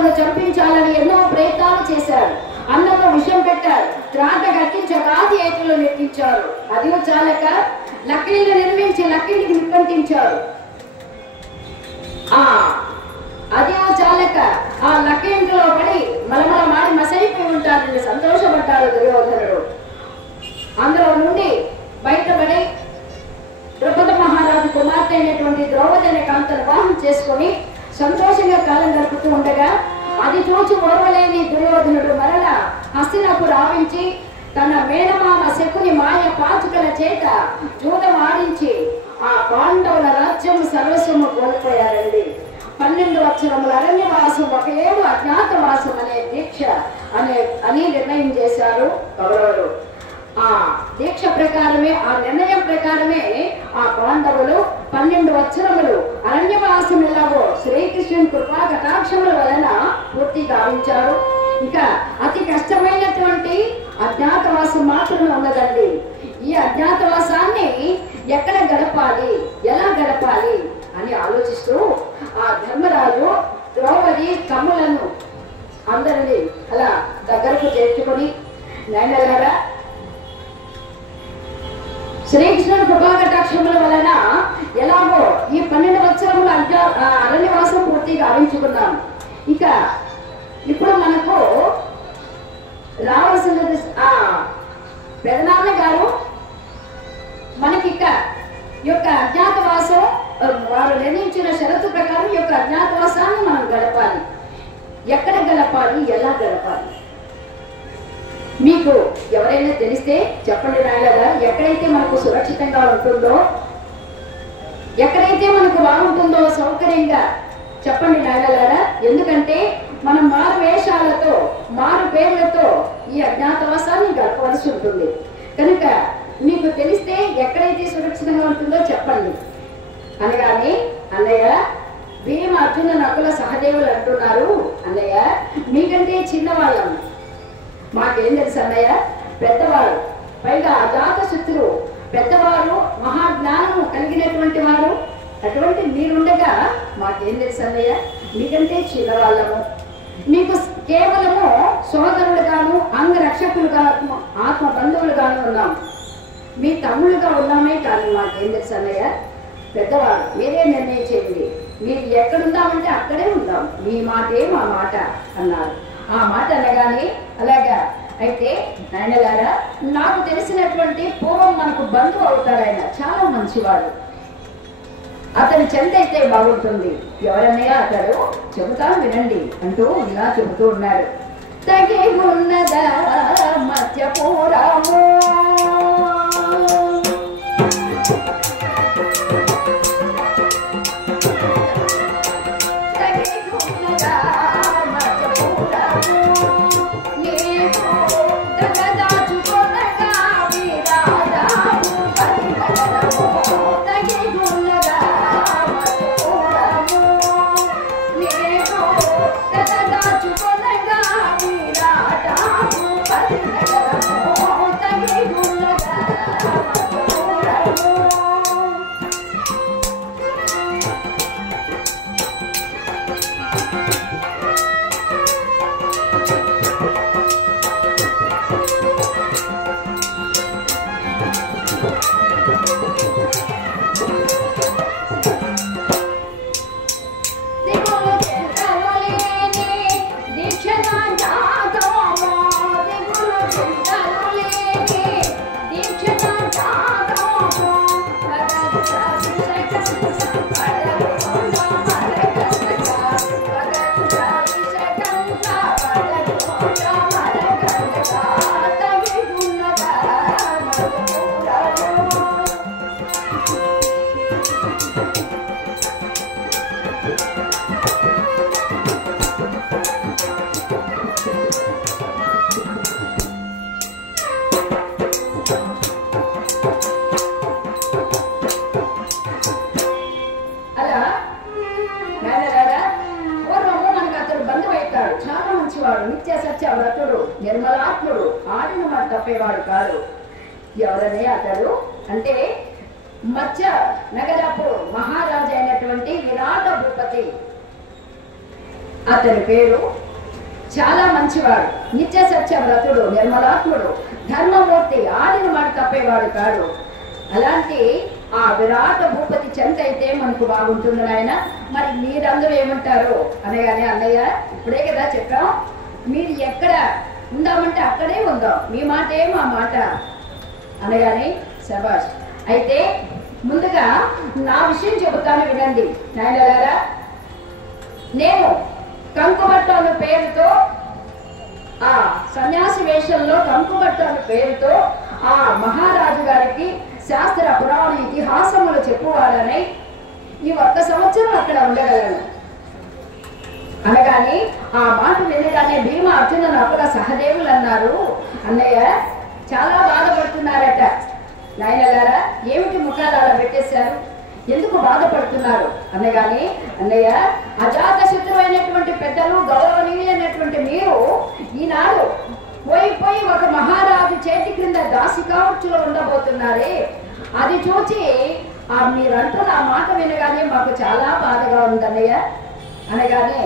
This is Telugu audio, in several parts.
పాండవులను చంపించాలని ఎన్నో ప్రయత్నాలు చేశారు. అన్నంలో విషం పెట్టారు, త్రాట కట్టించారు, ఆది ఏతులు నెట్టించారు. అది చాలక లక్కిళ్ళు నిర్మించి లక్కిడికి నిప్పంటించారు. అది చాలక ఆ లక్కింట్లో పడి మలమల మాడి మసైపోయి ఉంటారని సంతోషపడ్డాడు దుర్యోధనుడు. అందులో నుండి బయటపడి ద్రౌపద మహారాజు కుమార్తె అయినటువంటి ద్రౌపది అనే కాంతను వివాహం చేసుకుని సంతోషంగా కాలం గడుపుతూ ఉండగా అది చూచి ఓర్వలేని దుర్యోధనుడు మరల హస్తినకు రావించి తన మేనమామ శకుని మాయ పాచుకల చేత జూదం ఆడించి ఆ పాండవుల రాజ్యం సర్వస్వము కోల్పోయారండి. 12 అక్షరముల అరణ్యవాసం, 1 ఏడు అజ్ఞాతవాసం అనే దీక్ష అని నిర్ణయం చేశారు కౌరవులు. ఆ దీక్ష ప్రకారమే, ఆ నిర్ణయం ప్రకారమే ఆ పాండవులు 12 అక్షరములు అరణ్యవాసం ఎలాగో శ్రీకృష్ణుని కృపా కటాక్షముల వలన పూర్తి గావించారు. ఇక అతి కష్టమైనటువంటి అజ్ఞాతవాసం మాత్రమే ఉన్నదండి. ఈ అజ్ఞాతవాసాన్ని ఎక్కడ గడపాలి, ఎలా గడపాలి అని ఆలోచిస్తూ ఆ ధర్మరాజు ద్రౌపది తమ్ములను అందరినీ అలా దగ్గరకు చేర్చుకొని, నైనలారా శ్రీకృష్ణుని కృపాకటాక్షముల వలన ఎలాగో ఈ 12 సంవత్సరముల అరణ్యవాసం పూర్తిగా గావించుకున్నాం. ఇక ఇప్పుడు మనకు రావాల్సినది పెదనాన్న గారు మనకి ఇక యొక్క అజ్ఞాతవాసం వారు నిర్ణయించిన షరతు ప్రకారం ఈ యొక్క అజ్ఞాతవాసాన్ని మనం గడపాలి. ఎక్కడ గడపాలి, ఎలా గడపాలి మీకు ఎవరైనా తెలిస్తే చెప్పండి నాయనగా. ఎక్కడైతే మనకు సురక్షితంగా ఉంటుందో, ఎక్కడైతే మనకు బాగుంటుందో సౌకర్యంగా చెప్పండి నాయనలారా. ఎందుకంటే మనం మారు వేషాలతో, మారు పేర్లతో ఈ అజ్ఞాతవాసాన్ని గడపవలసి ఉంటుంది. కనుక మీకు తెలిస్తే ఎక్కడైతే సురక్షితంగా ఉంటుందో చెప్పండి అనగానే, అన్నయ్య భీమ అర్జున నకుల సహదేవులు అంటున్నారు, అన్నయ్య మీకంటే చిన్నవాళ్ళం, మాకేం తెలుసు అన్నయ్య, పెద్దవారు, పైగా అజాత శత్రువు, పెద్దవారు, మహాజ్ఞానము కలిగినటువంటి వారు, అటువంటి మీరుండగా మాకేం తెలుసు అన్నయ్య, మీకంటే చిన్నవాళ్ళము, మీకు కేవలము సోదరులుగాను అంగరక్షకులుగాను ఆత్మ బంధువులుగాను ఉన్నాం, మీ తమ్ముళ్ళుగా ఉన్నామే కానీ మాకేం తెలుసు అన్నయ్య, పెద్దవాడు మీరే నిర్ణయం చేయండి, మీరు ఎక్కడుందామంటే అక్కడే ఉందాం, మీ మాటే మా మాట అన్నారు. ఆ మాట అనగానే అలాగా అయితే నాయనలారా, నాకు తెలిసినటువంటి పూర్వం మనకు బంధువు అవుతాడు, ఆయన చాలా మంచివాడు, అతని చెంత అయితే బాగుంటుంది, ఎవరన్నయ్యా అతడు, చెబుతాను వినండి అంటూ ఇలా చెబుతూ ఉన్నాడు. తగి ఉన్నదా మత్స్యపురము నిత్య సత్య వ్రతుడు, నిర్మలాత్ముడు, ఆడిన మాట తప్పేవాడు కాదు. ఎవరనే అతడు అంటే మత్స్య నగరపు మహారాజు అయినటువంటి విరాట భూపతి. అతని పేరు చాలా మంచివాడు, నిత్య సత్య వ్రతుడు, నిర్మలాత్ముడు, ధర్మమూర్తి, ఆడిన మాట తప్పేవాడు కాడు. అలాంటి ఆ విరాట భూపతి చెంత అయితే మనకు బాగుంటుంది నాయన. మరి మీరందరూ ఏమంటారు అనగానే, అన్నయ్య ఇప్పుడే కదా చెప్పాం, మీరు ఎక్కడ ఉందామంటే అక్కడే ఉందాం, మీ మాటే మా మాట అనగానే శభాష్. అయితే ముందుగా నా విషయం చెబుతాను వినండి నాయనలారా. నేను కంకుబట్టు అనే పేరుతో, ఆ సన్యాసి వేషంలో కంకుబట్టు అనే పేరుతో ఆ మహారాజు గారికి శాస్త్ర పురాణ ఇతిహాసములు చెప్పువాడనై ఈ 1 సంవత్సరం అక్కడ ఉండగలను అనగానే ఆ మాట వినగానే భీమ అర్జున నకుల సహదేవులు అన్నారు, అన్నయ్య చాలా బాధపడుతున్నారట. నాయనగారా ఏమిటి ముఖాలు అలా పెట్టేశారు, ఎందుకు బాధపడుతున్నారు అనగానే, అన్నయ్య అజాత శత్రువైనటువంటి పెద్దలు, గౌరవనీయులైనటువంటి మీరు ఈనాడు పోయి ఒక మహారాజు చేతి క్రింద దాసికావచ్చులో ఉండబోతున్నారే, అది చూచి మీరంటున్న ఆ మాట వినగానే మాకు చాలా బాధగా ఉందన్నయ్య అనగానే,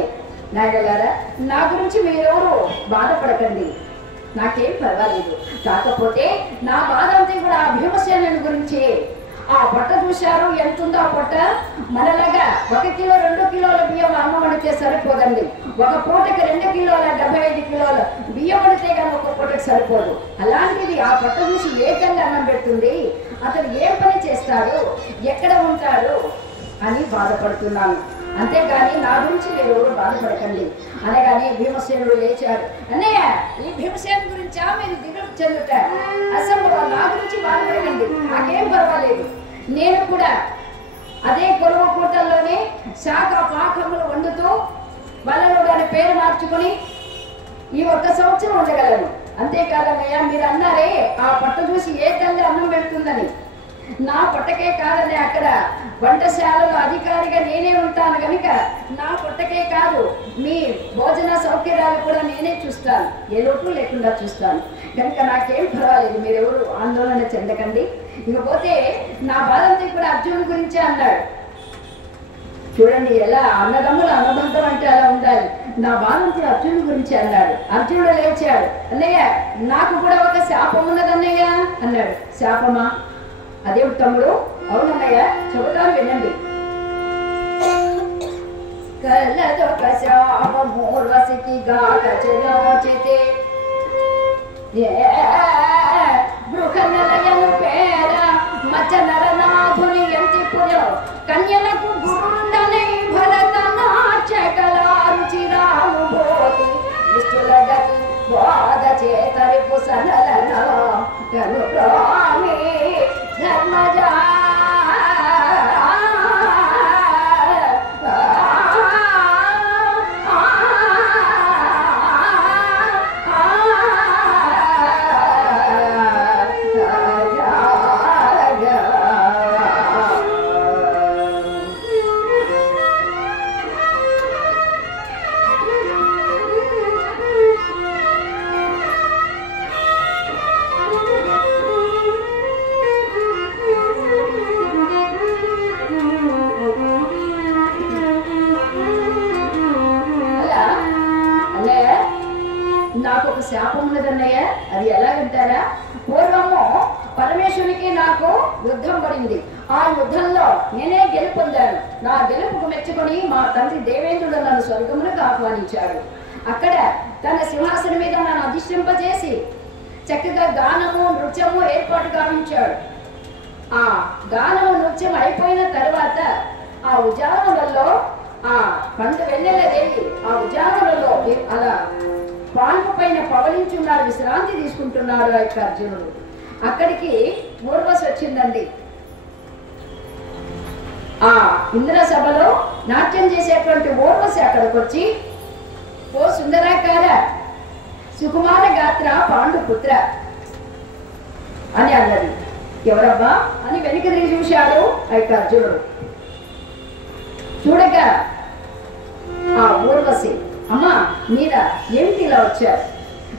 నాయనగారా నా గురించి మీరెవరు బాధపడకండి, నాకేం పర్వాలేదు. కాకపోతే నా బాధ అంతా కూడా ఆ భీమసేనుని గురించి. ఆ పొట్ట చూశారు, ఎంత ఉందో ఆ పొట్ట. మనలాగా 1 కిలో 2 కిలోల బియ్యం అన్నం వండితే సరిపోదండి. ఒక పూటకి 2 కిలోల 75 కిలోల బియ్యం వండితే కానీ ఒక పూటకి సరిపోదు. అలాంటిది ఆ పొట్ట చూసి ఏ తల్లి అన్నం పెడుతుంది, అతను ఏం పని చేస్తాడు, ఎక్కడ ఉంటాడు అని బాధపడుతున్నాను. అంతేగాని నా గురించి మీరు ఎవరు బాధపడకండి అనగానే భీమసేనుడు లేచాడు. అన్నయ్య ఈ భీమసేను గురించా మీరు దిగులు చెందుట, అసలు నా గురించి బాధపడకండి, నాకేం పర్వాలేదు. నేను కూడా అదే కొలువు కూటల్లోనే శాఖ పాకములు వండుతూ వాళ్ళలో దాని పేరు మార్చుకుని ఈ 1 సంవత్సరం ఉండగలను. అంతేకాదన్నయ్య మీరు అన్నారే ఆ పట్ట చూసి ఏ తల్లి అన్నం పెడుతుందని, నా పొట్టకే కాదని అక్కడ వంటశాలలో అధికారిగా నేనే ఉంటాను కనుక నా పొట్టకే కాదు మీ భోజన సౌకర్యాలు కూడా నేనే చూస్తాను, ఏ లోటు లేకుండా చూస్తాను కనుక నాకేం పర్వాలేదు, మీరెవరు ఆందోళన చెందకండి. ఇకపోతే నా బాధంతా కూడా అర్జునుడి గురించే అన్నాడు. చూడండి ఎలా అన్నదమ్ముల అన్నదంతం అంటే అలా ఉండాలి. నా బాధంతా అర్జునుడి గురించి అన్నాడు. అర్జునుడు లేచాడు, అన్నయ్య నాకు కూడా ఒక శాపం ఉన్నదన్నయ్య అన్నాడు. శాపమా? అదేమిటి తమ్ముడు? అవునన్నయ్య చెబుతాను వినండి. కలదొక శాపమూర్వశికి గాక చలోచితే బృహనలయను పేర మచ నరనాథుని ఎంతి పురో కన్యలకు గురుండనై భరత నాట్యకలారుచిరాము భోతి విష్ణుల గతి బోధ చేతరిపు సనలన కను ప్రామి ధర్మజా నాకు ఒక శాపం ఉన్నదన్నయ్య. అది ఎలాగంటారా, పూర్వము పరమేశ్వరునికి నాకు యుద్ధం పడింది. ఆ యుద్ధంలో నేనే గెలుపొందాను. నా గెలుపుకు మెచ్చుకొని మా తండ్రి దేవేంద్రుడు నన్ను స్వర్గములకు ఆహ్వానించాడు. అక్కడ తన సింహాసనం మీద నన్ను అధిష్ఠింపజేసి చక్కగా గానము నృత్యము ఏర్పాటు గావించాడు. ఆ గానము నృత్యం అయిపోయిన తర్వాత ఆ ఉద్యానవనంలో ఆ పండు వెన్నెల దేవి ఆ ఉద్యానవనంలో అలా పాన్పు పైన పవలించున్నాడు, విశ్రాంతి తీసుకుంటున్నాడు ఆ యొక్క అర్జునుడు. అక్కడికి ఊర్వశి వచ్చిందండి. ఆ ఇంద్ర సభలో నాట్యం చేసేటువంటి ఊర్వశి అక్కడికి వచ్చి, ఓ సుందరాకార సుకుమార గాత్ర పాండుపుత్ర అని అన్నది. ఎవరబ్బా అని వెనక్కి తిరిగి చూశాడు ఆ యొక్క అర్జునుడు. చూడగా ఆ ఊర్వశి, అమ్మా మీరా ఏమిటి ఇలా వచ్చారు?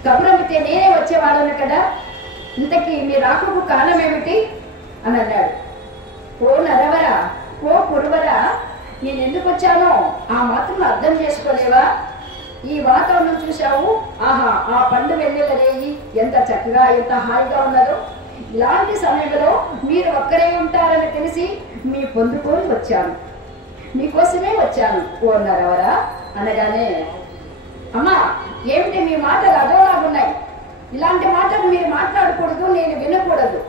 కబురమితే నేనే వచ్చేవాళ్ళను కదా, ఇంతకీ మీ రాకకు కారణం ఏమిటి అని అన్నాడు. ఓ నరవర, ఓ పురువర, నేను ఎందుకు వచ్చానో ఆ మాత్రం అర్థం చేసుకోలేవా? ఈ వాతావరణం చూశావు, ఆహా ఆ పండు వెన్నెల రేయి ఎంత చక్కగా ఎంత హాయిగా ఉన్నదో. ఇలాంటి సమయంలో మీరు ఒక్కరే ఉంటారని తెలిసి మీ పొందుకొని వచ్చాను, మీకోసమే వచ్చాను అన్నారు. ఎవరా అనగానే, అమ్మా ఏమిటి మీ మాటలు అదోలాగున్నాయి, ఇలాంటి మాటలు మీరు మాట్లాడకూడదు, నేను వినకూడదు,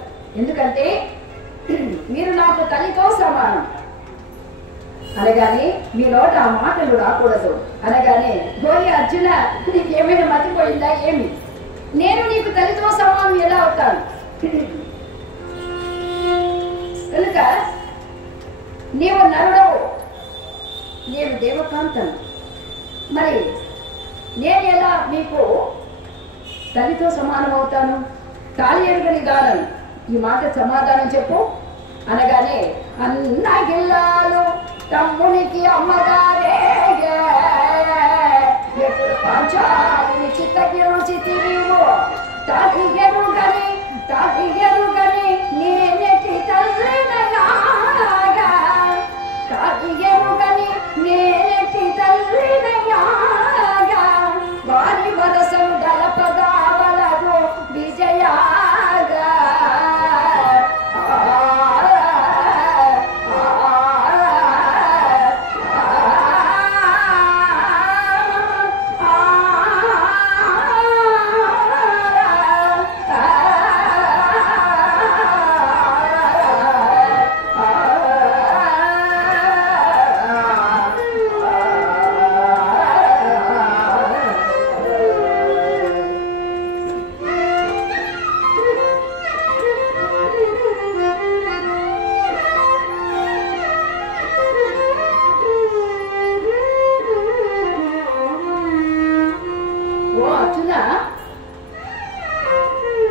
ఎందుకంటే మీరు నాకు తల్లితో సమానం అనగానే మీ నోట ఆ మాటలు రాకూడదు అనగానే, గోరి అర్జున నీకేమైనా మతిపోయిందా ఏమి? నేను నీకు తల్లితో సమానం ఎలా అవుతాను? కనుక నీవు నరుడవు, నేను దేవకాంతను, మరి నేను ఎలా మీకు తల్లితో సమానం అవుతాను? తాళి ఎరుగని దానం, ఈ మాట సమాధానం చెప్పు అనగానే, అన్నగిల్లాలు తమ్మునికి అమ్మగారే ఎప్పుడు పాంచాలిని చిత్తగిరుచితివివు తాగియరుగని నేనెట్టి తల్లినయాగా తాగియరుగని నేనెట్టి తల్లినయాగా వారి వరసలు దళపదావలగు విజయాగా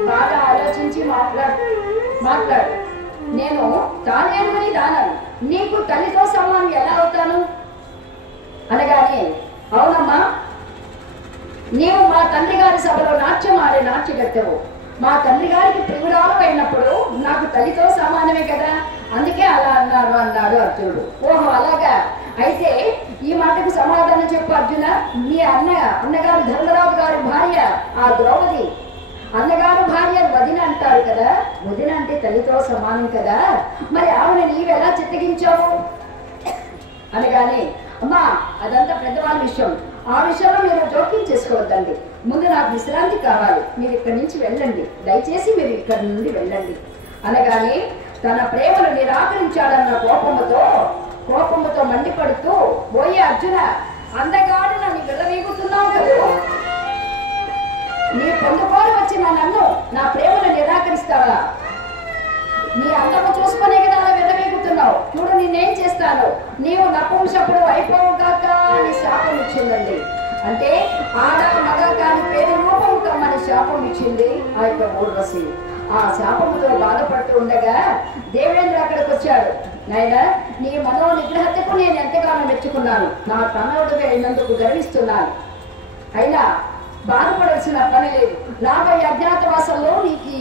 బాగా ఆలోచించి మాట్లాడు. నేను తానేరుని దానను, నీకు తల్లితో సమానం ఎలా అవుతాను అనగానే, అవునమ్మా నీవు మా తండ్రి గారి సభలో నాట్యం ఆడే నాట్యగత్తెవు, మా తండ్రి గారికి ప్రియురాలు అయినప్పుడు నాకు తల్లితో సమానమే కదా, అందుకే అలా అన్నాడు అర్జునుడు. ఓహో అలాగా, అయితే ఈ మాటకు సమాధానం చెప్పు అర్జున. మీ అన్నగారు ధర్మరాజు గారి భార్య ఆ ద్రౌపది, అన్నగారు భార్య వదిన అంటారు కదా, వదిన అంటే తల్లితో సమానం కదా, మరి ఆమెను నీవెలా చిత్తగించావు అనగానే, అమ్మా అదంతా పెద్దవాళ్ళ విషయం, ఆ విషయంలో మీరు జోక్యం చేసుకోవద్దండి, ముందు నాకు విశ్రాంతి కావాలి, మీరు ఇక్కడి నుంచి వెళ్ళండి, దయచేసి మీరు ఇక్కడి నుండి వెళ్ళండి అనగానే, తన ప్రేమను నిరాకరించాడన్న కోపముతో మండిపడుతూ, పోయే అర్జున అందగాడు నన్ను విర్రవీగుతున్నావు కదా, నీ పొందుకోని వచ్చిన నన్ను నా ప్రేమను నిరాకరిస్తావా? నీ అందము చూసుకునే కదా అలా విర్రవీగుతున్నావు, చూడు నేనేం చేస్తాను, నీవు నపుంసకుడు అయిపోవు కాక అని శాపం ఇచ్చిందండి. అంటే ఆడ మగ కాని పేరు రూపం కమ్మని శాపం ఇచ్చింది ఆ యొక్క ఊర్వశి. ఆ శాపముతో బాధపడుతూ ఉండగా దేవేంద్ర అక్కడికి వచ్చాడు. నాయనా నీ మనో నిగ్రహతకు నేను ఎంతగానో మెచ్చుకున్నాను, నా తనయుడిగా అయినందుకు గర్విస్తున్నాను, అయినా బాధపడాల్సిన పని లేదు, రాబోయే అజ్ఞాతవాసంలో నీకు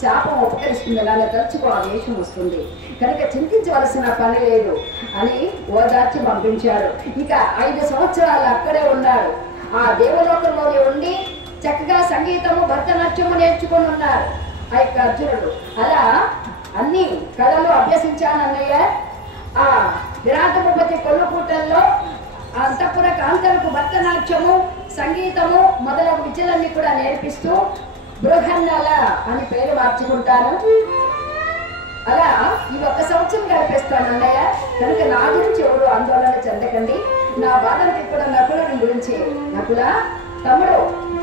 శాపం ఉపకరిస్తుంది, అలా తలుచుకో ఆ వేషం వస్తుంది, కనుక చింతించవలసిన పని లేదు అని ఓదార్చి పంపించాడు. ఇక 5 సంవత్సరాలు అక్కడే ఉన్నాడు, ఆ దేవలోకంలోనే ఉండి చక్కగా సంగీతము భరతనాట్యము నేర్చుకుని ఉన్నాడు ఆ యొక్క అర్జునుడు. అలా అన్ని కళలు అభ్యసించానన్నయ్య. ఆ విరాటభూపతి కొల్లుకూటల్లో అంతఃపుర కాంతలకు భరతనాట్యము సంగీతము మొదలగు విద్యలన్నీ కూడా నేర్పిస్తూ బృహన్నల అని పేరు మార్చుకుంటాను. అలా ఈ 1 సంవత్సరం గడిపేస్తాను అన్నయ్య, కనుక నా గురించి ఎవరు ఆందోళన చెందకండి, నా బాధను కూడా నకులుని గురించి. నకుల తమ్ముడు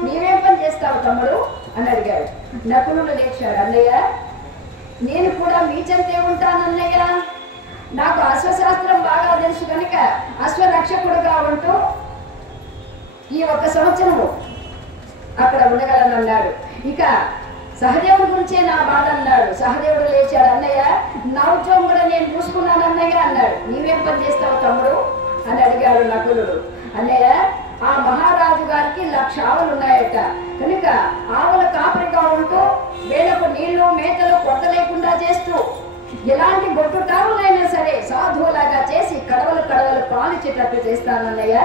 నీవేం పని చేస్తావు తమ్ముడు అని అడిగాడు. నకులుడు లేచాడు. అన్నయ్య నేను కూడా మీ చెంతే ఉంటానన్నయ్య, నాకు అశ్వశాస్త్రం బాగా తెలుసు కనుక అశ్వరక్షకుడుగా ఉంటూ ఈ 1 సంవత్సరము అక్కడ ఉండగలనన్నాడు. ఇక సహదేవుడి గురించే నా బాధ అన్నాడు. సహదేవుడు లేచాడు. అన్నయ్య నా ఉద్యోగం కూడా నేను చూసుకున్నాను అన్నయ్య అన్నాడు. నీవేం పని చేస్తావు తమ్ముడు అని అడిగాడు నకులుడు. అన్నయ్య ఆ మహారాజు గారికి 1,00,000 ఆవులు ఉన్నాయట, కనుక ఆవుల కాపరిగా ఉంటూ వేలకు నీళ్లు మేతలు కొత్త లేకుండా చేస్తూ ఎలాంటి గొడ్డుటారులైనా సరే సాధువులాగా చేసి కడవలు కడవలు పాలించేటట్టు చేస్తానన్నయ్య.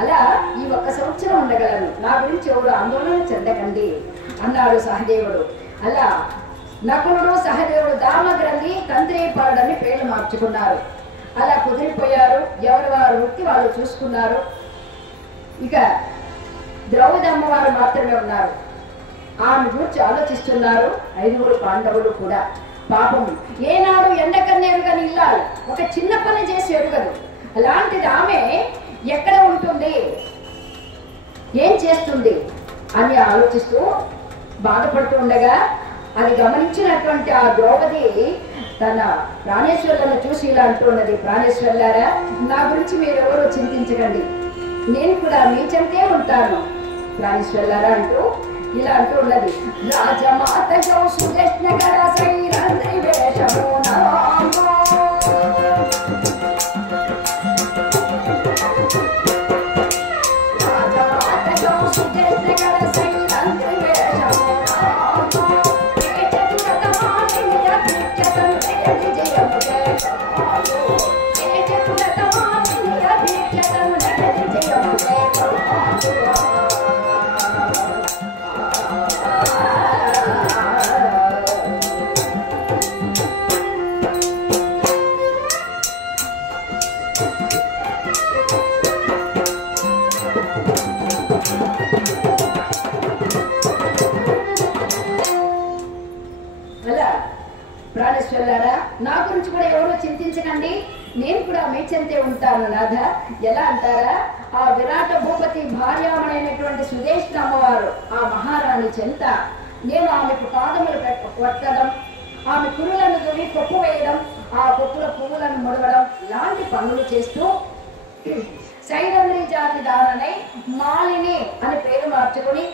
అలా ఈ 1 సంవత్సరం ఉండగలను. నా గురించి ఎవరు ఆందోళన చెందకండి అన్నాడు సహదేవుడు. అలా నకులుడు సహదేవుడు దామగ్రంథి కంత్రీపాలుడని పేర్లు మార్చుకున్నారు. అలా కుదిరిపోయారు. ఎవరు వారు వృత్తి వాళ్ళు చూసుకున్నారు. ఇక ద్రౌపది అమ్మవారు మాత్రమే ఉన్నారు. ఆమె గురించి ఆలోచిస్తున్నారు 5 పాండవులు కూడా. పాపం ఏనాడు ఎండకన్నా ఎరుగని ఇల్లాలు, ఒక చిన్న పని చేసి ఎరుగదు. అలాంటిది ఆమె ఎక్కడ ఉంటుంది, ఏం చేస్తుంది అని ఆలోచిస్తూ బాధపడుతూ ఉండగా అది గమనించినటువంటి ఆ ద్రౌపది తన ప్రాణేశ్వరులను చూసి ఇలా అంటున్నది, ప్రాణేశ్వర్లారా, నా గురించి మీరెవరూ చింతించకండి, నేను కూడా మీ చెంతే ఉంటాను ప్రాణేశ్వర్లారా అంటూ ఇలా అంటూ ఉన్నది. రాజమాత సుదృష్ణగర సైరంధ్రి వేషము ప్రాణేశ్వరులారా, నా గురించి కూడా ఎవరో చింతించకండి, నేను కూడా మీ చెంతే ఉంటాను నాథ. ఎలా అంటారా, ఆ విరాట భూపతి భార్యామణైనటువంటి సుదేష్ణ అమ్మవారు ఆ మహారాణి చెంత నేను ఆమెకు పాదములు కొట్టడం, ఆమె కురులను దువి కొప్పు వేయడం, ఆ కొప్పుల పువ్వులను ముడవడం లాంటి పనులు చేస్తూ సైరంధ్రి జాతి దాననై మాలిని అని పేరు మార్చుకుని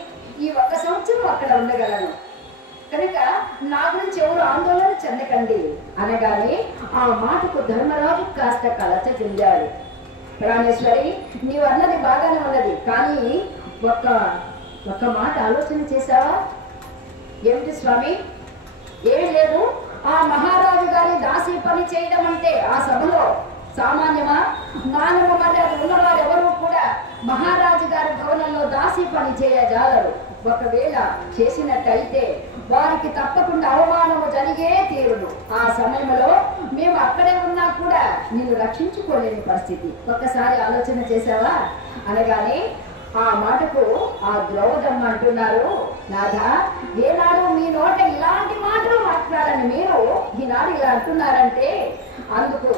ఈ 1 సంవత్సరం అక్కడ ఉండగలను. కనుక నా గురించి ఎవరు ఆందోళన చెందకండి అనగానే ఆ మాటకు ధర్మరాజు కాస్త కలత చెందాడు. ప్రాణేశ్వరి, నీవు అన్నది బాగానే ఉన్నది, కానీ ఒక్క మాట ఆలోచన చేశావా? ఏమిటి స్వామి? ఏమి లేదు, ఆ మహారాజు గారి దాసి పని చేయడం అంటే ఆ సభలో సామాన్యమా? మానవ మర్యాద ఉన్నవారు ఎవరు కూడా మహారాజు గారి భవనంలో దాసి పని చేయజాలరు. ఒకవేళ చేసినట్టయితే వారికి తప్పకుండా అవమానము జరిగే తీరును. ఆ సమయంలో మేము అక్కడే ఉన్నా కూడా నిన్ను రక్షించుకోలేని పరిస్థితి. ఒక్కసారి ఆలోచన చేసావా అనగానే ఆ మాటకు ఆ ద్రౌపదమ్మ అంటున్నారు, నాథా, ఏనాడు మీ నోట ఇలాంటి మాటలు మాట్లాడాలని మీరు ఈనాడు ఇలా అంటున్నారంటే అందుకు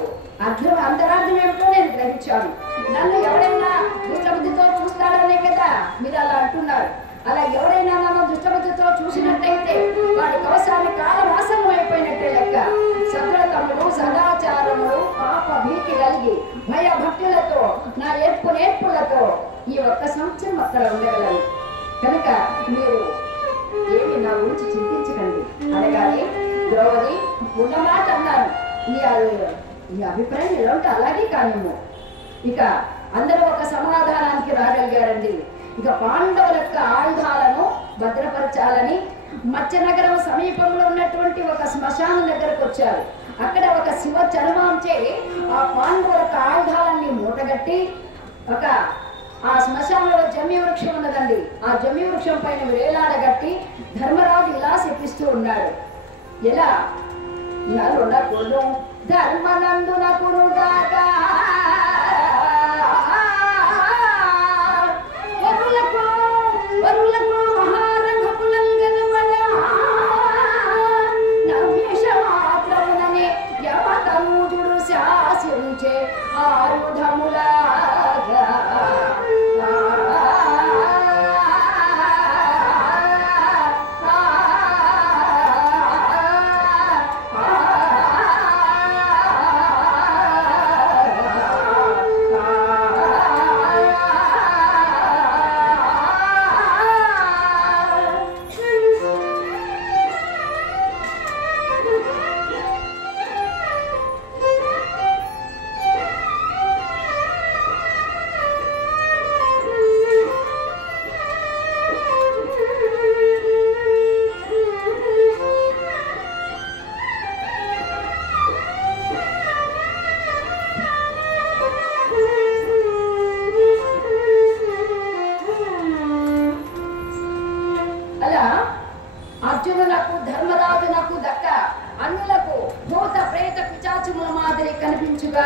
అంతరార్థం ఏమిటో నేను గ్రహించాను. నన్ను ఎవరైనా దుష్టబుద్ధితో చూస్తాడనే కదా మీరు అలా అంటున్నారు. అలా ఎవరైనా నన్ను దుష్టబుద్ధితో చూసినట్టయితే వాడి కవసాన్ని కాలవాసనం అయిపోయినట్టే లెక్క. సద్రతములు సదాచారములు పాప భీతి కలిగి భయభక్తులతో నా నేర్పులతో ఈ 1 సంవత్సరం అక్కడ ఉండగలను. కనుక మీరు ఏమి నా గురించి చింతించకండి అనగానే ద్రౌపది ఉన్నమాట అన్నాను, నీ అభిప్రాయం ఎలా ఉంటే అలాగే కానిము. ఇక అందరూ ఒక సమాధానానికి రాగలిగారండి. ఇక పాండవుల యొక్క ఆయుధాలను భద్రపరచాలని మత్స్యనగరం సమీపంలో ఉన్నటువంటి ఒక శ్మశానం దగ్గరకు వచ్చారు. అక్కడ ఒక శివ చర్మాంచే ఆ పాండవుల యొక్క ఆయుధాలన్నీ మూటగట్టి ఆ శ్మశానంలో జమ్మి వృక్షం ఉన్నదండి. ఆ జమ్మి వృక్షం పైన వేలాడగట్టి ధర్మరాజు ఇలా శపిస్తూ ఉన్నాడు. ఎలా నలుడకులు ధర్మనందున కురుగాక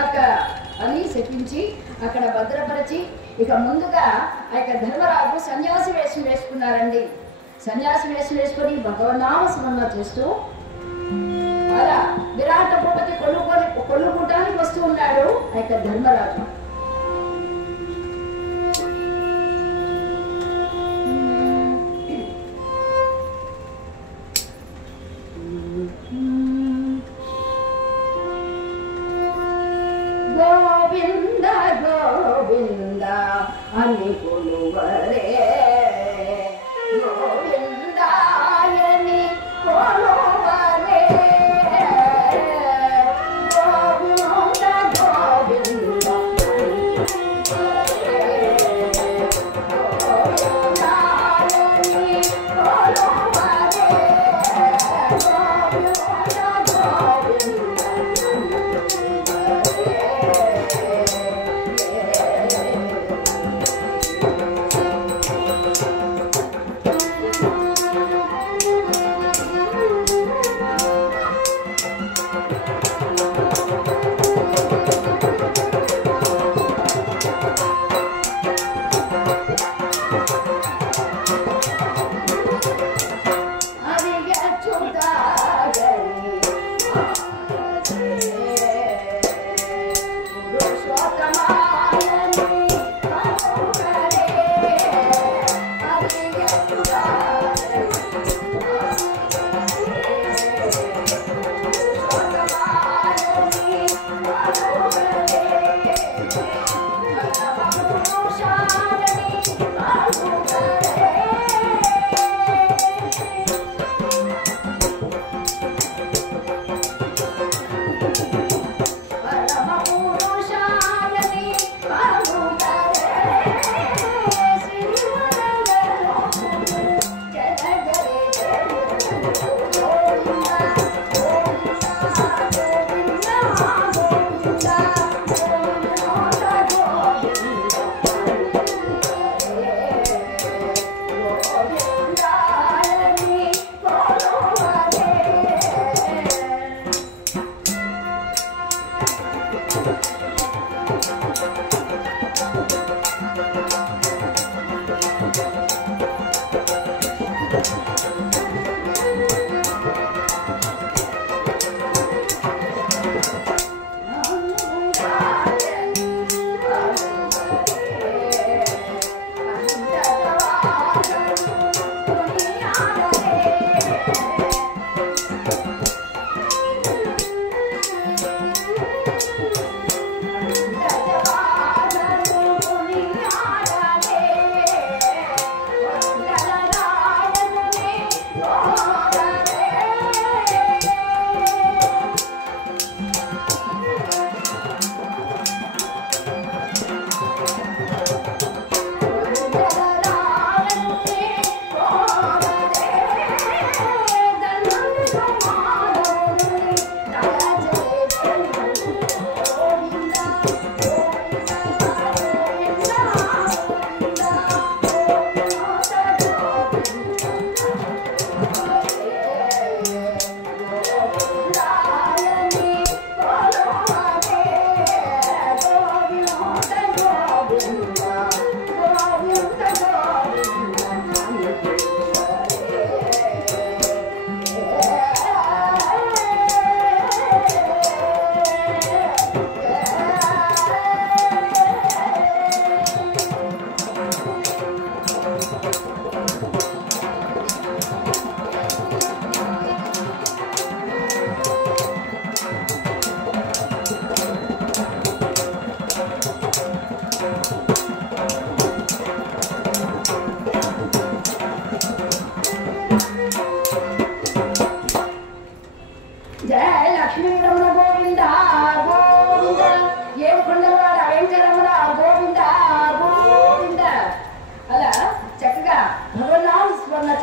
గాక అని శపించి అక్కడ భద్రపరిచి ఇక ముందుగా ఆ యొక్క ధర్మరాజు సన్యాసి వేషం వేసుకున్నారండి. సన్యాసి వేషం వేసుకొని భగవన్నామ స్మరణ చేస్తూ అలా విరాట భూపతి కొల్లుకోటానికి వస్తూ ఉన్నాడు ఆ యొక్క ధర్మరాజు. గోవింద గోవింద అని కొలువరే గోవిందాయని కొలువరే గోవింద గోవింద గోవిందాయని కొలువరే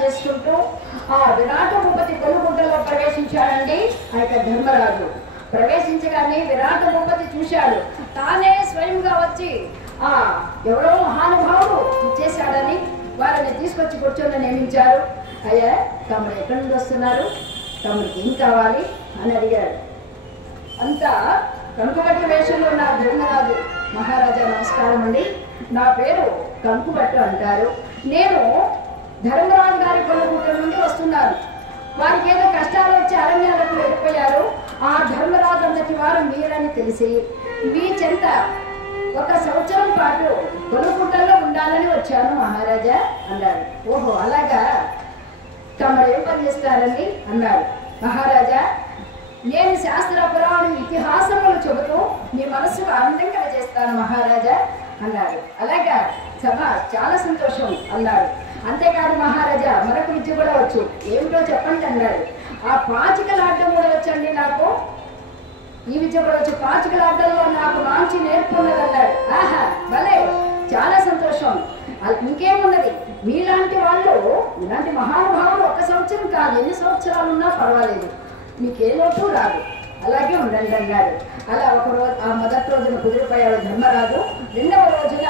చేసుకుంటూ ఆ విరాట భూపతి కొలుగుంటలో ప్రవేశించాడండి ఆ యొక్క ధర్మరాజు. ప్రవేశించగానే విరాట భూపతి చూశాడు, తానే స్వయంగా వచ్చి ఆ ఎవరో మహానుభావుడు ఇచ్చేశాడని వారిని తీసుకొచ్చి కూర్చొని నియమించారు. అయ్యా తమరు ఎక్కడి నుండి వస్తున్నారు, తమరికి ఏం కావాలి అని అడిగాడు. అంతా కంకుబట్టు వేషంలో నా ధర్మరాజు మహారాజా నమస్కారం అండి. నా పేరు కంకుబట్టు అంటారు. నేను ధర్మరాజు గారి కొలుగుట్ట నుండి వస్తున్నాను. వారికి ఏదో కష్టాలు వచ్చి అరణ్యాలకు వెళ్ళిపోయారు. ఆ ధర్మరాజు అంతటి వారు మీరని తెలిసి మీ చెంత 1 సంవత్సరం పాటు కొలుగుట్టల్లో ఉండాలని వచ్చాను మహారాజా అన్నారు. ఓహో అలాగా, తమరు ఏం పని చేస్తారండి అన్నారు. మహారాజా, నేను శాస్త్ర పురాణం ఇతిహాసములు చెబుతూ మీ మనస్సుకు ఆనందంగా చేస్తాను మహారాజా అన్నారు. అలాగా, చాలా సంతోషం అన్నారు. అంతేకాదు మహారాజా, మరొక విద్య కూడా వచ్చు, ఏమిటో చెప్పండి అన్నాడు. ఆ పాచికలాడటం కూడా వచ్చండి నాకు, ఈ విద్య కూడా వచ్చు, పాచికలాడటంలో నాకు మంచి నేర్పున్నది అన్నాడు. ఆహా భలే, చాలా సంతోషం. ఇంకేమున్నది, మీలాంటి వాళ్ళు, ఇలాంటి మహానుభావులు 1 సంవత్సరం కాదు, ఎన్ని సంవత్సరాలు ఉన్నా పర్వాలేదు, మీకే లోటు రాదు, అలాగే ఉండండి అన్నాడు. అలా ఒక రోజు, ఆ మొదటి రోజున కుదిరిపోయాడు ధర్మరాజు. 2వ రోజున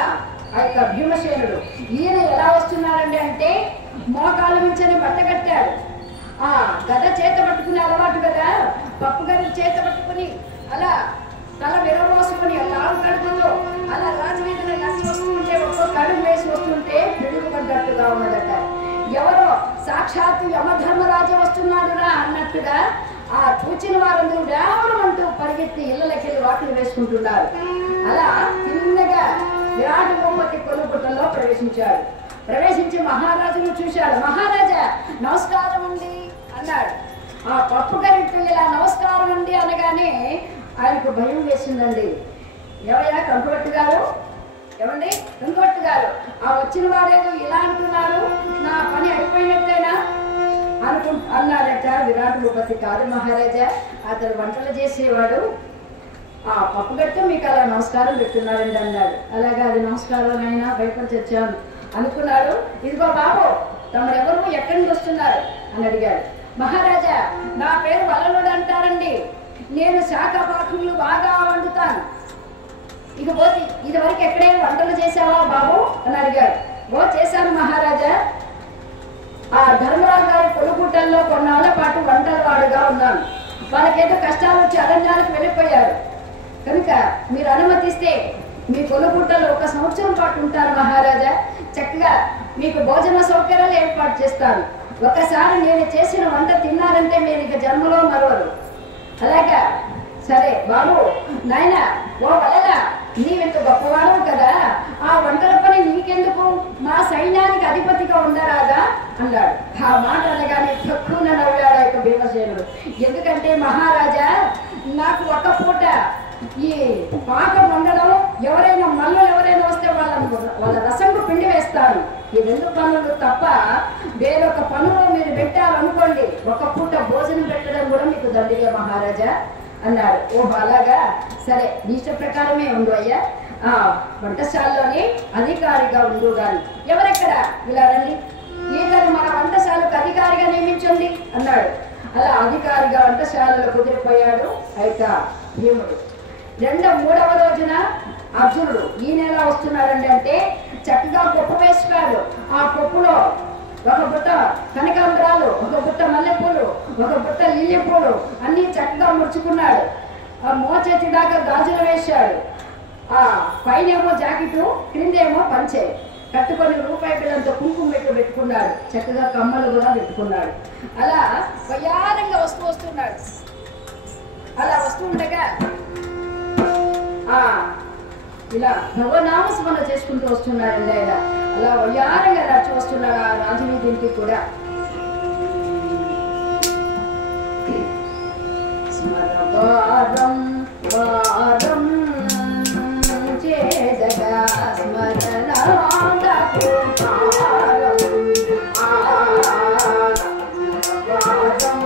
ఆ యొక్క భీమసేనుడు, ఈయన ఎలా వస్తున్నాడండి అంటే మోకాలు మించని బట్ట కట్టాడు. ఆ గద చేత పట్టుకుని అలవాటు కదా, పప్పు గది చేత పట్టుకుని అలా తల విరవోసుకుని లావు కడుపుతో అలా రాజవీధిలో నచ్చి వస్తుంటే, ఒక్కొక్క అడుగు వేసి వస్తుంటే పిడుగుపడ్డట్టుగా ఉన్నదట. ఎవరో సాక్షాత్తు యమధర్మరాజు వస్తున్నాడురా అన్నట్టుగా ఆ చూచిన వారందరూ డావరమంటూ పరిగెత్తి ఇళ్లకెళ్ళి వాకిలు వేసుకుంటున్నారు. అలా చిన్నగా విరాట బొమ్మకి కొలుగుట్టలో ప్రవేశించాడు. ప్రవేశించి మహారాజును చూశాడు. మహారాజా నమస్కారం అండి అన్నాడు. ఆ పప్పు గరిట్టు ఇలా నమస్కారం అండి అనగానే ఆయనకు భయం వేసిందండి. ఎవరైనా కంకుబట్టు గారు, ఏమండి కంకుబట్టు గారు, ఆ వచ్చిన వాడేదో ఇలా అంటున్నారు, నా పని అయిపోయినట్టేనా అన్నాడట విరాట భూపతి. కాదు మహారాజా, అతను వంటలు చేసేవాడు, ఆ పప్పుగట్టు మీకు అలా నమస్కారం పెట్టున్నారండి అన్నాడు. అలాగా, అది నమస్కారం అయినా భయపడి వచ్చాను అనుకున్నాడు. ఇదిగో బాబు, తమరెవరు, ఎక్కడి నుంచి వస్తున్నారు అని అడిగాడు. మహారాజా, నా పేరు వలలుడు అంటారండి, నేను శాఖపాకులు బాగా వండుతాను. ఇకపోతే ఇదివరకు ఎక్కడే వంటలు చేసావా బాబు అని అడిగాడు. చేశాను మహారాజా, ఆ ధర్మరాజు గారి కొలుగుట్టల్లో కొన్నాళ్ళ పాటు వంటల వాడుగా ఉన్నాను. వాళ్ళకేదో కష్టాలు వచ్చి అరణ్యాలకు వెళ్ళిపోయారు కనుక మీరు అనుమతిస్తే మీ కొలుగుట్టలో 1 సంవత్సరం పాటు ఉంటారు మహారాజా. చక్కగా మీకు భోజన సౌకర్యాలు ఏర్పాటు చేస్తాను. ఒకసారి నేను చేసిన వంట తిన్నారంటే మీరు ఇక జన్మలో మరవరు. అలాగా, సరే బాబు. నాయన, ఓ వలలా, నీవెంత గొప్పవాడు కదా, ఆ వంటల పని నీకెందుకు, మా సైన్యానికి అధిపతిగా ఉండరాదా అన్నాడు. ఆ మాట అనగానే తక్కువ నవ్వాడు యొక్క భీమసేనుడు. ఎందుకంటే మహారాజా, నాకు 1 పూట ఈ పాకం వండడం, ఎవరైనా మల్లలు ఎవరైనా వస్తే వాళ్ళ రసంకు పిండి వేస్తాను. ఈ 2 పనులు తప్ప వేరొక పనులు మీరు పెట్టాలనుకోండి, 1 పూట భోజనం పెట్టడం కూడా మీకు దండిగా మహారాజా అన్నాడు. ఓహో అలాగా, సరే నీ ఇష్ట ప్రకారమే ఉండు అయ్యా, వంటశాలలోనే అధికారిగా ఉండు గాని. ఎవరెక్కడ ఇలా రండి, ఈతను మన వంటశాలకు అధికారిగా నియమించండి అన్నాడు. అలా అధికారిగా వంటశాలలో కుదిరిపోయాడు అయిక భీముడు. 3వ రోజున అర్జునుడు, ఈయన ఎలా వస్తున్నాడండి అంటే చక్కగా పప్పు వేసుకున్నాడు. ఆ పప్పులో 1 బుట్ట కనకాంబరాలు, 1 బుట్ట మల్లెపూలు, 1 బుట్ట లిల్లీ పూలు అన్ని చక్కగా ముడుచుకున్నాడు. ఆ మోచేతి దాకా గాజులు వేశాడు. ఆ పైనేమో జాకెట్, క్రిందేమో పంచె కట్టుకొని రూపాయి బిళ్ళంతో కుంకుమ పెట్టుకున్నాడు. చక్కగా కమ్మలు కూడా పెట్టుకున్నాడు. అలా వయ్యారంగా వస్తున్నాడు. అలా వస్తుండగా ఇలా భగవనామస్మరణ చేసుకుంటూ వస్తున్నాడండి ఆయన. అలా వయ్యారంగా నడిచి వస్తున్నాడు ఆ రాజవీధికి కూడా. స్మరవారం వారం చేదగా స్మరణాందకు కాలం వారం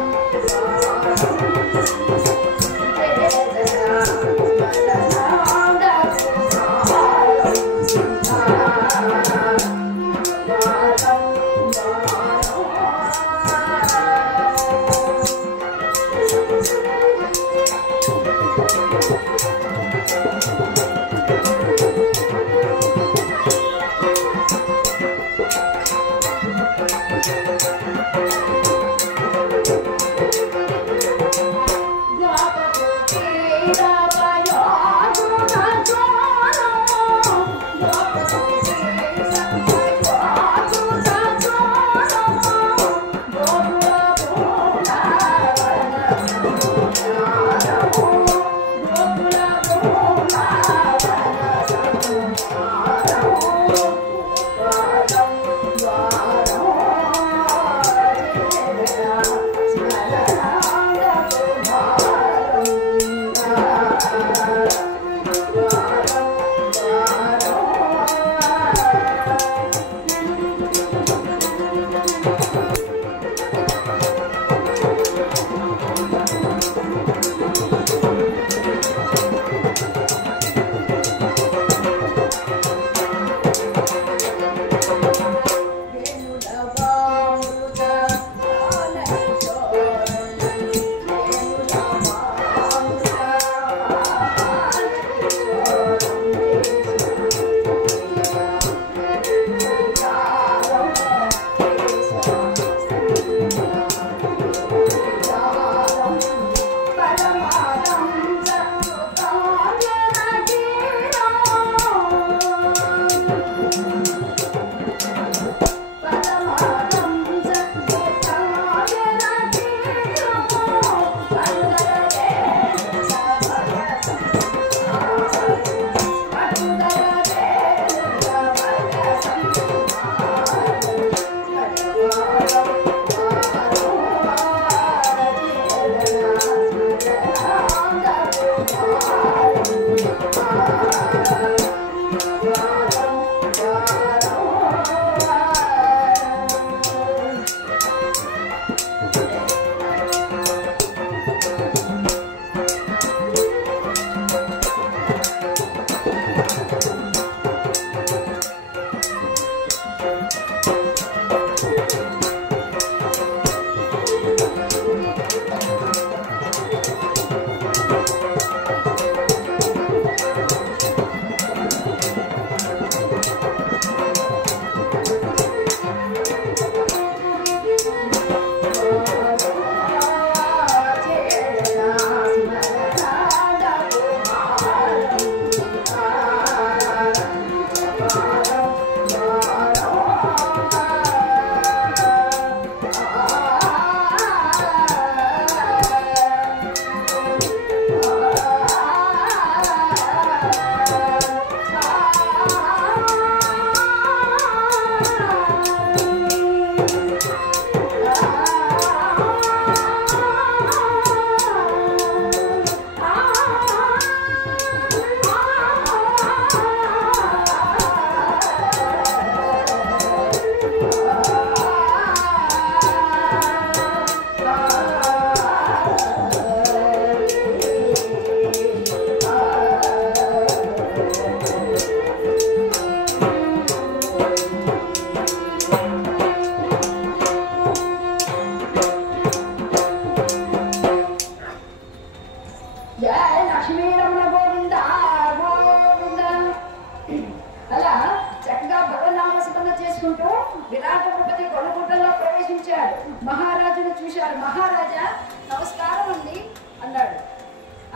విరాటపతి కొనుగుట్టలో ప్రవేశించాడు. మహారాజును చూశాడు. మహారాజా నమస్కారం అండి అన్నాడు.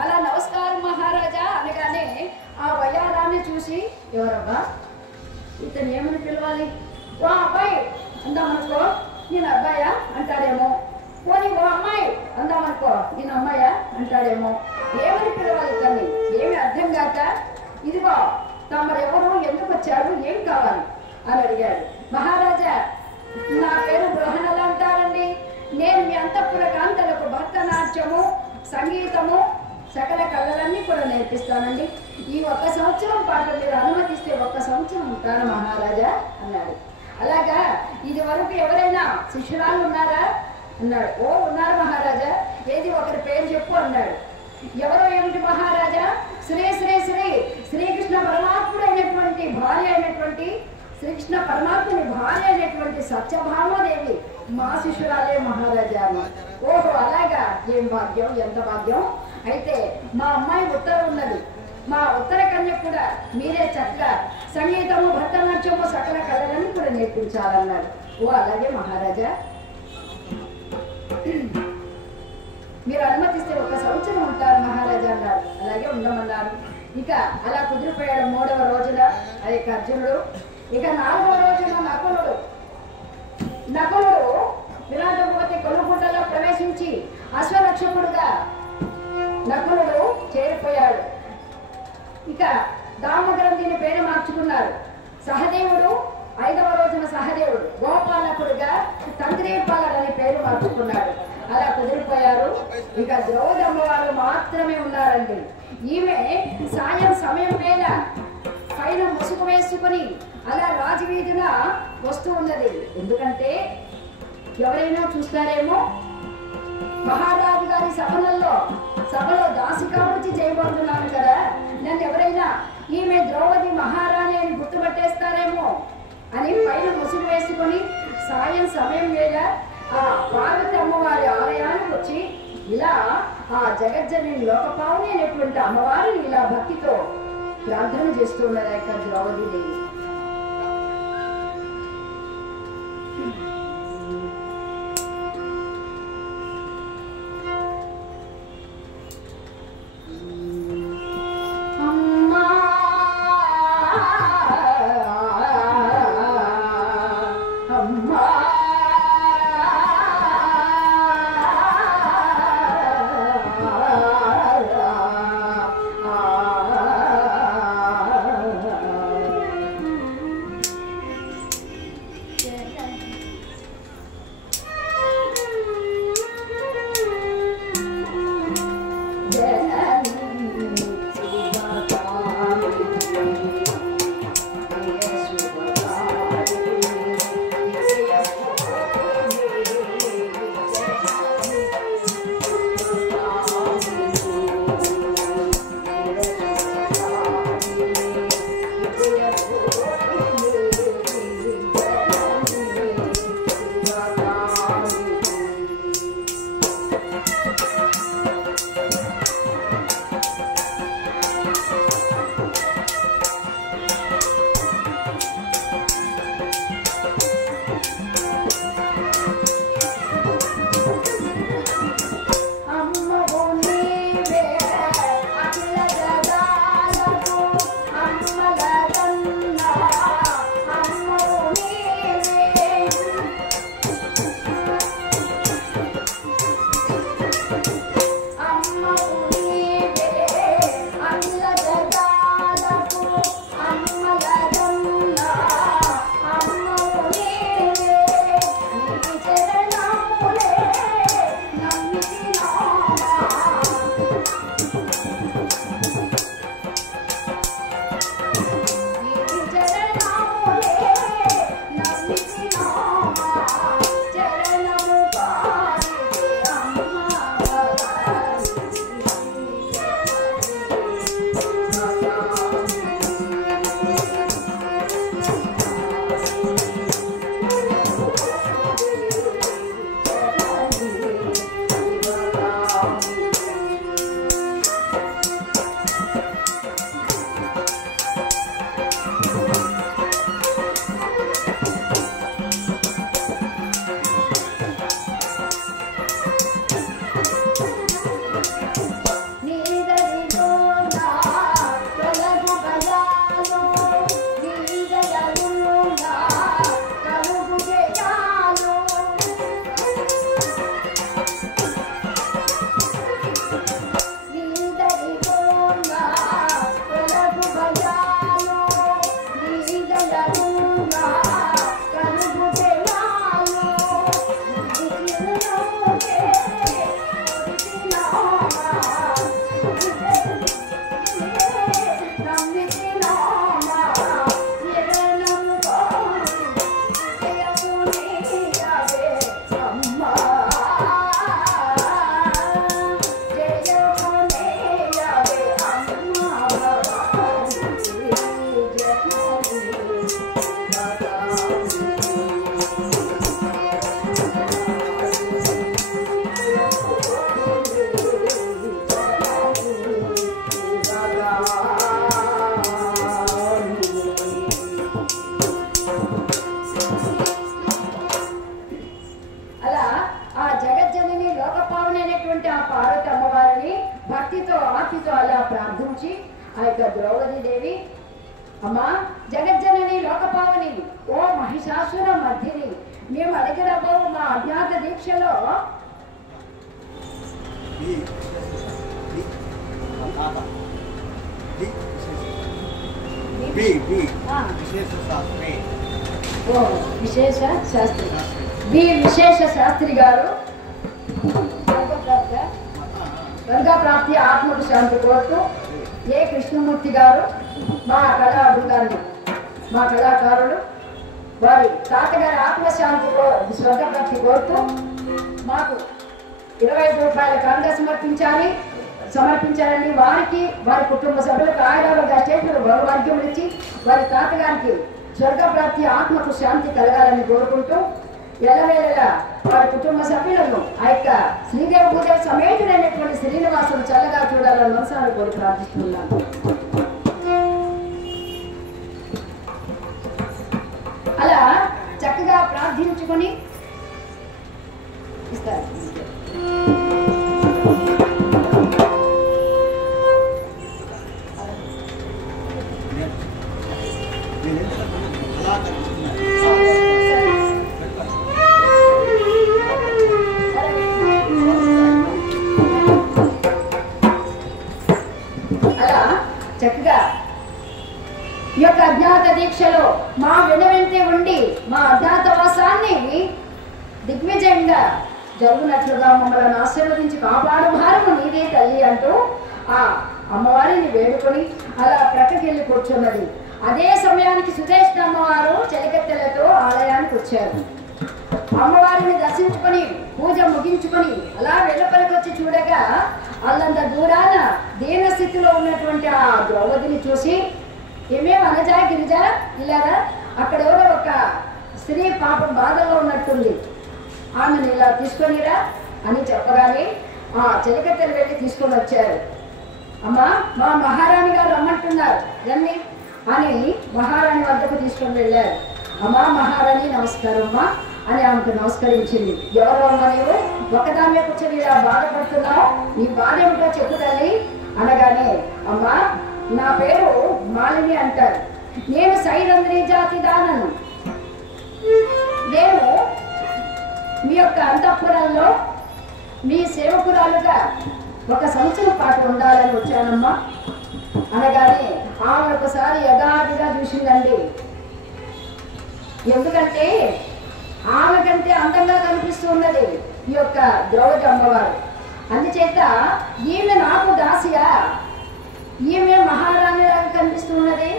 అలా నమస్కారం మహారాజా అనగానే ఆ వయ్యారాన్ని చూసి ఎవరబ్బా ఇతను ఏమని పిలవాలి? ఓ అబ్బాయి అందామనుకో నేను అబ్బాయా అంటాడేమో, పోనీ ఓ అమ్మాయి అందామనుకో నేను అమ్మాయా అంటాడేమో. ఏమని పిలవాలి ఇతన్ని? ఏమి అర్థం కాక ఇదిగో తమరెవరు, ఎందుకు వచ్చారు, ఏం కావాలి అని అడిగాడు. మహారాజా నా పేరు బృహణల అంటారండి. నేను మీ అంతఃపుర కాంతలకు భరతనాట్యము, సంగీతము, సకల కళలన్నీ కూడా నేర్పిస్తానండి. ఈ 1 సంవత్సరం పాటు మీరు అనుమతిస్తే 1 సంవత్సరం ఉంటాను మహారాజా అన్నాడు. అలాగా ఇది వరకు ఎవరైనా శిష్యురాలు ఉన్నారా అన్నాడు. ఓ ఉన్నారు మహారాజా. ఏది ఒకరి పేరు చెప్పు అన్నాడు. ఎవరో ఏమిటి మహారాజా? శ్రీ శ్రీ శ్రీ శ్రీకృష్ణ పరమాత్ముడు అయినటువంటి భార్య అయినటువంటి శ్రీకృష్ణ పరమాత్ముని భార్య అయినటువంటి సత్యభామాదేవి మా శిష్యురాలే మహారాజా. ఓహో అలాగా, ఏం భాగ్యం, ఎంత భాగ్యం. అయితే మా అమ్మాయి ఉత్తరం ఉన్నది, మా ఉత్తర కన్య కూడా మీరే చక్కగా సంగీతము, భరతనాట్యము, సకల కళలను కూడా నేర్పించాలన్నాడు. ఓ అలాగే మహారాజా, మీరు అనుమతిస్తే 1 సంవత్సరం ఉంటారు మహారాజా అన్నారు. అలాగే ఉండమన్నారు. ఇక అలా కుదిరిపోయాడు. 3వ రోజున అదే అర్జునుడు. ఇక 4వ రోజున నకులుడు విరాటపతి కొనుగుట్టలో ప్రవేశించి అశ్వరక్షకుడుగా నకులుడు చేరిపోయాడు. ఇక దామోదరం దీని పేరు మార్చుకున్నారు. సహదేవుడు 5వ రోజున సహదేవుడు గోపాలకుడుగా తంత్రీపాలుడు అని పేరు మార్చుకున్నాడు. అలా కుదిరిపోయారు. ఇక ద్రౌపది అమ్మవారు మాత్రమే ఉన్నారండి. ఈమె సాయం సమయం వేళ పైన ముసుగు వేసుకుని అలా రాజవీధిన వస్తూ ఉన్నది. ఎందుకంటే ఎవరైనా చూస్తారేమో, మహారాజు గారి సభలో దాసిగా వచ్చి చేయబోతున్నాను కదా, నన్ను ఎవరైనా ఈమె ద్రౌపది మహారాణి అని గుర్తుపట్టేస్తారేమో అని పైన ముసుగు వేసుకొని సాయం సమయం వేళ ఆ పార్వతి అమ్మవారి ఆలయానికి వచ్చి ఇలా ఆ జగజ్జనని లోకపావని అనేటువంటి అమ్మవారిని ఇలా భక్తితో ప్రార్థన చేస్తూ ఉన్నది యొక్క ద్రౌపది దేవి. ఆ యొక్క ద్రౌపదీదేవి, అమ్మా జగజ్జనని లోకపావని, ఓ మహిషాసుర మధ్యని, మేము అడిగినబో మా అజ్ఞాత దీక్షలో విశేష శాస్త్రి విశేష శాస్త్రి గారు వర్గప్రాప్తి ఆత్మకు శాంతి కోరుతూ, ఏ కృష్ణమూర్తి గారు మా కళాబృందాన్ని, మా కళాకారులు వారి తాతగారి ఆత్మశాంతి స్వర్గప్రాప్తి కోరుతూ మాకు 25 రూపాయల కానుక సమర్పించాలని వారికి వారి కుటుంబ సభ్యులకు ఆయురాలుగా చేతులు బహుభాగ్యం ఇచ్చి వారి తాతగారికి స్వర్గప్రాప్తి ఆత్మకు శాంతి కలగాలని కోరుకుంటూ ఎల్లవేళలా వారి కుటుంబ సభ్యులను ఆ యొక్క శ్రీదేవి పూజ సమేతుడైనటువంటి శ్రీనివాసులు చల్లగా చూడాలని మనసాన్ని కోరి ప్రార్థిస్తున్నాను. అలా చక్కగా ప్రార్థించుకొని ఇస్తారు. అలా చక్కగా ఈ యొక్క అజ్ఞాత దీక్షలో మా వెనువెంటే ఉండి మా అజ్ఞాతవాసాన్ని దిగ్విజయంగా జరుగునట్లుగా మమ్మల్ని ఆశీర్వదించి కాపాడు భారము నీదే తల్లి అంటూ ఆ అమ్మవారిని వేడుకొని అలా ప్రక్కకెళ్ళి కూర్చున్నది. అదే సమయానికి సుదేష్ణ అమ్మవారు చెలికత్తెలతో ఆలయానికి వచ్చారు. అమ్మవారిని దర్శించుకొని పూజ ముగించుకొని అలా వెలుపలికి వచ్చి చూడగా అల్లంత దూరాన దీన స్థితిలో ఉన్నటువంటి ఆ ద్రౌపదిని చూసి, ఏమేం అనజా గిరిజా ఇలాగా అక్కడ ఎవరో ఒక స్త్రీ పాపం బాధలో ఉన్నట్టుంది, ఆమెను ఇలా తీసుకొనిరా అని చెప్పగానే ఆ చెలికత్తెలు వెళ్ళి తీసుకొని వచ్చారు. అమ్మా మా మహారాణి గారు రమ్మంటున్నారు రండి అని మహారాణి వద్దకు తీసుకొని వెళ్ళారు. అమ్మా మహారాణి నమస్కారం అమ్మా అని ఆమెకు నమస్కరించింది. ఎవరు అమ్మ నీవు ఒకదాన్నే కూర్చొని ఇలా బాధపడుతున్నావు, నీ బాధ ఏమిటో చెప్పు తల్లి అనగానే, అమ్మా నా పేరు మాలిని అంటారు, నేను సైరంధ్రి జాతి దానను, నేను మీ యొక్క అంతఃపురంలో మీ సేవకురాలుగా 1 సంవత్సరం పాటు ఉండాలని వచ్చానమ్మా అనగానే ఆమె ఒకసారి యథార్థిగా చూసిందండి. ఎందుకంటే ఆమె కంటే అందంగా కనిపిస్తూ ఉన్నది ఈ యొక్క ద్రౌపది అమ్మవారు. అందుచేత ఈమె నాకు దాసియా, ఈమె మహారాణిలాగా కనిపిస్తూ ఉన్నది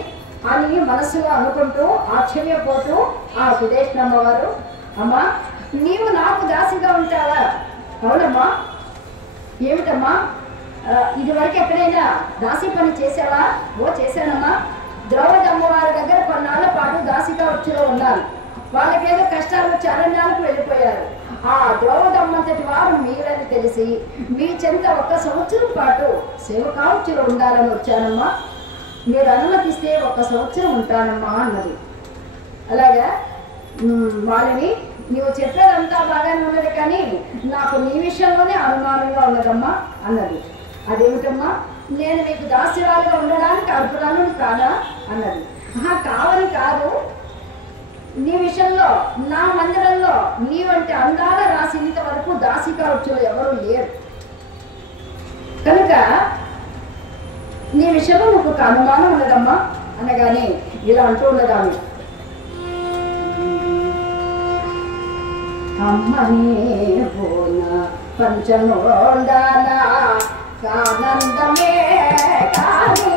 అని మనసులో అనుకుంటూ ఆశ్చర్యపోతూ ఆ సుదేష్ణ అమ్మవారు, అమ్మా నీవు నాకు దాసిగా ఉంటావా? అవునమ్మా. ఏమిటమ్మా ఇదివరకు ఎక్కడైనా దాసి పని చేసావా? ఓ చేశానమ్మా. ద్రౌపది అమ్మవారి దగ్గర కొన్నాళ్ళ పాటు దాసిగా వచ్చులో ఉన్నాను. వాళ్ళకేదో కష్టాలు చరణ్యాలకు వెళ్ళిపోయారు. ఆ ద్రౌపది అమ్మంతటి వారు మీరని తెలిసి మీ చెంత 1 సంవత్సరం పాటు సేవకాంక్షలో ఉండాలని వచ్చానమ్మా, మీరు అనుమతిస్తే 1 సంవత్సరం ఉంటానమ్మా అన్నది. అలాగా మాలిని నీవు చెప్పేదంతా బాగానే ఉన్నది, కానీ నాకు నీ విషయంలోనే అనుమానంగా ఉన్నదమ్మా అన్నది. అదేమిటమ్మా, నేను మీకు దాస్యరాలుగా ఉండడానికి అర్హురాలు కాదా అన్నది. కావని కాదు, నీ విషయంలో నా మందిరంలో నీ వంటి అందాల రాసి ఇంతవరకు దాసిగా వచ్చే ఎవరు లేరు కనుక నీ విషయంలో నీకు ఒక అనుమానం ఉన్నదమ్మా అనగానే ఇలా అంటూ ఉన్నదాము, అమ్మనే పోన పంచమోండాన ఆనందమే కానీ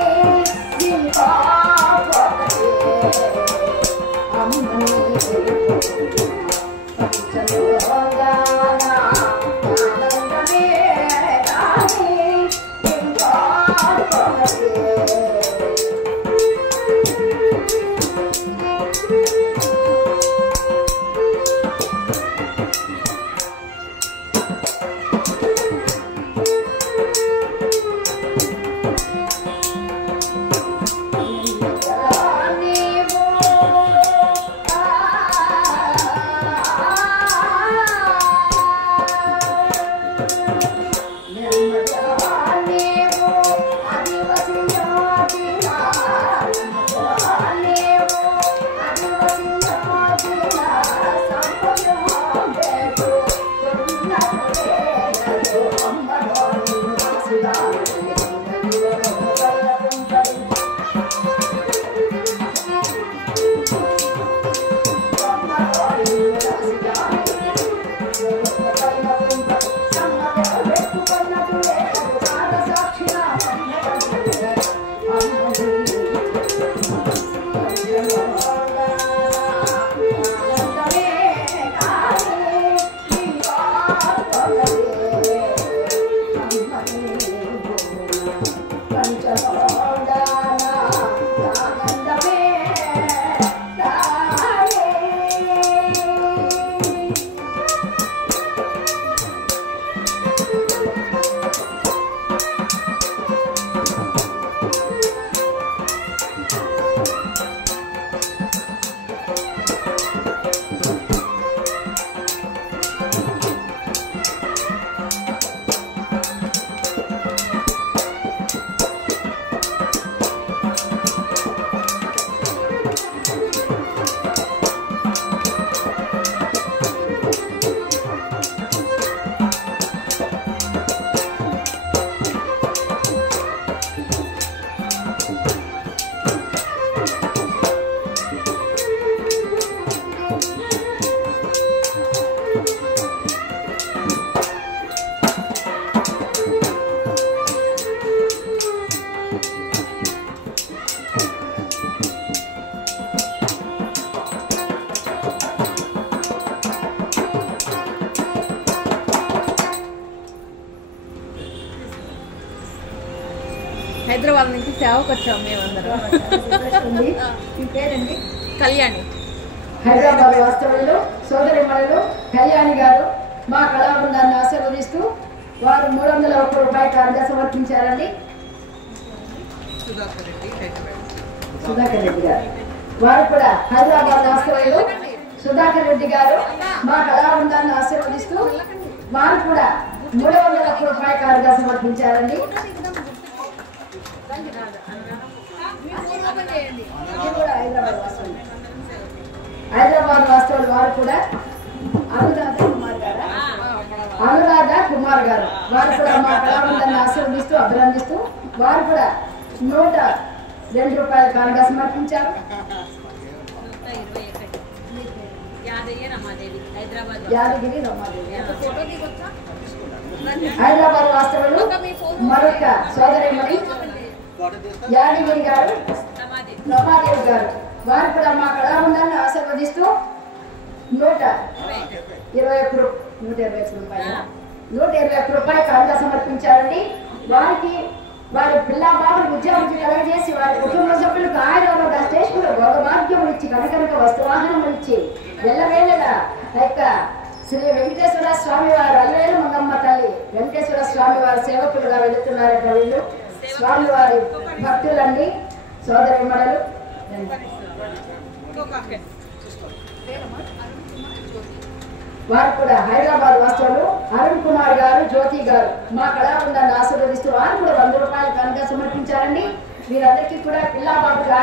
హైదరాబాద్ నుంచి సేవకు వచ్చాము మేమందరం. మీ పేరండి? కళ్యాణి. హైదరాబాద్ వాస్తవ్యులు సోదరి మనులు కళ్యాణి గారు మా కళాబృందాన్ని ఆశీర్వదిస్తూ వారు 301 రూపాయలు కానుక సమర్పించారండి. సుధాకర్ రెడ్డి గారు వారు కూడా హైదరాబాద్ వాస్తవ్యులు సుధాకర్ రెడ్డి గారు మా కళాబృందాన్ని ఆశీర్వదిస్తూ వారు కూడా 301 రూపాయలు కానుక సమర్పించారండి. హైదరాబాద్ వాస్తవులు వారు కూడా అనురాధ కుమార్ గారు వారు కూడా మా కళాబృందాన్ని ఆశీర్వదిస్తూ అభినందిస్తూ వారు కూడా 102 రూపాయల కానుక సమర్పించారు. యాదగిరి రమాదేవి హైదరాబాద్ వాస్తవులు మరొక సోదరిమణి యాదగిరి గారు రమాదేవి గారు వారు కూడా మా కళాబృందాన్ని ఆశీర్వదిస్తూ 121 రూపాయలు కానుక సమర్పించారండి. వారికి వారి పిల్ల బాబులు ఉద్యోగం కలగజేసి వారి కుటుంబ సభ్యులకు ఆయుర్వేద స్టేషన్లో భోగభాగ్యములు ఇచ్చి కనకనక వస్తువాహనములు ఇచ్చి వెళ్ళవేళ యొక్క శ్రీ వెంకటేశ్వర స్వామి వారు అల్లవేలు మంగమ్మ తల్లి వెంకటేశ్వర స్వామి వారి సేవకులుగా వెళుతున్నారట. వీళ్ళు స్వామి వారి భక్తులండి సోదరి మడలు. వారు కూడా హైదరాబాద్ వాస్తవులు అరుణ్ కుమార్ గారు జ్యోతి గారు మా కళాబృందాన్ని ఆశీర్వదిస్తూ వారు కూడా 100 రూపాయలు కానుక సమర్పించారండి. వీరందరికీ కూడా పిల్లా బాబుగా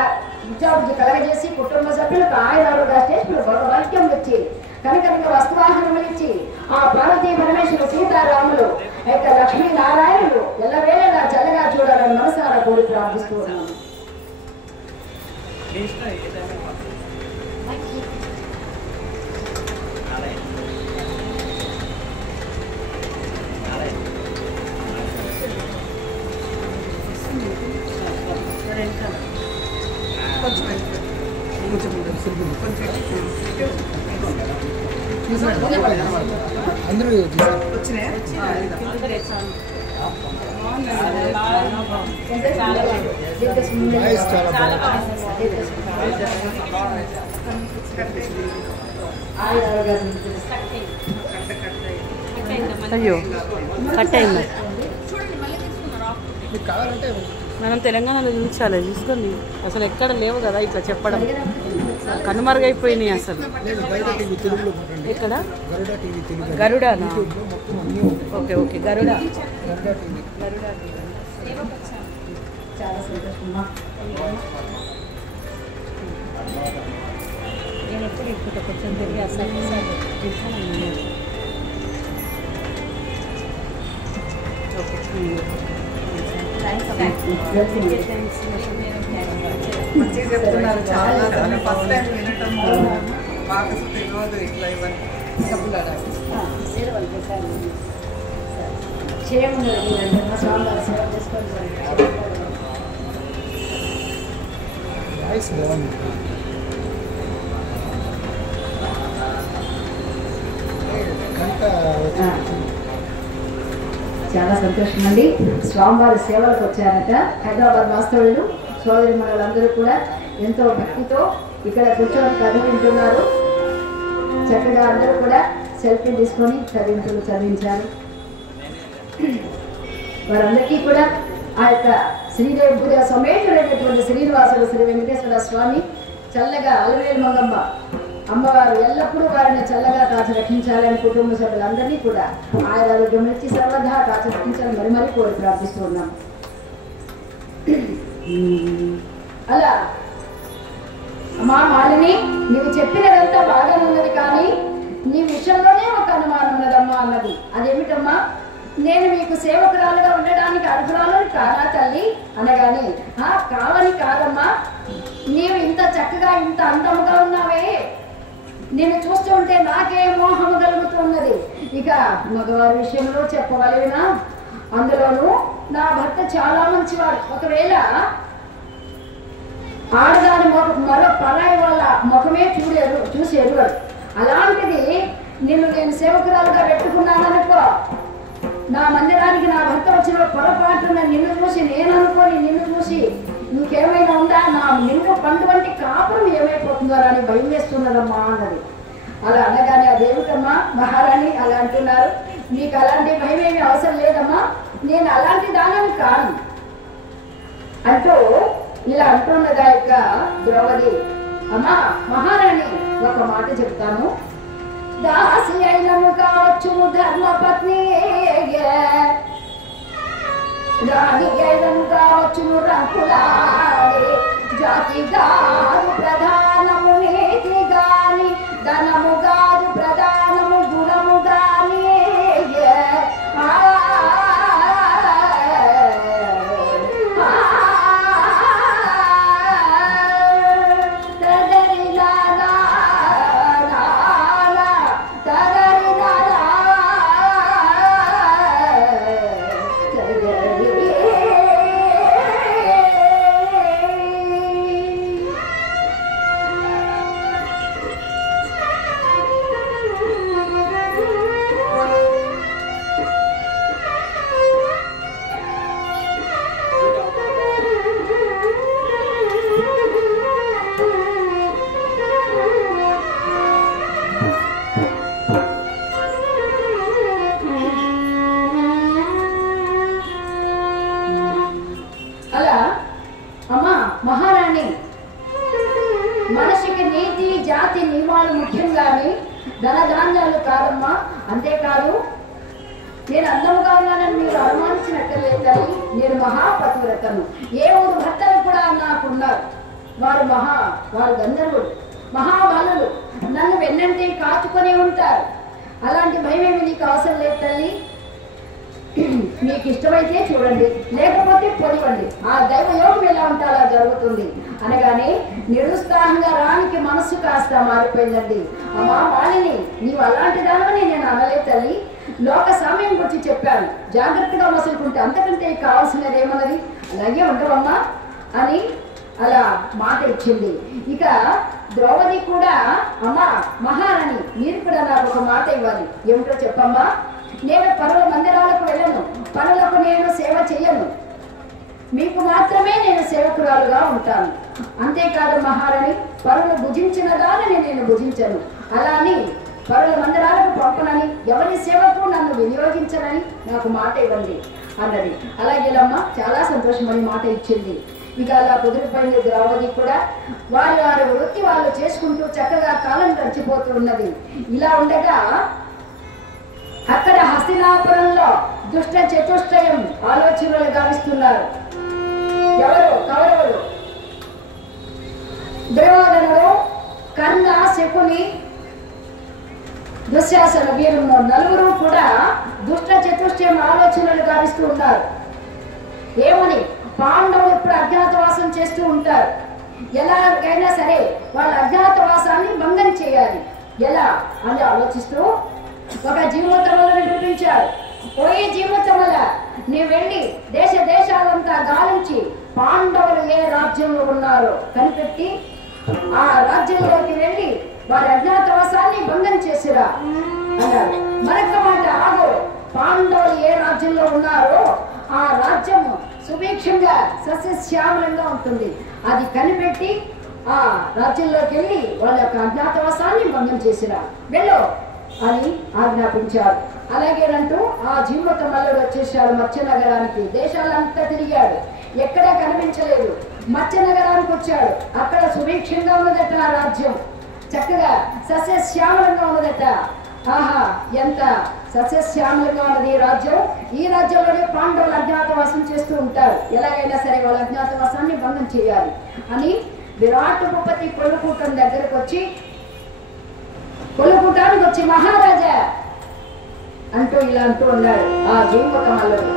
ఉద్యోగం కలగజేసి కుటుంబ సభ్యులకు ఆయురాలుగా స్టేషన్లో భోగభాగ్యం వచ్చి కనకనక వస్తువాహనములు ఇచ్చి ఆ పార్వతీ పరమేశ్వర సీతారాములు యొక్క లక్ష్మీనారాయణులు ఎల్లవేళలా చల్లగా చూడాలని మనసారా కోరి ప్రార్థిస్తూ ఉన్నాము. అందరూ అయ్యో కట్ అయింది. కావాలంటే మనం తెలంగాణలో చూపించాలి, చూసుకోండి. అసలు ఎక్కడ లేవు కదా ఇట్లా చెప్పడం, కనుమరుగైపోయినాయి అసలు. ఎక్కడ గరుడానా? Okay okay Garuda. చాలా సంతోషమా. నేను ఎప్పుడు ఇప్పుడు కొంచెం తిరిగి అసలు చెప్తున్నారు చాలా ఫస్ట్ టైం వినటం మాకు తెలియదు ఇట్లా ఇవన్నీ చాలా సంతోషం అండి. స్వామివారి సేవలకు వచ్చారట హైదరాబాద్ వాస్తవ్యులు సోదరి మనలందరూ కూడా ఎంతో భక్తితో ఇక్కడ కూర్చొని కథ వింటున్నారు. చక్కగా అందరూ కూడా సెల్ఫీ తీసుకొని చదివించారు. వారందరికీ కూడా ఆ యొక్క శ్రీదేవి పూజ సమేతుడైనటువంటి శ్రీనివాసుడు శ్రీ వెంకటేశ్వర స్వామి చల్లగా అలవేలు మంగమ్మ అమ్మవారు ఎల్లప్పుడూ వారిని చల్లగా కాచి రక్షించాలని కుటుంబ సభ్యులందరినీ కూడా ఆయన ఆరోగ్యం ఇచ్చి సర్వదా కాచి రక్షించాలని మరి కోరి ప్రార్థిస్తూ ఉన్నాం. అలా మా మాలిని నీవు చెప్పినదంతా బాగానే ఉన్నది, కానీ నీ విషయంలోనే ఒక అనుమానం ఉన్నదమ్మా అన్నది. అదేమిటమ్మా? నేను మీకు సేవకురాలుగా ఉండడానికి అర్హురాలని కాదా తల్లి అనగానే, కావని కాదమ్మా, నీవు ఇంత చక్కగా ఇంత అందముగా ఉన్నావే, నేను చూస్తూ ఉంటే నాకే మోహము కలుగుతున్నది. ఇక మగవారి విషయంలో చెప్పవలేనా? అందులోనూ నా భర్త చాలా మంచివాడు. ఒకవేళ ఆడదాని మరో పరాయి వాళ్ళ ముఖమే చూసేరు. అలాంటిది నేను సేవకురాలుగా పెట్టుకున్నాననుకో, నా మందిరానికి నా భర్త వచ్చి ఆలోచన పొరపాటున నిన్ను చూసి నేను అనుకోని నిన్ను చూసి ఇంకేమైనా ఉందా, నా నిన్ను పండు వంటి కాపురం ఏమైపోతుందో అని భయం వేస్తున్నదమ్మా అన్నది. అలా అనగానే అదేమిటమ్మా మహారాణి అలా అంటున్నారు, మీకు అలాంటి భయం ఏమీ అవసరం లేదమ్మా, నేను అలాంటి దానని కాను అంటూ ఇలా అంటున్నదా యొక్క ద్రౌపది. అమ్మా మహారాణి ఒక మాట చెప్తాను, దాసి అయినను కావచ్చు ధర్మపత్ని, రాణి అయినను కావచ్చు రంకులాడి, జాతి కాదు ప్రధానము నీతి గాని, ధనము కాదు ప్రధానము గుణము గాని. మహారాణి మనిషికి నీతి జాతి నియమాలు ముఖ్యం కానీ ధనధాన్యాలు కాదమ్మా. అంతేకాదు నేను అందముగా ఉన్నానని మీరు అనుమానించినట్లేదు తల్లి, నేను మహాపతివ్రతను. ఏ ఊరు భర్తలు కూడా నాకున్నారు, వారు గంధర్వులు మహాబాలులు, నన్ను వెన్నంటే కాచుకొని ఉంటారు. అలాంటి భయమేమి నీకు అవసరం లేదు తల్లి, మీకు ఇష్టమైతే చూడండి లేకపోతే పొడివండి, ఆ దైవ యోగం ఎలా ఉంటే అలా జరుగుతుంది అనగానే నిరుత్సాహంగా రానికి మనస్సు కాస్త మారిపోయిందండి. అమ్మా వాణిని నీవు అలాంటి దానమని నేను అనలేదు తల్లి, లోక సమయం గురించి చెప్పాను, జాగ్రత్తగా మసులుకుంటే అంతకంటే కావాల్సినది ఏమన్నది, అలాగే ఉండవమ్మా అని అలా మాట ఇచ్చింది. ఇక ద్రౌపది కూడా అమ్మా మహారాణి మీరు కూడా నాకు ఒక మాట ఇవ్వాలి, ఏమిటో చెప్పమ్మా, నేను పనుల మందిరాలకు వెళ్ళను, పనులకు నేను సేవ చేయను, మీకు మాత్రమే నేను సేవకురాలుగా ఉంటాను. అంతేకాదు మహారాణి పనులు భుజించిన దానిని నేను భుజించను, అలా అని పరుల మందిరాలకు పంపనని ఎవరి సేవకు నన్ను వినియోగించనని నాకు మాట ఇవ్వండి అన్నది. అలాగేలమ్మ చాలా సంతోషమని మాట ఇచ్చింది. ఇక అలా కుదిరిపోయింది. ద్రౌపది కూడా వారి వృత్తి వాళ్ళు చేసుకుంటూ చక్కగా కాలం గడిచిపోతూ ఉన్నది. ఇలా ఉండగా అక్కడ హస్తినాపురంలో దుష్ట చతుష్టయం ఆలోచనలు గావిస్తున్నారు. ఎవరు? కౌరవులు. దుర్యోధనుడు, కర్ణ, శకుని, దుశ్శాసన వీరు నలుగురు కూడా దుష్ట చతుష్టయం ఆలోచనలు గావిస్తూ ఉన్నారు. ఏమని? పాండవులు ఇప్పుడు అజ్ఞాతవాసం చేస్తూ ఉంటారు, ఎలాగైనా సరే వాళ్ళ అజ్ఞాతవాసాన్ని భంగం చేయాలి, ఎలా అని ఆలోచిస్తూ ఒక జీవోత్తమలను పిలిపించారు. పోయి జీవోత్తమల నీ వెళ్ళి దేశ దేశాలంతా గాలించి పాండవులు ఏ రాజ్యంలో ఉన్నారో కనిపెట్టి ఆ రాజ్యంలోకి వెళ్ళి వారి అజ్ఞాతవాసాన్ని భంగం చేసిరా అన్నారు. మరొక మాట, ఆగో, పాండవులు ఏ రాజ్యంలో ఉన్నారో ఆ రాజ్యము సుభిక్షంగా సస్యశ్యామలంగా ఉంటుంది, అది కనిపెట్టి ఆ రాజ్యంలోకి వెళ్ళి వాళ్ళ యొక్క అజ్ఞాతవాసాన్ని భంగం చేసిరా, వెళ్ళు అని ఆజ్ఞాపించారు. అలాగేనంటూ ఆ జీవత మల్లుడు వచ్చేసాడు మత్స్య నగరానికి. దేశాలంతా తిరిగాడు, ఎక్కడా కనిపించలేదు. మత్స్య నగరానికి వచ్చాడు. అక్కడ సుభిక్షంగా ఉన్నదట ఆ రాజ్యం, చక్కగా సస్యశ్యామలంగా ఉన్నదట. ఆహా, ఎంత సస్యశ్యామలంగా ఉన్నది ఈ రాజ్యం. ఈ రాజ్యంలోనే పాండవులు అజ్ఞాతవాసం చేస్తూ ఉంటారు, ఎలాగైనా సరే వాళ్ళ అజ్ఞాతవాసాన్ని భంగం చేయాలి అని విరాట్ ఉపపతి కొలుకూటం దగ్గరకు వచ్చి కొలుకూటానికి వచ్చి మహారాజా అంటూ ఇలా అంటూ ఉన్నాడు ఆ జీవక మల్లుడు.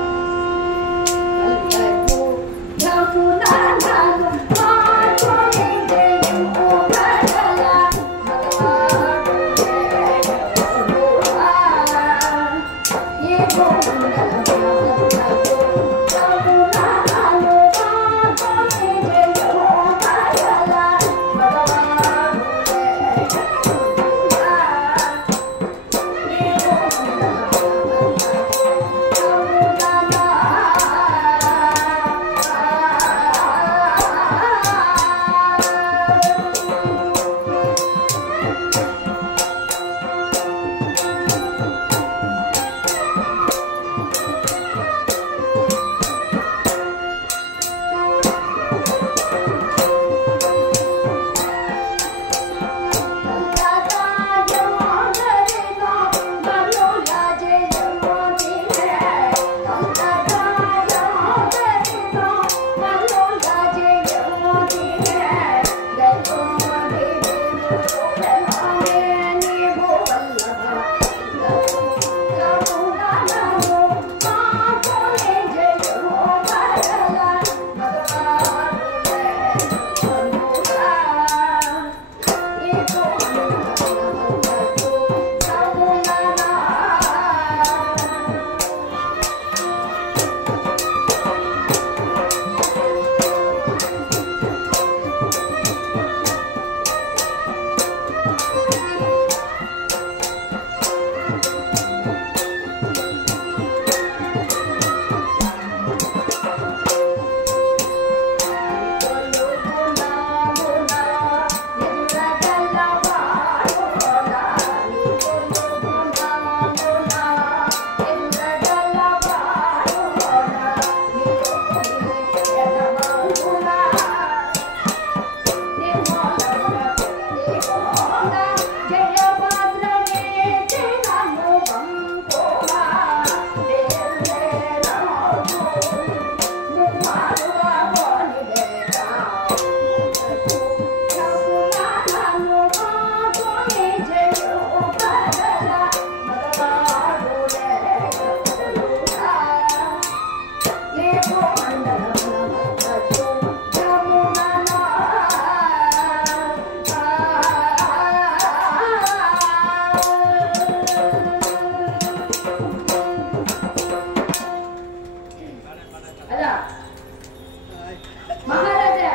మహారాజా,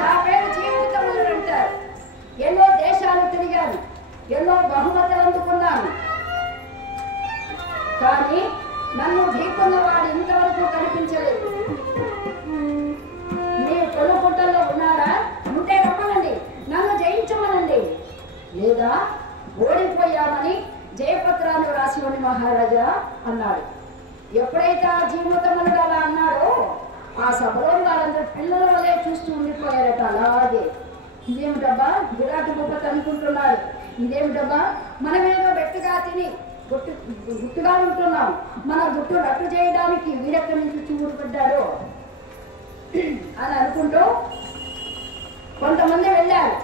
నా పేరు జీవితములు అంటారు. ఎన్నో దేశాలు తిరిగాను, ఎన్నో బహుమతులు అందుకున్నాను. కానీ నన్ను ఢీకున్న వాడు ఇంతవరకు కనిపించలేదు. మీ కొనుకుంటల్లో ఉన్నారా? ఉంటే రమ్మనండి, నన్ను జయించమనండి. లేదా ఓడిపోయామని జయపత్రాన్ని వ్రాసివని మహారాజా అన్నాడు. ఎప్పుడైతే ఆ జీవితములు అలా అన్నాడో ఆ సభలో వాళ్ళందరూ పిల్లల వల్లే చూస్తూ ఉండిపోయారట. అలాగే ఇదేమిటబ్బా విరాట్ గొప్పత అనుకుంటున్నాడు. ఇదేమిటబ్బా మనమేదో గట్టిగా తిని గుట్టుగా ఉంటున్నాం, మన గుట్టు రట్టు చేయడానికి వీరెక్కడి నుంచి చూడుపడ్డాడో అని అనుకుంటూ కొంతమంది వెళ్ళారు,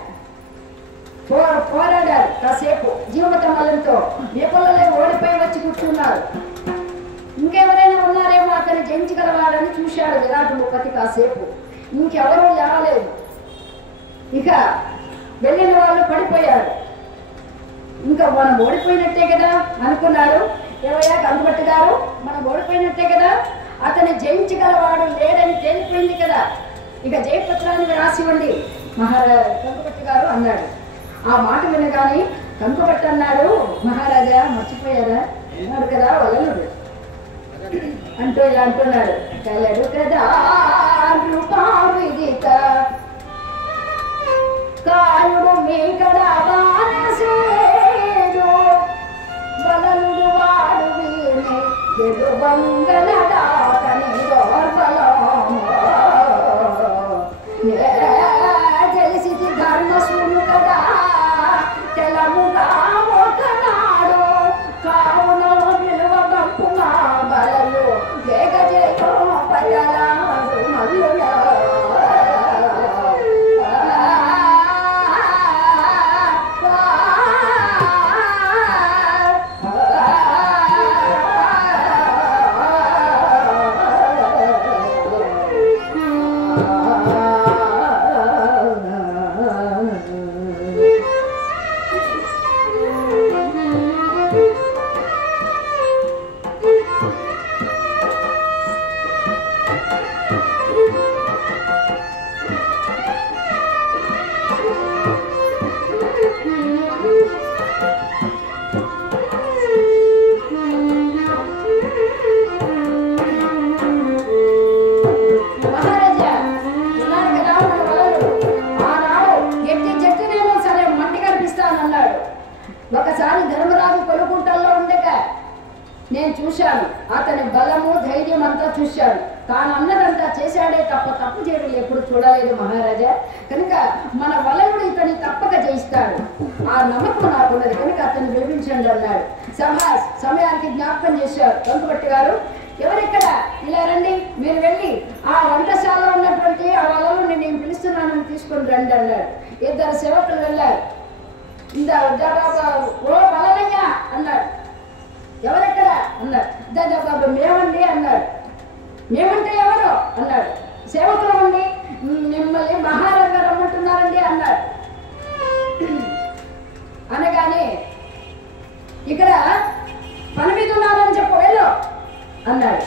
పోరాడారు. కాసేపు జీవతమలంతో వేపలలో ఓడిపోయి వచ్చి కూర్చున్నారు. ఇంకెవరైనా ఉన్నారేమో అతను జయించగలవాడని చూశాడు విరాట్ భూపతి. కాసేపు ఇంకెవరూ లేవలేదు. ఇక వెళ్ళిన వాళ్ళు పడిపోయారు. ఇంకా మనం ఓడిపోయినట్టే కదా అనుకున్నాడు. ఏవయ్యా కందుకట్టు గారు, మనం ఓడిపోయినట్టే కదా, అతను జయించగలవాడు లేడని తేలిపోయింది కదా, ఇక జయపత్రాన్ని రాసివ్వండి మహారాజా కందుకట్టు గారు అన్నాడు. ఆ మాట వినగానే కందుకట్టు అన్నాడు, మహారాజా మర్చిపోయారా అన్నాడు కదా వలలుడు అంటూ ఇలా అంటున్నాడు. కలడు కదా రూపావిదిత కాయుడు మీకడ వారసేడు బలనుడు వాడు వీణి గెలు బంగళదాతని తెలిసి ధర్మసును కదా తెలముగా ఒకనాడు కావున విలువ బంపుమా బలలు వేగ జయో పయలాడు మల్లుడా ఒకసారి ధర్మరాజు కొలుకుంటల్లో ఉండగా నేను చూశాను. అతని బలము ధైర్యం అంతా చూశాను. తాను అన్నదంతా చేశాడే తప్ప తప్పు చేయడం ఎప్పుడు చూడలేదు మహారాజా. కనుక మన వలనుడు ఇతని తప్పక జయిస్తాడు, ఆ నమ్మకం నాకున్నది. కనుక అతన్ని వివరించండి అన్నాడు. సమయానికి జ్ఞాపకం చేశారు. కందుకట్టు గారు, ఎవరిక్కడ ఇలా రండి, మీరు వెళ్ళి ఆ వంటశాలలో ఉన్నటువంటి ఆ వలను నేను పిలుస్తున్నానని తీసుకొని రండి అన్నాడు. ఇద్దరు సేవకులు వెళ్ళారు. ఓ బలనయ్యా అన్నాడు. ఎవరెక్కడ అన్నాడు. బాబు మేమండి అన్నాడు. మేమంటే ఎవరు అన్నాడు. సేవకులు అండి, మిమ్మల్ని మహారాజు గారు రమ్మంటున్నారండి అన్నాడు. అనగానే ఇక్కడ పని మీద ఉన్నారని చెప్పు వెళ్ళు అన్నాడు.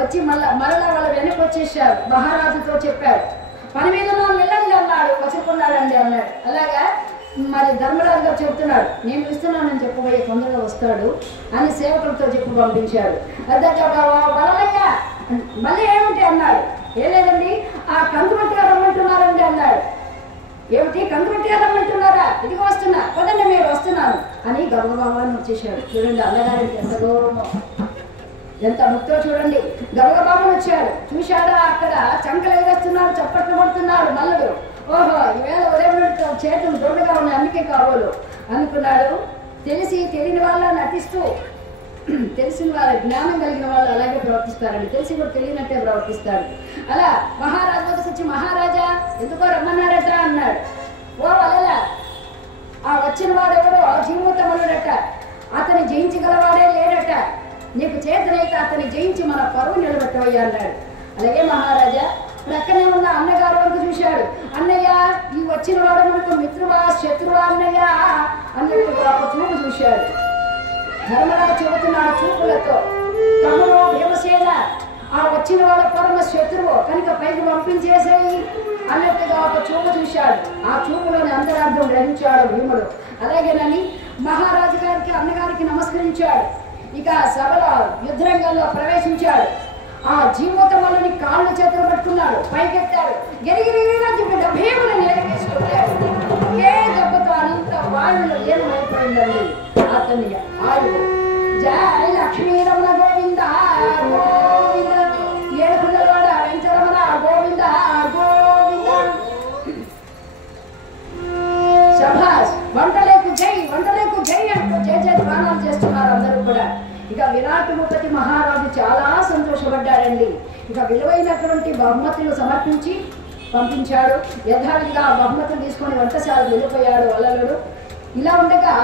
వచ్చి మరలా వాళ్ళ వెనక్కి వచ్చేసారు. మహారాజుతో చెప్పారు, పని మీద ఉన్నాను వెళ్ళండి అన్నాడు. పసుకున్నాడండి అన్నాడు. అలాగా మరి ధర్మరాజు గారు చెప్తున్నాడు, నేను ఇస్తున్నానని చెప్పబోయే తొందరగా వస్తాడు అని సేవకులతో చెప్పి పంపించాడు. బలమయ్యా మళ్ళీ ఏమిటి అన్నాడు. ఏ లేదండి, ఆ కందుకట్టు గారు రమ్మంటున్నారండి అన్నాడు. ఏమిటి కందుపెట్టేయాలనుకుంటున్నారా? ఇదిగో వస్తున్నా, పదండి మీరు, వస్తున్నాను అని గబగబాబాను వచ్చేసాడు. చూడండి అన్నగారికి ఎంత గౌరవమో, ఎంత భక్తో చూడండి. గబగబాబు వచ్చాడు, చూశాడా అక్కడ చంకలు ఎగేస్తున్నాడు, చప్పట్లు పడుతున్నాడు నల్లుడు. ఓహో, ఈవేళ ఉదయం చేతులు దొడ్డుగా ఉన్నాయి, అందుకే కాబోలు అనుకున్నాడు. తెలిసి తెలియని వాళ్ళ నటిస్తూ, తెలిసిన వాళ్ళ జ్ఞానం కలిగిన వాళ్ళు అలాగే ప్రవర్తిస్తారండి, తెలిసి కూడా తెలియనట్టే ప్రవర్తిస్తారు. అలా మహారాజు వద్దకు వచ్చి, మహారాజా ఎందుకో రమ్మన్నారట అన్నాడు. ఓ అలలా, ఆ వచ్చిన వాడెవడో జీవోత్తముడట, అతని జయించగలవాడే లేడట, నీకు చేతనైతే అతన్ని జయించి మన పరువు నిలబెట్టవయ్యా అన్నాడు. అలాగే మహారాజా. ప్రక్కనే ఉన్న అన్నగారు వరకు చూశాడు. అన్నయ్య, ఈ వచ్చిన వాడు మనకు మిత్రువా శత్రువా అన్నయ్య అన్నట్టుగా ఒక చూపు చూశాడు. ధర్మరాజు చెబుతున్నాడు చూపులతో, తమ్ముడు భీమసేన, ఆ వచ్చిన వాడు పరమ శత్రువు కనుక పైకి పంపించేసేయి అన్నట్టుగా ఒక చూపు చూశాడు. ఆ చూపులోని అంతరార్థం గ్రహించాడు భీముడు. అలాగేనని మహారాజు గారికి అన్నగారికి నమస్కరించాడు. ఇక సభలో యుద్ధరంగంలో ప్రవేశించాడు. ఆ జీవోత్తములని కాళ్ళు చేతులు పట్టుకున్నాడు, పైకెత్తాడు, ఎరిగిరిగిరిగా చెప్పి భీముని నేలకేసుకుంటాడు. ఏ దెబ్బతో అనంత వాయువులు ఏమైపోయిందండి అతని ఆయువు. జయ లక్ష్మీ రమణ గోవింద గోవింద, ఏడుకుండలవాడ వెంకటరమణ గోవింద గోవింద. శభాష్, వంటలేకు జై, వంటలేకు జై అంటూ జయ జయ ధ్వానాలు చేస్తున్నారు అందరూ కూడా. ఇక విరాటుపతి మహారాజు చాలా సంతోషపడ్డాడండి. ఇక విలువైనటువంటి బహుమతులు సమర్పించి పంపించాడు. యథావిధిగా బహుమతులు తీసుకొని వంటశాలకు వెళ్ళిపోయాడు వల్లలుడు. ఇలా ఉండగా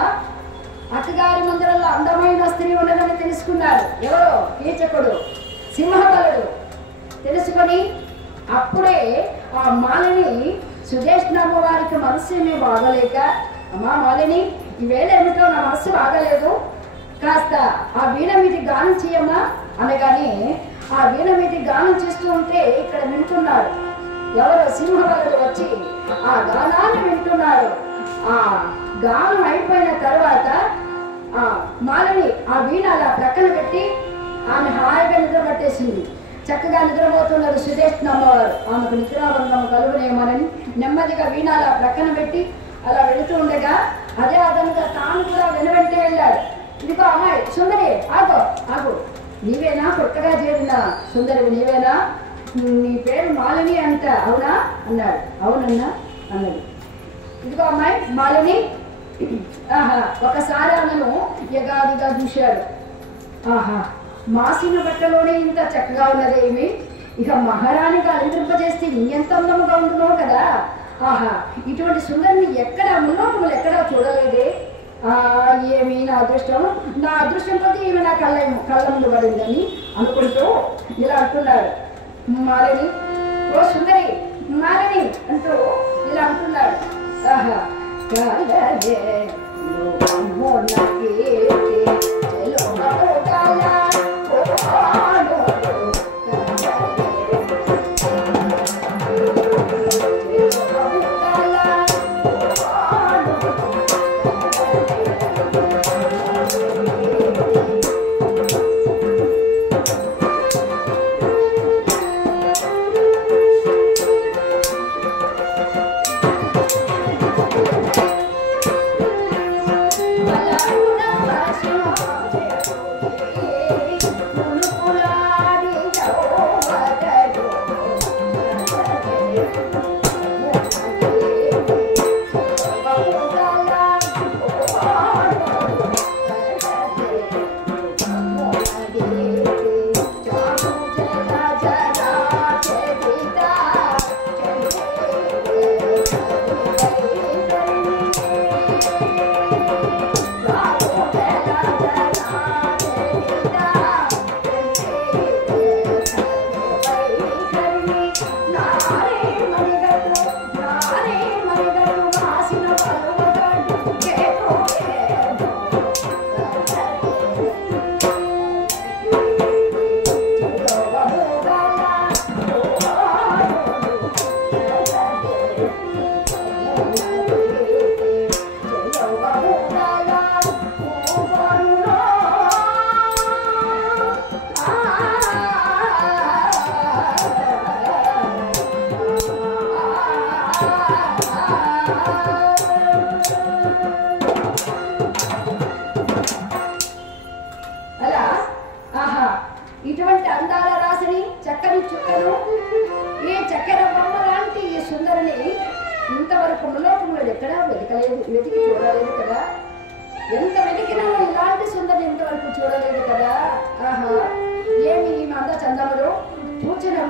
అత్తగారి మందిరంలో అందమైన స్త్రీ ఉన్నదని తెలుసుకున్నాడు. ఎవరో కీచకుడు, సింహబలుడు. తెలుసుకొని అప్పుడే ఆ మాలిని సుదేష్ణమ్మ వారికి మనస్సుని బాగలేక, అమ్మా మాలిని, ఈవేళ ఏమిటో నా మనస్సు బాగలేదు, కాస్త ఆ వీణ మీది గానం చేయమ్మా అనగానే ఆ వీణ మీది గానం చేస్తూ ఉంటే ఇక్కడ వింటున్నాడు. ఎవరో సింహబలుడు వచ్చి ఆ గానాన్ని వింటున్నాడు. ఆ గానం అయిపోయిన తర్వాత ఆ మాలని ఆ వీణ అలా ప్రక్కన పెట్టి ఆమె హాయిగా నిద్ర పట్టేసింది. చక్కగా నిద్రపోతున్నారు సుదేష్ణమ్మ వారు. ఆమెకు నిద్రాభంగం కలుగునేమోనని నెమ్మదిగా వీణ అలా ప్రక్కన పెట్టి అలా వెళుతూ ఉండగా అదే అతనుగా తాను కూడా వెనువెంటే వెళ్ళాడు. ఇదిగో అమ్మాయి సుందరి, ఆగో ఆగు, నీవేనా కొత్తగా చేరిన సుందరివి, నీవేనా, నీ పేరు మాలిని అంట, అవునా అన్నాడు. అవునన్నా అన్నది. ఇదిగో అమ్మాయి మాలిని. ఆహా, ఒకసారి ఆమెను యగాదిగా చూశాడు. ఆహా, మాసిన బట్టలోనే ఇంత చక్కగా ఉన్నదేమి, ఇక మహారాణిగా అలంకరింపజేస్తే ఇంకెంత అందముగా ఉంటున్నావు కదా. ఆహా, ఇటువంటి సుందరిని ఎక్కడ మున్నోటములు ఎక్కడా చూడలేదే. ఏమి నా అదృష్టం, నా అదృష్టం కొద్దీ ఈమె నా కళ్ళ ముందు పడిందని అనుకుంటూ ఇలా అంటున్నాడు. మాలిని, ఓ సుందరి మాలిని అంటూ ఇలా అంటున్నాడు. ఆహా,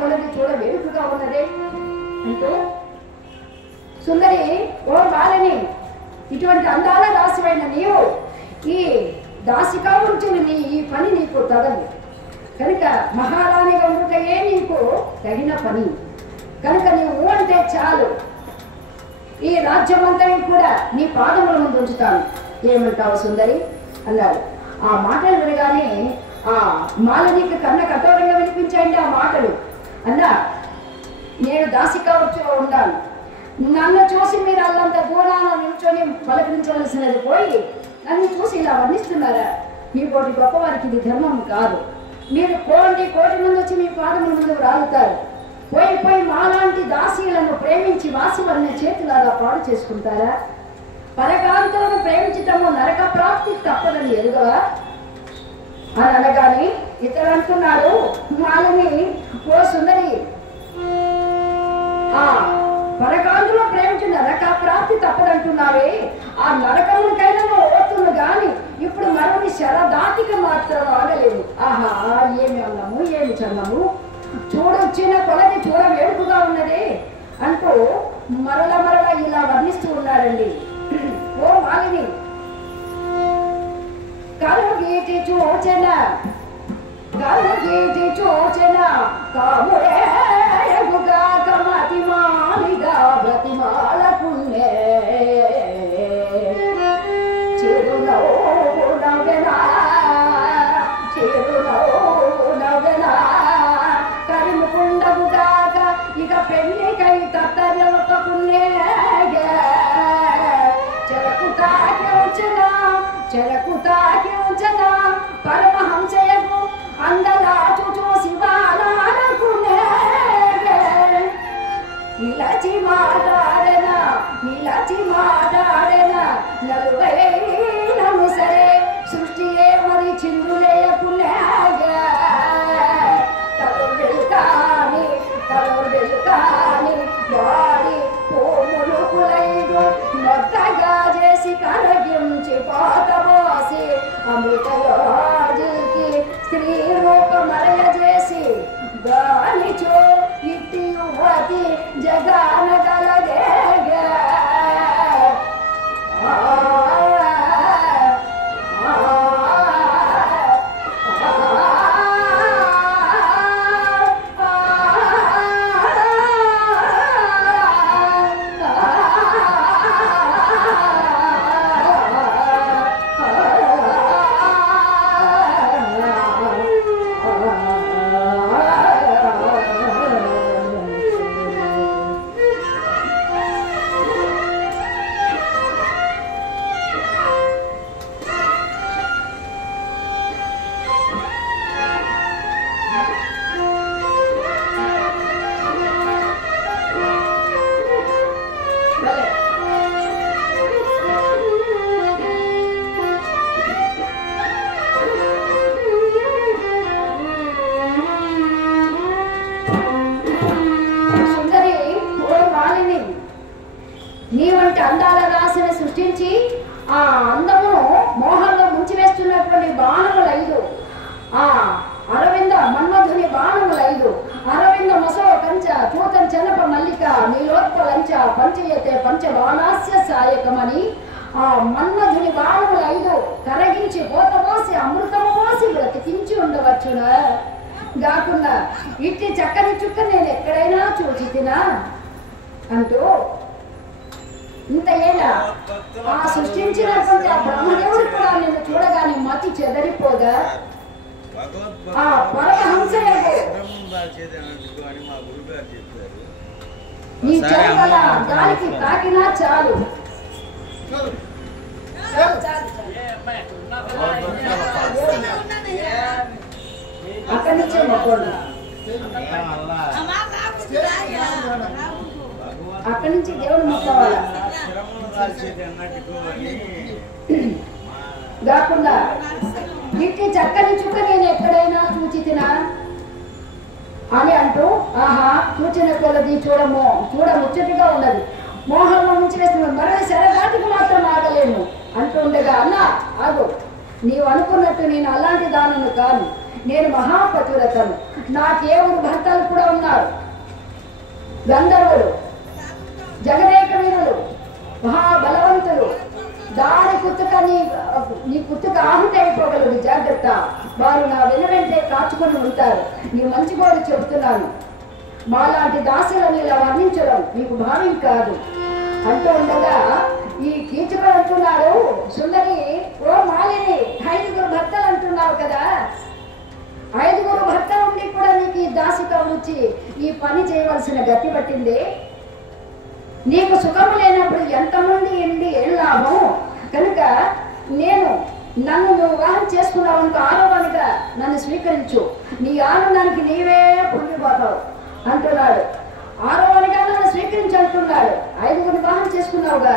కొలది చూడ వేడుకగా ఉన్నదే అంటూ సుందరి ఓ బాలని ఇటువంటి అందాల దాసివైన నీవు ఈ దాసిగా ఉంచుని నీ ఈ పని నీకు తగదు కనుక మహారాణిగా ఉండుటయే నీకు తగిన పని కనుక నీవు అంటే చాలు ఈ రాజ్యమంతా కూడా నీ పాదముల ముందు ఉంచుతాను ఏమంటావు సుందరి అన్నాడు. ఆ మాటలు వినగానే ఆ మాలనికి కన్న కఠోరంగా వినిపించండి ఆ మాటలు. అన్నా నేను దాసిగా వచ్చి ఉండాను, నన్ను చూసి మీరు అల్లంత దూరాన నిల్చొని పలకరించవలసినది పోయి నన్ను చూసి ఇలా వర్ణిస్తున్నారా? మీ కోటి గొప్పవారికి ఇది ధర్మం కాదు. మీరు కోటి మంది వచ్చి మీ పాదముల ముందు రాలుతారు. పోయి మాలాంటి దాసీలను ప్రేమించి వాసి వారిని చేతులారా పాడు చేసుకుంటారా? పరకాంతులను ప్రేమించటము నరక ప్రాప్తి తప్పదని ఎరుగవా అని అనగానే ఇతడు అంటున్నాడు మాలని, ఓ సుందరి, ఆ పరకాంతులను ప్రేమించి నరక ప్రాప్తి తప్పదంటున్నావే, ఆ నరకమునికైనా ఓతును గాని ఇప్పుడు మరొకటి శరదాటిక మాత్రం ఆగలేదు. ఆహా, ఏమి అన్నము ఏమి చన్నము, చూడొచ్చిన కొలది చూడ వేడుకగా ఉన్నదే అంటూ మరల ఇలా వర్ణిస్తూ ఉన్నాడండి. ఓ మాలిని, కలుగీటి చూచెన కామురేగుగా కమతి మాలిగా బ్రతిమాలకున్నే చిరునవ్వెనా కరిముకుండగు కాక ఇక పెళ్లికై తత్తరకున్నే చెరకు తాకి ఉంచన పరమహంసయకు అందలాచు చూసి బాలకునే నిలచి మాట్లాడేనా నలువైనను సరే సృష్టియే మరి చిందులేయకునే తలొరు కాని వాడి కోములుకులైదు మొత్తగా చేసి కరగించి పాతవాసి అమృతయోజికి స్త్రీ రూపమరయ చేసి గాలిచో ఇట్టి యువతి జగానగలదే నీవంటి అందాల రాశిని సృష్టించి ఆ అందము మోహంలో ముంచివేస్తున్నటువంటి బాణములు 5, ఆ అరవింద మన్మధుని బాణములు 5, అరవింద మసో కంచ చూతం చనప మల్లిక నీలోత్పలంచ పంచయతే పంచబాణాస్య సాయకమని ఆ మన్మధుని బాణములు 5 కరగించి పోతమోసి అమృతము మోసి బ్రతికించి ఉండవచ్చునా కాకుండా ఇట్టి చక్కని చుక్క నేను ఎక్కడైనా చూచి తినా అంటూ ఇంత ఏలా ఆ సృష్టించినటువంటి ఆ బ్రహ్మదేవుడు కూడా నేను చూడగానే మతి చెదరిపోగా ఆ పరమహంస ఈ చెరుగల గాలికి తాకినా చాలు. అక్కడి నుంచే మొక్కండి, అక్కడి నుంచి దేవుడు మొక్కవాలా కాకుండా ఇట్టి చక్కని చుక్క నేను ఎక్కడైనా చూచి తినా అని అంటూ ఆహా చూచిన కొలది చూడ ముచ్చటిగా ఉన్నది, మోహంలో ముంచి వేస్తున్న మరొక శరదాటికి మాత్రం ఆగలేను అంటూ ఉండగా అన్నా ఆగు, నీవు అనుకున్నట్టు నేను అలాంటి దానను కాను, నేను మహాపతివ్రతను. నాకేవుడు భర్తలు కూడా ఉన్నారు, గంధర్వులు, జగదేక వీరులు, మహాబలవంతులు. దాని కుత్తుక నీ కుత్తుక ఆహుతి అయిపోగలదు, జాగ్రత్త. వారు నా వెనువెంటే కాచుకొని ఉంటారు. నీ మంచి కూడా చెబుతున్నాను. మాలాంటి దాసులను ఇలా వర్ణించడం నీకు భావ్యం కాదు అంటూ ఉండగా ఈ కీచుకుడు అంటున్నారు, సుందరి ఓ మాలిని, 5 భర్తలు అంటున్నావు కదా, 5 భర్తలు ఉండి కూడా నీకు ఈ దాసితో వచ్చి ఈ పని చేయవలసిన గతి పట్టింది. నీకు సుఖము లేనప్పుడు ఎంతమంది ఎండి ఏం లాభం? కనుక నన్ను నువ్వు వివాహం చేసుకున్నావు అనుకో, ఆరోపణగా నన్ను స్వీకరించు, నీ ఆనందానికి నీవే పొంగిపోతావు అంటున్నాడు. ఆరోపణగా నన్ను స్వీకరించి అంటున్నాడు. 5 వివాహం చేసుకున్నావుగా,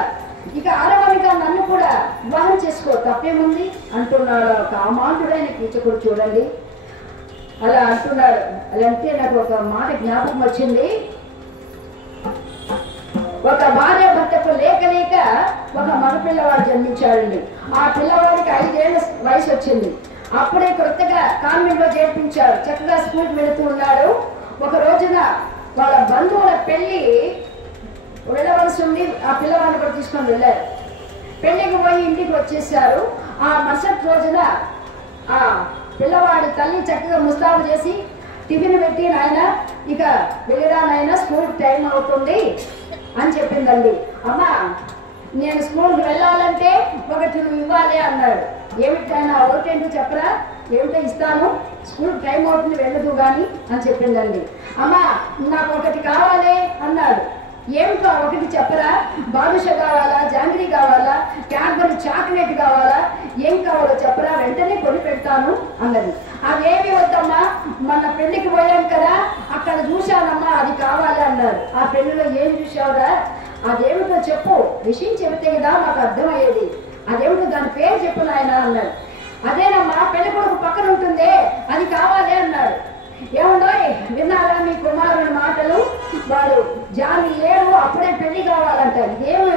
ఇక ఆరోపణగా నన్ను కూడా వివాహం చేసుకో, తప్పేముంది అంటున్నాడు. కామాంతుడైన కీచకుడు చూడండి అలా అంటున్నాడు. అలా అంటే నాకు ఒక మాట జ్ఞాపకం వచ్చింది. ఒక భార్య భర్తకు లేక ఒక మగ పిల్లవాడు జన్మించాడండి. ఆ పిల్లవాడికి 5 ఏళ్ల వయసు వచ్చింది. అప్పుడే కొత్తగా కాన్వెంట్ లో చేర్పించారు. చక్కగా స్కూల్కి వెళుతూ ఉన్నాడు. ఒక రోజున వాళ్ళ బంధువుల పెళ్లి వెళ్ళవలసి ఉంది. ఆ పిల్లవాడిని కూడా తీసుకొని వెళ్ళారు. పెళ్లికి పోయి ఇంటికి వచ్చేసారు. ఆ మరుసటి రోజున ఆ పిల్లవాడి తల్లి చక్కగా ముస్తాబు చేసి టిఫిన్ పెట్టి, నాయన ఇక వెళ్ళిరా నాయన, స్కూల్ టైం అవుతుంది అని చెప్పిందండి. అమ్మా నేను స్కూల్కి వెళ్ళాలంటే ఒకటి నువ్వు ఇవ్వాలి అన్నాడు. ఏమిటైనా ఒకటేంటో చెప్పరా? ఏమిటో ఇస్తాను, స్కూల్ టైం అవుతుంది వెళ్ళదు కానీ అని చెప్పిందండి. అమ్మా నాకు ఒకటి కావాలి అన్నాడు. ఏమిటో ఒకటి చెప్పరా? బాదుషా కావాలా, జాంగ్రీ కావాలా, క్యాడ్బరీ చాక్లెట్ కావాలా, ఏం కావాలో చెప్పరా, వెంటనే కొని పెడతాను అన్నది. అవేమి వద్దమ్మా, మన పెళ్లికి పోయాం కదా అక్కడ చూశానమ్మా, అది కావాలి అన్నాడు. ఆ పెళ్లిలో ఏం చూసావురా? అదేమిటో చెప్పు, విషయం చెబితే కదా మాకు అర్థమయ్యేది. అదేమిటో దాని పేరు చెప్పు నాయన అన్నాడు. అదేనమ్మా పెళ్లి కొడుకు పక్కన ఉంటుందే అది కావాలి అన్నాడు. ఏముండో విన్నారా మీ కుమారుని మాటలు? వాడు జాని లేడు, అప్పుడే పెళ్లి కావాలంట. ఇదేమి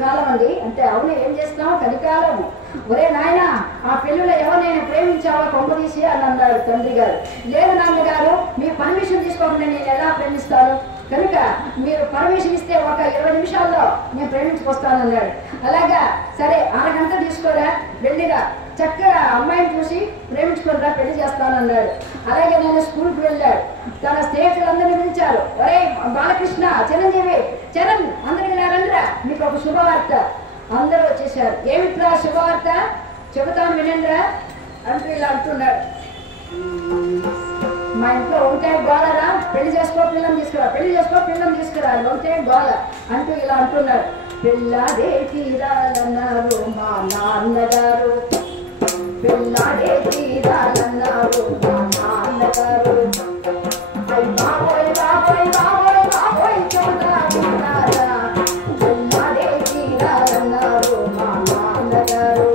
కాలం అండి అంటే, అవును ఏం చేస్తున్నావు, కలికాలము. ఒరే నాయన ఆ పెళ్లిలో ఎవరినైనా ప్రేమించావా కొంపదీసి అని అన్నాడు తండ్రి గారు. లేదు నాన్నగారు, మీ పర్మిషన్ తీసుకోకుండా నేను ఎలా ప్రేమిస్తాను, కనుక మీరు పర్మిషన్ ఇస్తే ఒక 20 నిమిషాల్లో నేను ప్రేమించుకొస్తానన్నాడు. అలాగా సరే అరగంట తీసుకోరా, వెళ్ళిరా, చక్కగా అమ్మాయిని చూసి ప్రేమించుకుంటా, పెళ్లి చేస్తానన్నాడు. అలాగే నేను స్కూల్కి వెళ్ళాడు. తన స్నేహితులందరినీ పిలిచారు. ఒరే బాలకృష్ణ, చిరంజీవి, చరణ్, అందరికి రండిరా, మీకు ఒక శుభవార్త. అందరూ వచ్చేసారు. ఏమిట్రా శుభవార్త? చెబుతాను వినండిరా అంటూ ఇలా అంటున్నాడు. మా ఇంట్లో ఉంటే గోలరా, పెళ్లి చేసుకో పిల్లని తీసుకురా, పెళ్లి చేసుకో పిల్లని తీసుకురా, ఉంటే గోల అంటూ ఇలా అంటున్నాడు. పిల్లాడే తీరాలన్నారు మా నాన్నగారు, పిల్లాడే తీరాలన్నారు మా నాన్నగారు. అయ్య బాబోయ్ బాబోయ్ బాబోయ్ బాబోయ్ చూడా విన్నారా, పిల్లాడే తీరాలన్నారు మా నాన్నగారు.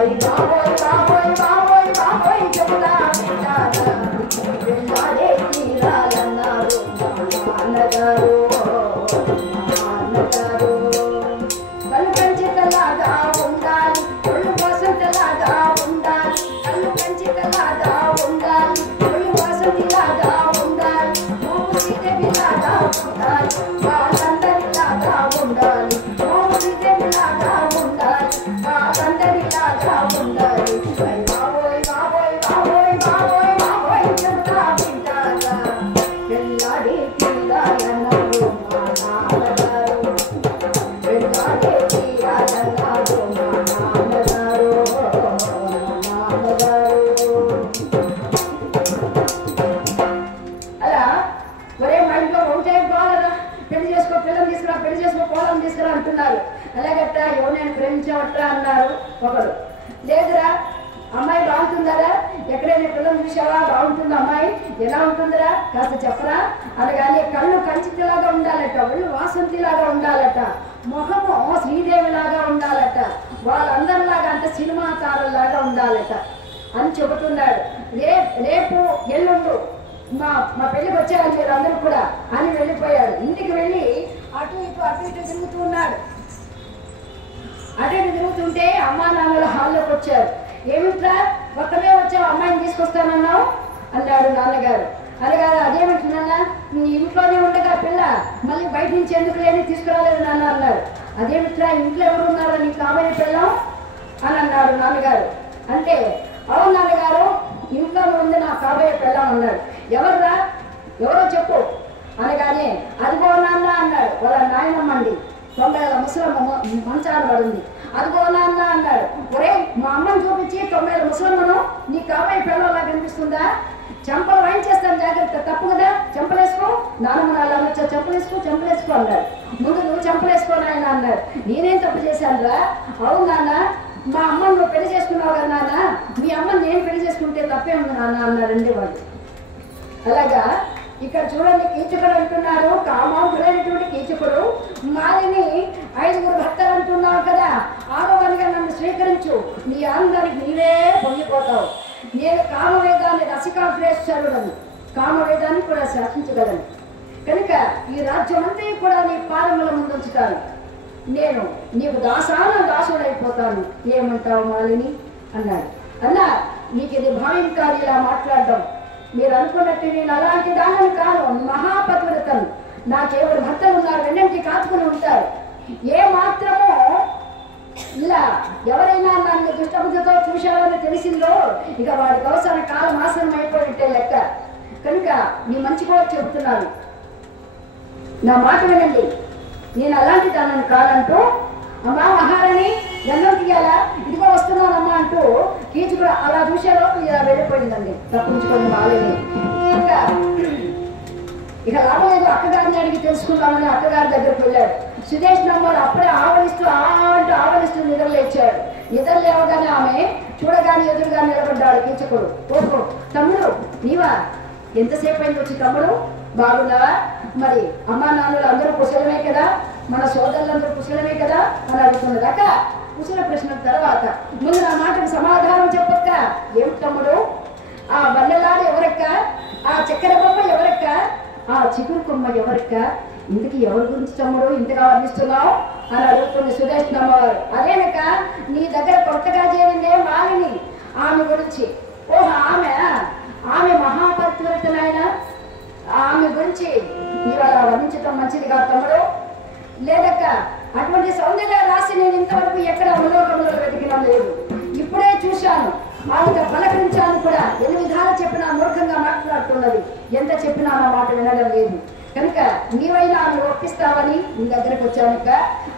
అయ్య బాబోయ్ బాబోయ్ బాబోయ్ బాబోయ్ చూడా విన్నారా, పిల్లాడే తీరాలన్నారు మా నాన్నగారు. కళ్ళు కంచితలాగా ఉండాలి, ఒళ్ళు వసంతలాగా ఉండాలి, కళ్ళు కంచితలాగా ఉండాలి, ఒళ్ళు వసంతిలాగా ఉండాలి, మూడు సీతలాగా ఉండాలి, వాళ్ళందరిలాగా ఉండాలి, మూడు సీతలాగా ఉండాలి, వాళ్ళందరిలాగా ఉండాలి. బాబోయ్ బాబోయ్ బాబోయ్ బాబోయ్ బాబోయ్ చెబుతా వింటారా, పిల్లాడి పిల్లాలన్నారు మా నాన్నగారు, పిల్లాడి పిల్లాలన్నారు మా నాన్నగారు, నాన్నగారు. అలా ఒరే మా ఇంట్లో ఉంటే బాగా పెళ్లి చేసుకో పిల్లలు తీసుకురా, పెళ్లి చేసుకో కోళ్ళని తీసుకురా అంటున్నారు. అలాగట్ట ఎవరైనా ప్రేమించావట్రా అన్నారు ఒకరు. లేదురా అమ్మాయి బాగుంటుందరా, ఎక్కడైనా పిల్లలు చూసావా, బాగుంటుంది అమ్మాయి, ఎలా ఉంటుందిరా కాస్త చెప్పరా అనగానే కళ్ళు కంచితిలాగా ఉండాలట, ఒళ్ళు వాసంతిలాగా ఉండాలట, ముఖము శ్రీదేవిలాగా ఉండాలట, వాళ్ళందరిలాగా అంటే సినిమా తారల్లాగా ఉండాలట అని చెబుతున్నాడు. రేపు ఎల్లుండు మా పెళ్లికి వచ్చారని మీరు అందరూ కూడా అని వెళ్ళిపోయాడు. ఇంటికి వెళ్ళి అటు ఇటు తిరుగుతూ ఉన్నాడు. అటు ఇటు తిరుగుతుంటే అమ్మా నాన్నల హాల్లోకి వచ్చారు. ఏమిట్రా కొత్తమే వచ్చావు, అమ్మాయిని తీసుకొస్తానన్నావు అన్నాడు నాన్నగారు. అనగారు అదేమిటి ఇంట్లోనే ఉండగా పిల్ల మళ్ళీ బయట నుంచి ఎందుకు లేని తీసుకురాలేదు నాన్న అన్నారు. అదేమిట్రా ఇంట్లో ఎవరు ఉన్నారో నీ కాబోయే పిల్లం అని అన్నాడు నాన్నగారు. అంటే అవును నాన్నగారు ఇంట్లోనే ఉంది నా కాబోయే పిల్లం అన్నాడు. ఎవర్రా ఎవరో చెప్పు అనగానే అదిగో నాన్న అన్నాడు. వాళ్ళ నాయనమ్మండి 90 ఏళ్ల ముసలమ్మ మంచాన పడింది. అదిగో నాన్న అన్నాడు. ఒరే మా అమ్మని చూపించి 90 ఏళ్ల ముసలమ్మను నీ కాబోయే పిల్లలా కనిపిస్తుందా? చెంపలు వాయించేస్తాను జాగ్రత్త, తప్పు కదా, చెంపలేసుకో. నాన్నమ్మ నాన్న వచ్చా చెంపలేసుకో అన్నాడు. ముందు నువ్వు చెంపలేసుకో నాయన అన్నాడు. నేనేం తప్పు చేశాను రా? అవును నాన్న మా అమ్మని నువ్వు పెళ్లి చేసుకున్నావు కదా నాన్న, మీ అమ్మని నేను పెళ్లి చేసుకుంటే తప్పే ఉంది నాన్న అన్నారండి వాళ్ళు. అలాగా ఇక్కడ చూడండి కీచకుడు అంటున్నారు, కామాంతుడైనటువంటి కీచకుడు మాలిని 5 భర్తలు అంటున్నావు కదా, ఆడవారిగా నన్ను స్వీకరించు, నీ ఆనందానికి నీవే పొంగిపోతావు. నేను కామవేదాన్ని రసికాగ్రేశ్వరుడను, కామవేదాన్ని కూడా శాసించగలను కనుక ఈ రాజ్యమంతా కూడా నీ పాదముల ముందుంచుతాను. నేను నీకు దాసుడైపోతాను, ఏమంటావు మాలిని అన్నాడు. అన్నా నీకు ఇది భావ్యం కాదు ఇలా మాట్లాడడం. మీరు అనుకున్నట్టు నేను అలాంటి దానిని కాను, మహాపతివ్రతను. నాకెవరు భర్తలు ఉన్నారు, వెన్నంటి కాచుకుని ఉంటారు. ఏ మాత్రమో ఇలా ఎవరైనా నన్ను దుష్టబుద్ధితో చూశారని తెలిసిందో ఇక వాడికి అవసరం కాలం ఆసనం అయిపోయినట్టే లెక్క. కనుక నీ మంచి కూడా చెబుతున్నాను, నా మాట వినండి. నేను అలాంటి దానిని కాదంటూ అమ్మా మహారాణి గంధం తీయాలా, ఇదిగో వస్తున్నానమ్మా అంటూ కీచుకుడు అలా చూసేలోపు ఇలా వెళ్ళిపోయిందండి తప్పించుకొని బాలేని. ఇంకా ఇక లాభం లేదు, అక్కగారిని అడిగి తెలుసుకుందామని అక్కగారి దగ్గరకు వెళ్ళాడు. సుదేష్ నమ్మడు అప్పుడే ఆవలిస్తూ నిద్రలేచాడు. నిద్ర లేవగానే ఆమె చూడగానే ఎదురుగా నిలబడ్డాడు కీచకుడు. ఓహో తమ్ముడు నీవా, ఎంతసేపు అయింది వచ్చి తమ్ముడు, బాగున్నావా? మరి అమ్మా నాన్నలు అందరూ కుశలమే కదా, మన సోదరులందరూ కుశలమే కదా అని అడుగుతున్నది. అక్క కుశల ప్రశ్న తర్వాత ముందు నా మాటకు సమాధానం చెప్పక్క. ఏం తమ్ముడు, ఆ బల్లెలాడు ఎవరక్క, ఆ చక్కెర బొమ్మ ఎవరక్క, ఆ చిగురు కొమ్మ ఎవరక్క, ఇందుకు ఎవరి గురించి తమ్ముడు ఇంతగా వర్ణిస్తున్నావు అని అడుగుతుంది సుదేష్ నమ్మవారు. అదేనక్క నీ దగ్గర కొత్తగా చేరిందే మాలిని, ఆమె గురించి. ఓహో ఆమె మహాపతివ్రతనైనా ఆమె గురించి ఇవాళ వర్ణించడం మంచిది కాదు తమ్ముడు. లేదక్క అటువంటి సౌందర్య రాశి నేను ఇంతవరకు ఎక్కడ అవలోకంలో వెతికినా లేదు. ఇప్పుడే చూశాను, ఆమెతో పలకరించాను కూడా. ఎన్ని విధాలు చెప్పినా మూర్ఖంగా మాట్లాడుతున్నది, ఎంత చెప్పినా నా మాట వినడం లేదు. కనుక నీవైనా ఆమె ఒప్పిస్తావని నీ దగ్గరకు వచ్చానక్క.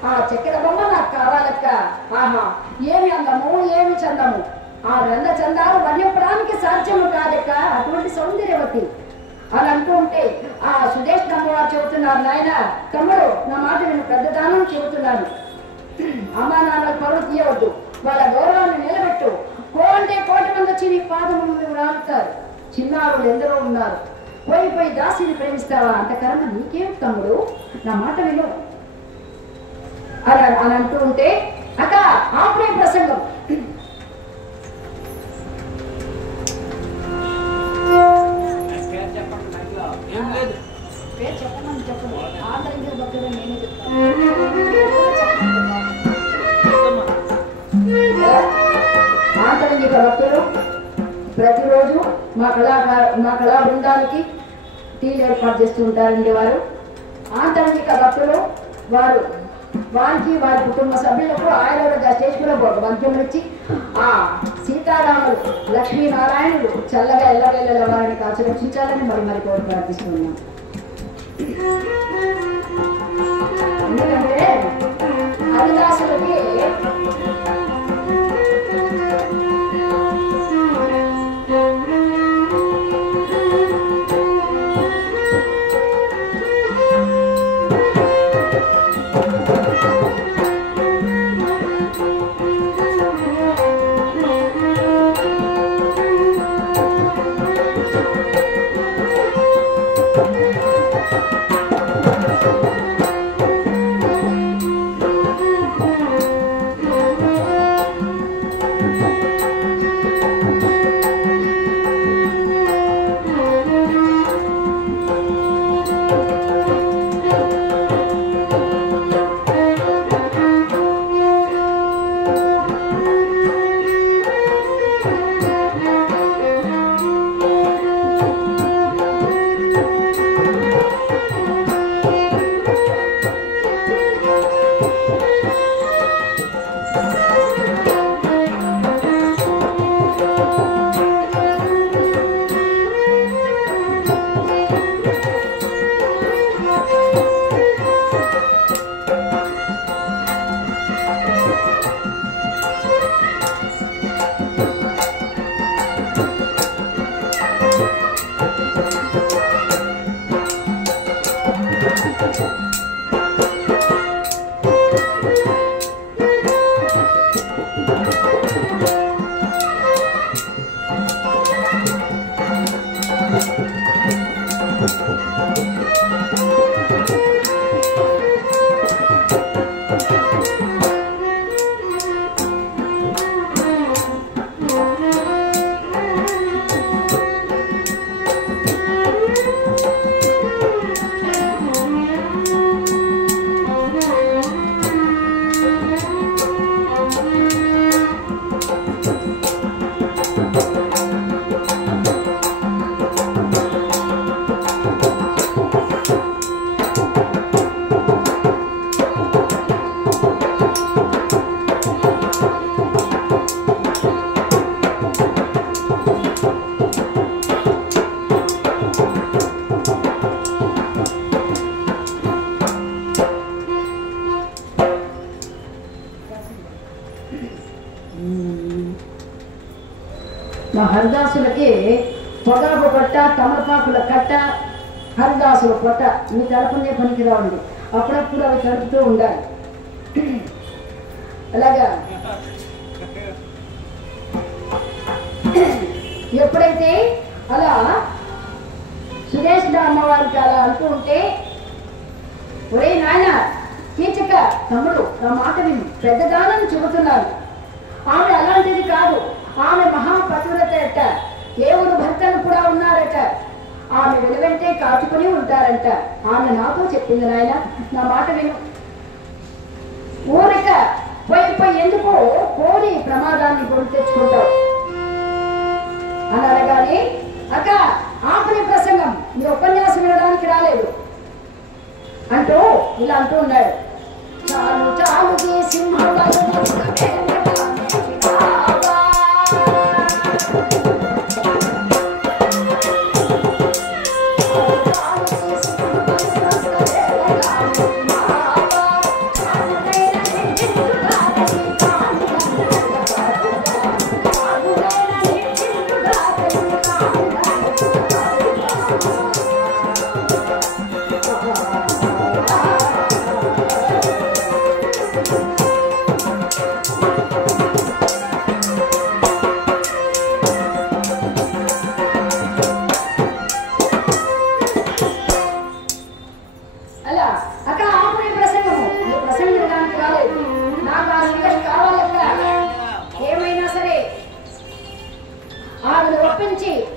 ఆ చక్కెర బొమ్మ నాకు కావాలక్క. ఆహా ఏమి అందము, ఏమి చందము, ఆ రంద చందాలు వర్ణింపడానికి సాధ్యము కాదక్క, అటువంటి సౌందర్యవతి అని అంటూ ఉంటే ఆ సుదేష్ నమ్మవారు చెబుతున్నారు, నాయన తమ్ముడు నా మాట నేను పెద్దదానం చెబుతున్నాను. అమ్మా నాన్నలు పరువు తీయవద్దు, వాళ్ళ గౌరవాన్ని నిలబెట్టు. అంటే 1,000,000 మంది వచ్చి నీ పాదము రాలుతారు. చిన్నారులు ఎందరో ఉన్నారు, పోయి దాసిని ప్రేమిస్తావా, అంత కర్మ నీకేం తమ్ముడు, నా మాట విను అని అంటూ ఉంటే అక్క ఆపే ప్రసంగం. పేరు చెప్పమని చెప్పను, ఆంధ్ర భక్తులు నేనే చెప్తాను. ఆంతరంగిక భక్తులు ప్రతిరోజు మా కళా బృందానికి టీలు ఏర్పాటు చేస్తూ ఉంటారండి వారు. ఆంతరంగిక భక్తులు వారికి వారి కుటుంబ సభ్యులకు ఆయుర్వేద స్టేజ్ కూడా వంద్యములు ఇచ్చి ఆ సీతారాములు లక్ష్మీనారాయణులు చల్లగా ఎల్లవేళ వారిని కాచి రక్షించాలని మరి కోరి ప్రార్థిస్తున్నాం. ఎందుకంటే హరిదాసులకి మా హరిదాసులకి పొగాకు కట్ట, తమలపాకుల కట్ట, హరిదాసుల పొట్ట ఇవి తలుపునే పనికి రావండి. అప్పుడప్పుడు అవి తలుపుతూ ఉండాలి. అలాగా ఎప్పుడైతే అలా సురేష్ అమ్మవారికి అలా అంటూ ఉంటే, ఒరే నాయన కీచక తమ్ముడు నా మాట విని పెద్దదానని చెబుతున్నాను. ఆమె అలాంటిది కాదు, ఆమె మహాపతివ్రత అట, దేవుడు భర్తలు కూడా ఉన్నారట, ఆమె వెనువెంటే కాచుకుని ఉంటారంట. ఆమె నాతో చెప్పింది నాయన, నా మాట విను. ఊరిక పోయి ఎందుకో కోరి ప్రమాదాన్ని కొని తెచ్చుకుంటావు అని అనగానే, అక్క ఆపని ప్రసంగం, నీ ఉపన్యాసం వినడానికి రాలేదు అంటూ ఇలా అంటూ ఉన్నాడు. చాలు చాలు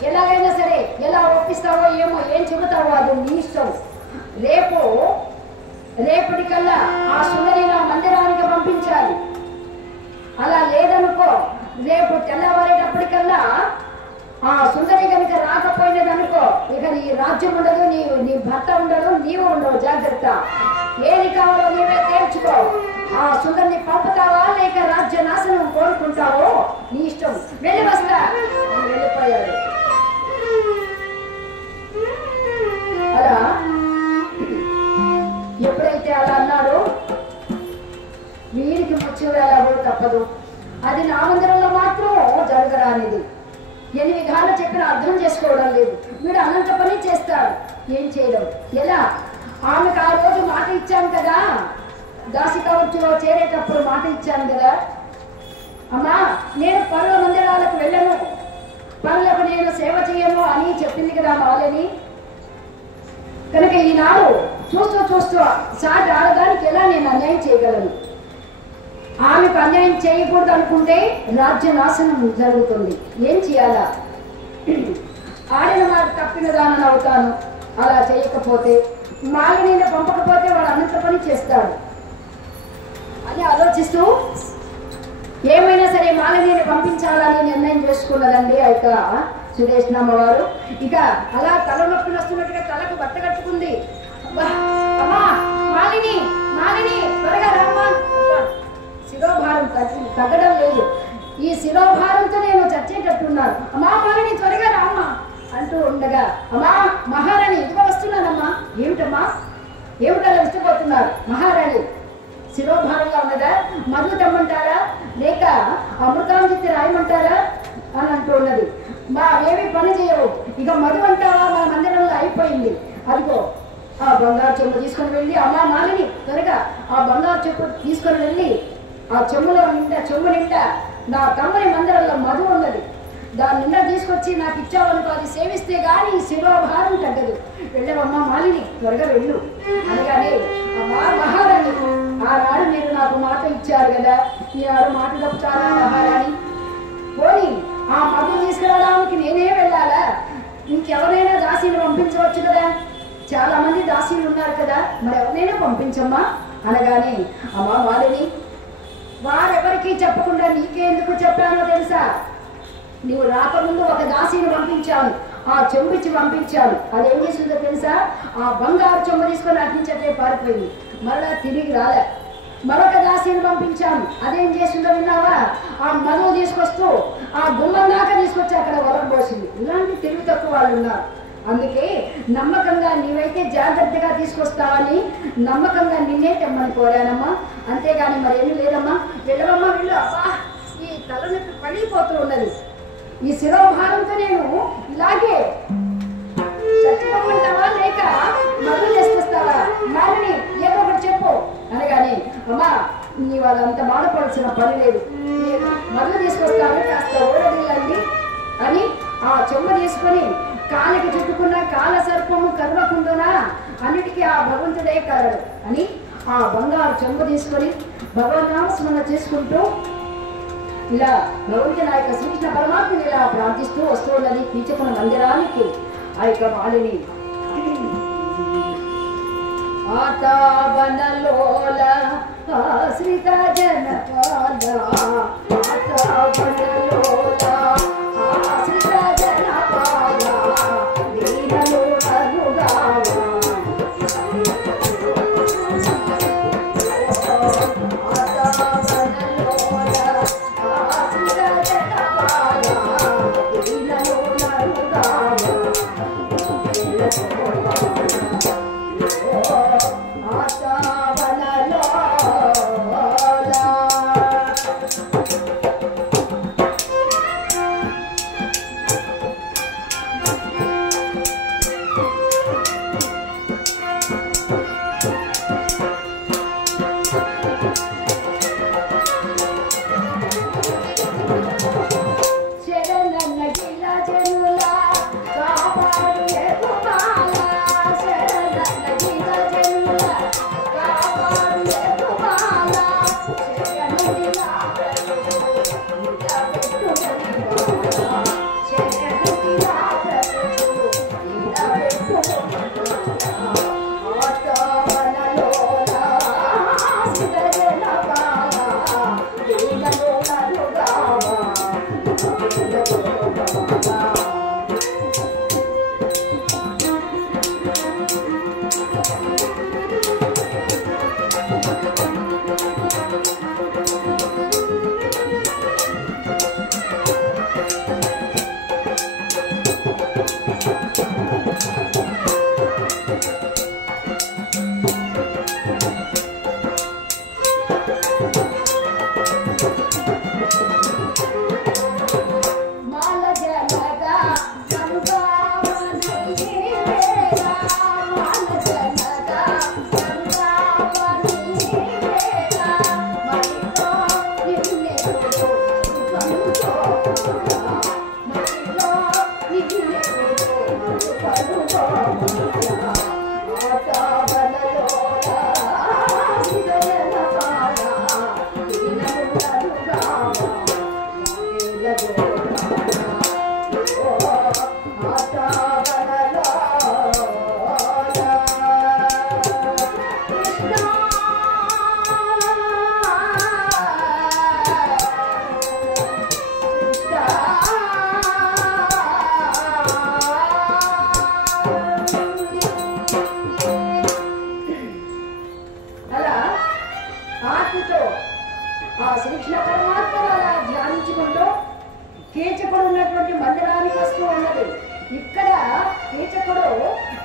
ఎలాగైనా సరే ఎలా ఒప్పిస్తావో ఏమో, ఏం చెబుతావో అది నీ ఇష్టం. రేపటికల్లా ఆ సుందరి నా మందిరానికి పంపించాలి. అలా లేదనుకో, రేపు తెల్లవారేటప్పటికల్లా ఆ సుందరి కనుక రాకపోయినదనుకో, ఇక నీ రాజ్యం ఉండదు, నీ భర్త ఉండదు, నీవు ఉండవు. జాగ్రత్త, ఏది కావాలో నీవే తేల్చుకో. ఆ సుందరిని పంపుతావా లేక రాజ్య నాశనం కోరుకుంటావో నీ ఇష్టం, వెళ్ళి వస్తా. వెళ్ళిపోయాడు. అలా ఎప్పుడైతే అలా అన్నాడో, వీరికి ముచ్చు వేళవో తప్పదు, అది నా మందిరంలో మాత్రం జరగరానిది. ఎన్ని విధాలు చెప్పినా అర్థం చేసుకోవడం లేదు. వీడు అనంత పని చేస్తాడు, ఏం చేయడం ఎలా? ఆమెకు ఆ రోజు మాట ఇచ్చాను కదా, దాసికవచ్చులో చేరేటప్పుడు మాట ఇచ్చాను కదా, అమ్మా నేను పరుల మందిరాలకు వెళ్ళను, పరులకు నేను సేవ చేయను అని చెప్పింది కదా మాలని. కనుక ఈనాడు చూస్తూ సాటి ఆడదానికి ఎలా నేను అన్యాయం చేయగలను? ఆమెకు అన్యాయం చేయకూడదు అనుకుంటే రాజ్య నాశనం జరుగుతుంది. ఏం చేయాలా? ఆడిన మాట తప్పిన దానని అవుతాను. అలా చేయకపోతే, మాలిని పంపకపోతే వాడు అనంత పని చేస్తాడు అని ఆలోచిస్తూ, ఏమైనా సరే మాలిని పంపించాలని నిర్ణయం చేసుకున్నదండి ఆ యొక్క సురేష్ అమ్మవారు. ఇక అలా తలనొప్పి వస్తున్నట్టుగా తలకు బట్ట కట్టుకుంది. అమ్మా మాలిని త్వరగా రామ్మా. శిరోభారం తగ్గడం లేదు. ఈ శిరోభారంతో నేను చచ్చేటట్టున్నాను. అమ్మా మాలిని త్వరగా రామ్మా అంటూ ఉండగా, అమ్మా మహారాణి ఇదిగో వస్తున్నానమ్మా. ఏమిటమ్మా, ఏమిటలా ఇష్టపోతున్నారు? మహారాణి శిరోభారంగా ఉన్నదా? మధు తెమ్మంటారా లేక అమృతాంజితి రాయమంటారా అని అంటూ ఉన్నది. మా ఏమి పని చేయవు, ఇక మధు అంటావా? మా మందిరంలో అయిపోయింది. అదిగో ఆ బంగారు చెంబు తీసుకొని వెళ్ళి, అమ్మా మాలిని త్వరగా ఆ బంగారు చెంబు తీసుకొని వెళ్ళి ఆ చెంబు నిండా నా తమ్ముని మందిరంలో మధు ఉన్నది, దాని నిండా తీసుకొచ్చి నాకు ఇచ్చావనుకో, అది సేవిస్తే గాని ఈ శిరోభారం తగ్గదు. వెళ్ళవమ్మా మాలిని, త్వరగా వెళ్ళు అనగానే అమ్మా మహారాణి, ఆనాడు మీరు నాకు మాట ఇచ్చారు కదా, ఈనాడు మాట తప్పుతారా మహారాణి? పోనీ ఆ మధు తీసుకురావడానికి నేనే వెళ్ళాలా? ఇంకెవరైనా దాసీలు పంపించవచ్చు కదా, చాలా మంది దాసీలు ఉన్నారు కదా, మరి ఎవరైనా పంపించమ్మా అనగానే అమ్మా మాలిని, వారెవరికి చెప్పకుండా నీకెందుకు చెప్పానో తెలుసా? నువ్వు రాకముందు ఒక దాసీని పంపించాను, ఆ చెంబిచ్చి పంపించాను. అదేం చేసిందో తెలుసా? ఆ బంగారు చెంబు తీసుకొని అట్టించటే పారిపోయింది, మరలా తిరిగి రాలే. మరొక దాసీని పంపించాను, అదేం చేసిందో విన్నావా? ఆ మధువు తీసుకొస్తూ ఆ గుమ్మం దాకా తీసుకొచ్చి అక్కడ వలకపోసింది. ఇలాంటి తెలివి తక్కువ వాళ్ళు ఉన్నారు. అందుకే నమ్మకంగా నీవైతే జాగ్రత్తగా తీసుకొస్తావని నమ్మకంగా నిన్నే తెమ్మని కోరానమ్మా, అంతేగాని మరేమీ లేదమ్మా. వెళ్ళవమ్మా వెళ్ళు. అబ్బా ఈ తలనొప్పి పడిపోతూ ఉన్నది, ఈ శిరోభారంతో నేను ఇలాగే చచ్చిపోమంటావా లేక మధు తీసుకొస్తావా? మాలిని ఏదో ఒకటి చెప్పు అనగానే అమ్మా నీ వాళ్ళంత బాధపడాల్సిన పని లేదు, నేను మధు తీసుకొస్తాను, కాస్త ఓడదిల్లండి అని ఆ చెంబ తీసుకొని కాలికి చుట్టుకున్న కాల సర్పము కరవకుండునా అన్నిటికీ ఆ భగవంతుడే కలడు అని ఆ బంగారు చెంబు తీసుకొని భగవన్నామస్మరణ చేసుకుంటూ ఇలా భగవంతుని ఆ యొక్క శ్రీకృష్ణ పరమాత్మని ఇలా ప్రార్థిస్తూ వస్తూ ఉన్నది కీచకుల మందిరానికి ఆ యొక్క మాలిని. ఆతావనలోల ఆశ్రిత జనపాల, ఆతావనలోల ఆశ్రిత జనపాల, దీనలు అనుగావా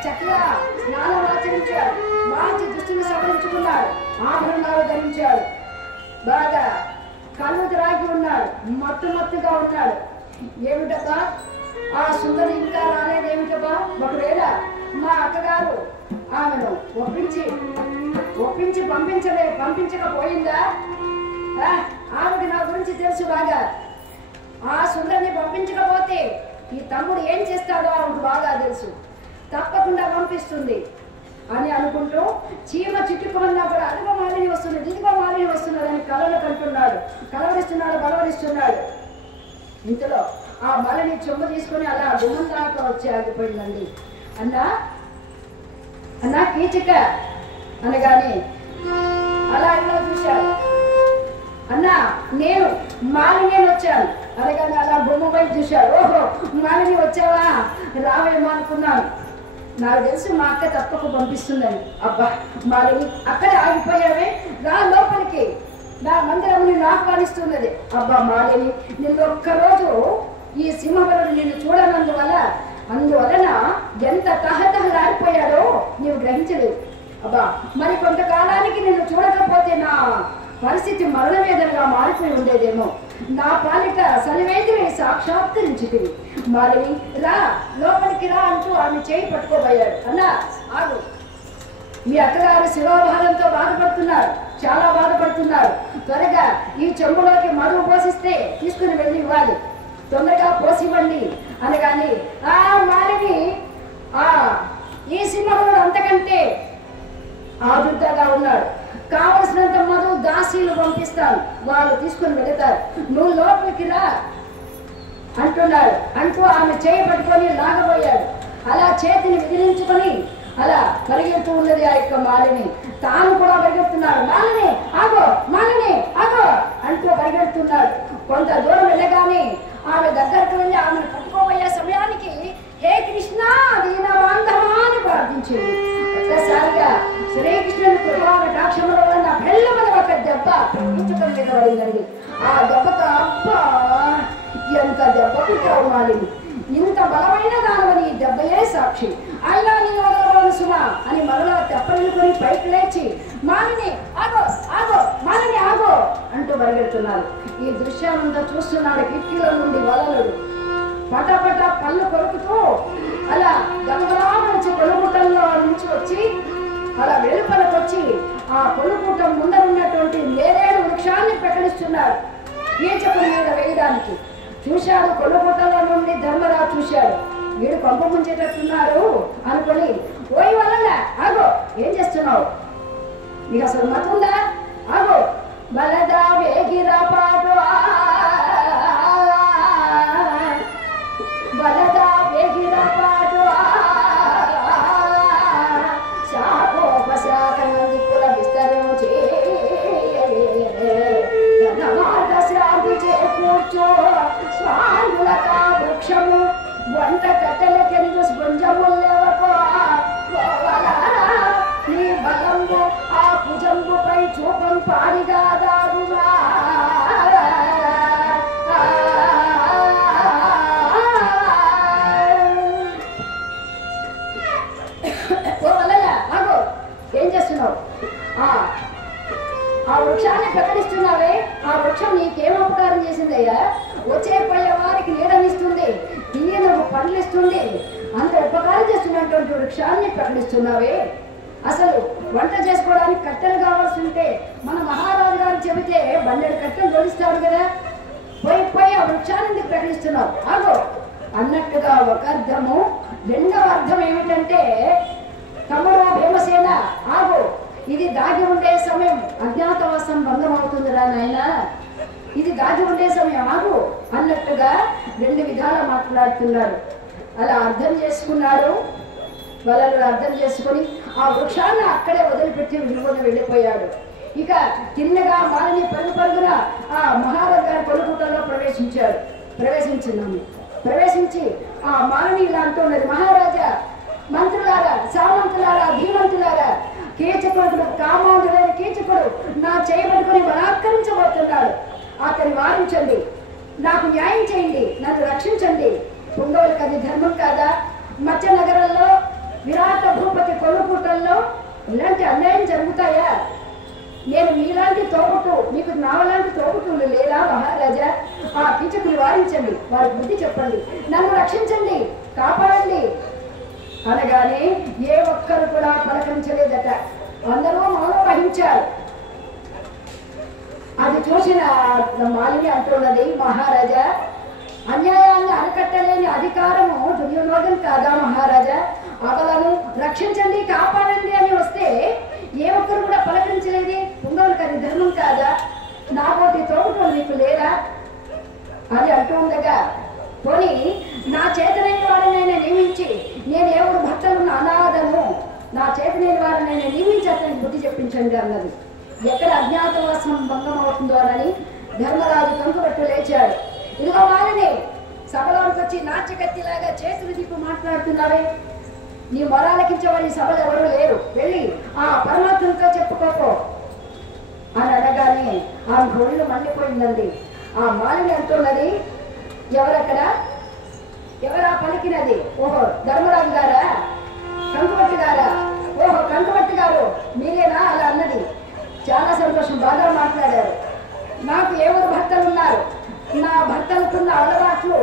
చక్కగా స్నానం ఆచరించాడు, మంచి దుస్తులు సవరించుకున్నాడు, ఆభరణాలు ధరించాడు, బాగా కళ్ళు త్రాగి ఉన్నాడు, మత్తుగా ఉన్నాడు. ఏమిటబ్బా ఆ సుందరి ఇంకా రాలేదేమిటబ్బా? ఒకవేళ మా అక్కగారు ఆమెను ఒప్పించి పంపించకపోయిందా? ఆమెకు నా గురించి తెలుసు బాగా. ఆ సుందరిని పంపించకపోతే ఈ తమ్ముడు ఏం చేస్తాడో ఆమెకు బాగా తెలుసు. తప్పకుండా పంపిస్తుంది అని అనుకుంటూ చీమ చిట్టుకున్నా కూడా అదిగో మాలిని వస్తున్నది, ఇదిగో మాలిని వస్తున్నది అని కలలు కంటున్నాడు, బలవరిస్తున్నాడు. ఇంతలో ఆ మాలిని చెంబు తీసుకొని అలా గుమ్మం దాకా వచ్చి ఆగిపోయిందండి. అన్నా కీచక అనగానే అలా ఇలా చూశాడు. అన్నా నేను మాలిని వచ్చాను అనగానే అలా బొమ్మ పై చూశాడు. ఓహో మాలిని వచ్చావా, రావేమో అనుకున్నాను. నాకు తెలుసు మా అక్క తప్పక పంపిస్తుందని. అబ్బా మాలిని అక్కడే ఆగిపోయావే, రా లోపలికి, నా మందిరం నిన్ను ఆహ్వానిస్తున్నది. అబ్బా మాలిని నిన్ను ఒక్కరోజు ఈ సింహబలుడు నిన్ను అందువలన ఎంత తహతహలాడిపోయాడో నీవు గ్రహించలేదు. అబ్బా మరి కొంతకాలానికి నిన్ను చూడకపోతే నా పరిస్థితి మరణవేదనగా మారిపోయి ఉండేదేమో. నా పాలిట సలివేదిని సాక్షాత్కరించితివి. మాలిని రా లోపలికి రా అంటూ ఆమె చేయి పట్టుకోబోయాడు. అన్నా ఆగు, మీ అక్కగారు శిరోభారంతో బాధపడుతున్నారు, చాలా బాధపడుతున్నారు. త్వరగా ఈ చెంబులోకి మరుగు పోసిస్తే తీసుకుని వెళ్ళి ఇవ్వాలి, తొందరగా పోసివ్వండి అనగాని ఆ మాలిని ఈ సింహంలో అంతకంటే ఆదుర్తగా ఉన్నాడు. కావలసినంత మధు దాసీలు పంపిస్తాను, వాళ్ళు తీసుకుని వెళతారు, నువ్వు లోపలికి రా అంటూ ఆమె చేయి పట్టుకొని లాగబోయాడు. అలా చేతిని విదిలించుకొని అలా పరిగెడుతూ ఉన్నది ఆ యొక్క మాలిని. తాను కూడా పరిగెడుతున్నాడు. మాలిని ఆగో అంటూ పరిగెడుతున్నాడు. కొంత దూరం వెళ్ళగానే ఆమె దగ్గరకు వెళ్ళి ఆమెను పట్టుకోబోయే సమయానికి హే కృష్ణ దీనబాంధవా అని ప్రార్థించింది. ఒక్కసారిగా శ్రీకృష్ణుని కృపా కటాక్షముల వలన బెల్లమని ఒక దెబ్బ ఇంచుకం మీద పడిందండి. ఆ దెబ్బతో అబ్బా ఎంత దెబ్బ పుట్టావు మాలిని, ఇంత బలమైన దానవని ఈ దెబ్బయే సాక్షి. అయినా నీ వదలవాను సుమా అని మరలా తెప్పలుకొని పైకి లేచి మాలిని ఆగో అంటూ పరిగెడుతున్నారు. ఈ దృశ్యానంతా చూస్తున్నాడు కిటికీల నుండి వలలుడు. పటపట పళ్ళు కొరుకుతూ అలా గంగలా నుంచి కొలుగుటంలో నుంచి వచ్చి అలా వెలుపలకొచ్చి ఆ కొలుగుటం ముందరున్నటువంటి నేరేడు వృక్షాన్ని ప్రకటిస్తున్నారు కీచకుని మీద వేయడానికి. చూశాడు కొలుగుటంలో నుండి ధర్మరాజు చూశాడు. వీడు కొంప ముంచేటట్టున్నారు అనుకొని ఓయి వల్ల ఆగో ఏం చేస్తున్నావు, నీకు అసలు మతుందా, ఆగో బలదా వేగిరా పాటు శాఖోపశాఖల విస్తరించి కూర్చో స్వాములక వృక్షము వంట కట్టెల కెందు స్పంజములేవకో నీ బలంబు ఆ భుజంబుపై చూపం పాడిగా దారుగా ఏం చేస్తున్నావు, ఆ వృక్షాన్ని ప్రకటిస్తున్నావే, ఆ వృక్షం నీకేం ఉపకారం చేసిందయ్యా? వచ్చే పోయే వారికి నీడనిస్తుంది, తీయను పండ్లు ఇస్తుంది, అంత ఉపకారం చేస్తున్నటువంటి వృక్షాన్ని ప్రకటిస్తున్నావే. అసలు వంట చేసుకోవడానికి కట్టెలు కావాల్సి ఉంటే మన మహారాజు గారు చెబితే బండెడు కట్టెలు జోడిస్తాడు కదా, పోయి ఆ వృక్షాన్ని ప్రకటిస్తున్నావు ఆగో అన్నట్టుగా ఒక అర్థము. రెండవ అర్థం ఏమిటంటే తమ్ముడు భీమసేన ఆగు, ఇది దాగి ఉండే సమయం, అజ్ఞాతవాసం భంగం అవుతుందిరా నాయన, ఇది దాగి ఉండే సమయం ఆగు అన్నట్టుగా రెండు విధాలు మాట్లాడుతున్నారు. అలా అర్థం చేసుకున్నాడు. వాళ్ళు అర్థం చేసుకుని ఆ వృక్షాన్ని అక్కడే వదిలిపెట్టి విలువను వెళ్ళిపోయాడు. ఇక తిన్నగా మాలిని పరుగున ఆ మహారాజు గారి కొలుగుటలో ప్రవేశించి ఆ మాలిని ఇలా అంటున్నది, మహారాజా, మంత్రులారా, సామంతులారా, ధీమంతులారా, కీచకుడు కామాంధుడైన కీచకుడు నా చేయబడుకుని బలాత్కరించబోతున్నాడు. అతన్ని వారించండి, నాకు న్యాయం చేయండి, నన్ను రక్షించండి. పుంగవులకు అది ధర్మం కాదా? మత్స్య నగరంలో విరాట భూపతి కొలుపుటల్లో ఇలాంటి అన్యాయం జరుగుతాయా? నేను మీలాంటి తోబుట్టు, మీకు నాలాంటి తోబుట్టులు లేదా మహారాజా? ఆ కీచకుని వారించండి, వారి బుద్ధి చెప్పండి, నన్ను రక్షించండి, కాపాడండి అనగానే ఏ ఒక్కరు కూడా పలకరించలేదట. అందరూ మౌనం వహించారు. అది చూసిన మాలిని అంటున్నది, మహారాజా అన్యాయాన్ని అరికట్టలేని అధికారము దుర్యోధనం కాదా మహారాజా? అవలను రక్షించండి కాపాడండి అని వస్తే ఏ ఒక్కరు కూడా పలకరించలేదే. పుంగవులకు అది ధర్మం కాదా? నాపోటి తోడుకోలు నీకు లేరా అని అంటూ ఉండగా, పోనీ నా చేతనైన వారిని నియమించి నేను ఎవరు భర్తలున్న అనాథను, నా చేతనైన వారిని నియమించి అతనికి బుద్ధి చెప్పించండి అన్నది. ఎక్కడ అజ్ఞాతవాసం భంగం అవుతుందో అని ధర్మరాజు కంకుబట్టు లేచాడు. ఇదిగో వారిని సభలోకి వచ్చి నాట్యకత్తిలాగా చేతులు దిప్పు మాట్లాడుతున్నావే, నీ మొరాలకించేవారి సభలు ఎవరు లేరు, వెళ్ళి ఆ పరమాత్మతో చెప్పుకోపో అని అనగానే ఆ గొళ్ళు మండిపోయిందండి. ఆ మాలిని అంటున్నది, ఎవరక్కడ, ఎవరా పలికినది? ఓహో ధర్మరాజు గారా, కంకుబట్టు గారా? ఓహో కంకుబట్టు గారు మీరేనా అలా అన్నది. చాలా సంతోషం, బాగా మాట్లాడారు. నాకు ఎవరు భర్తలు ఉన్నారు, నా భర్తలకున్న అలవాట్లు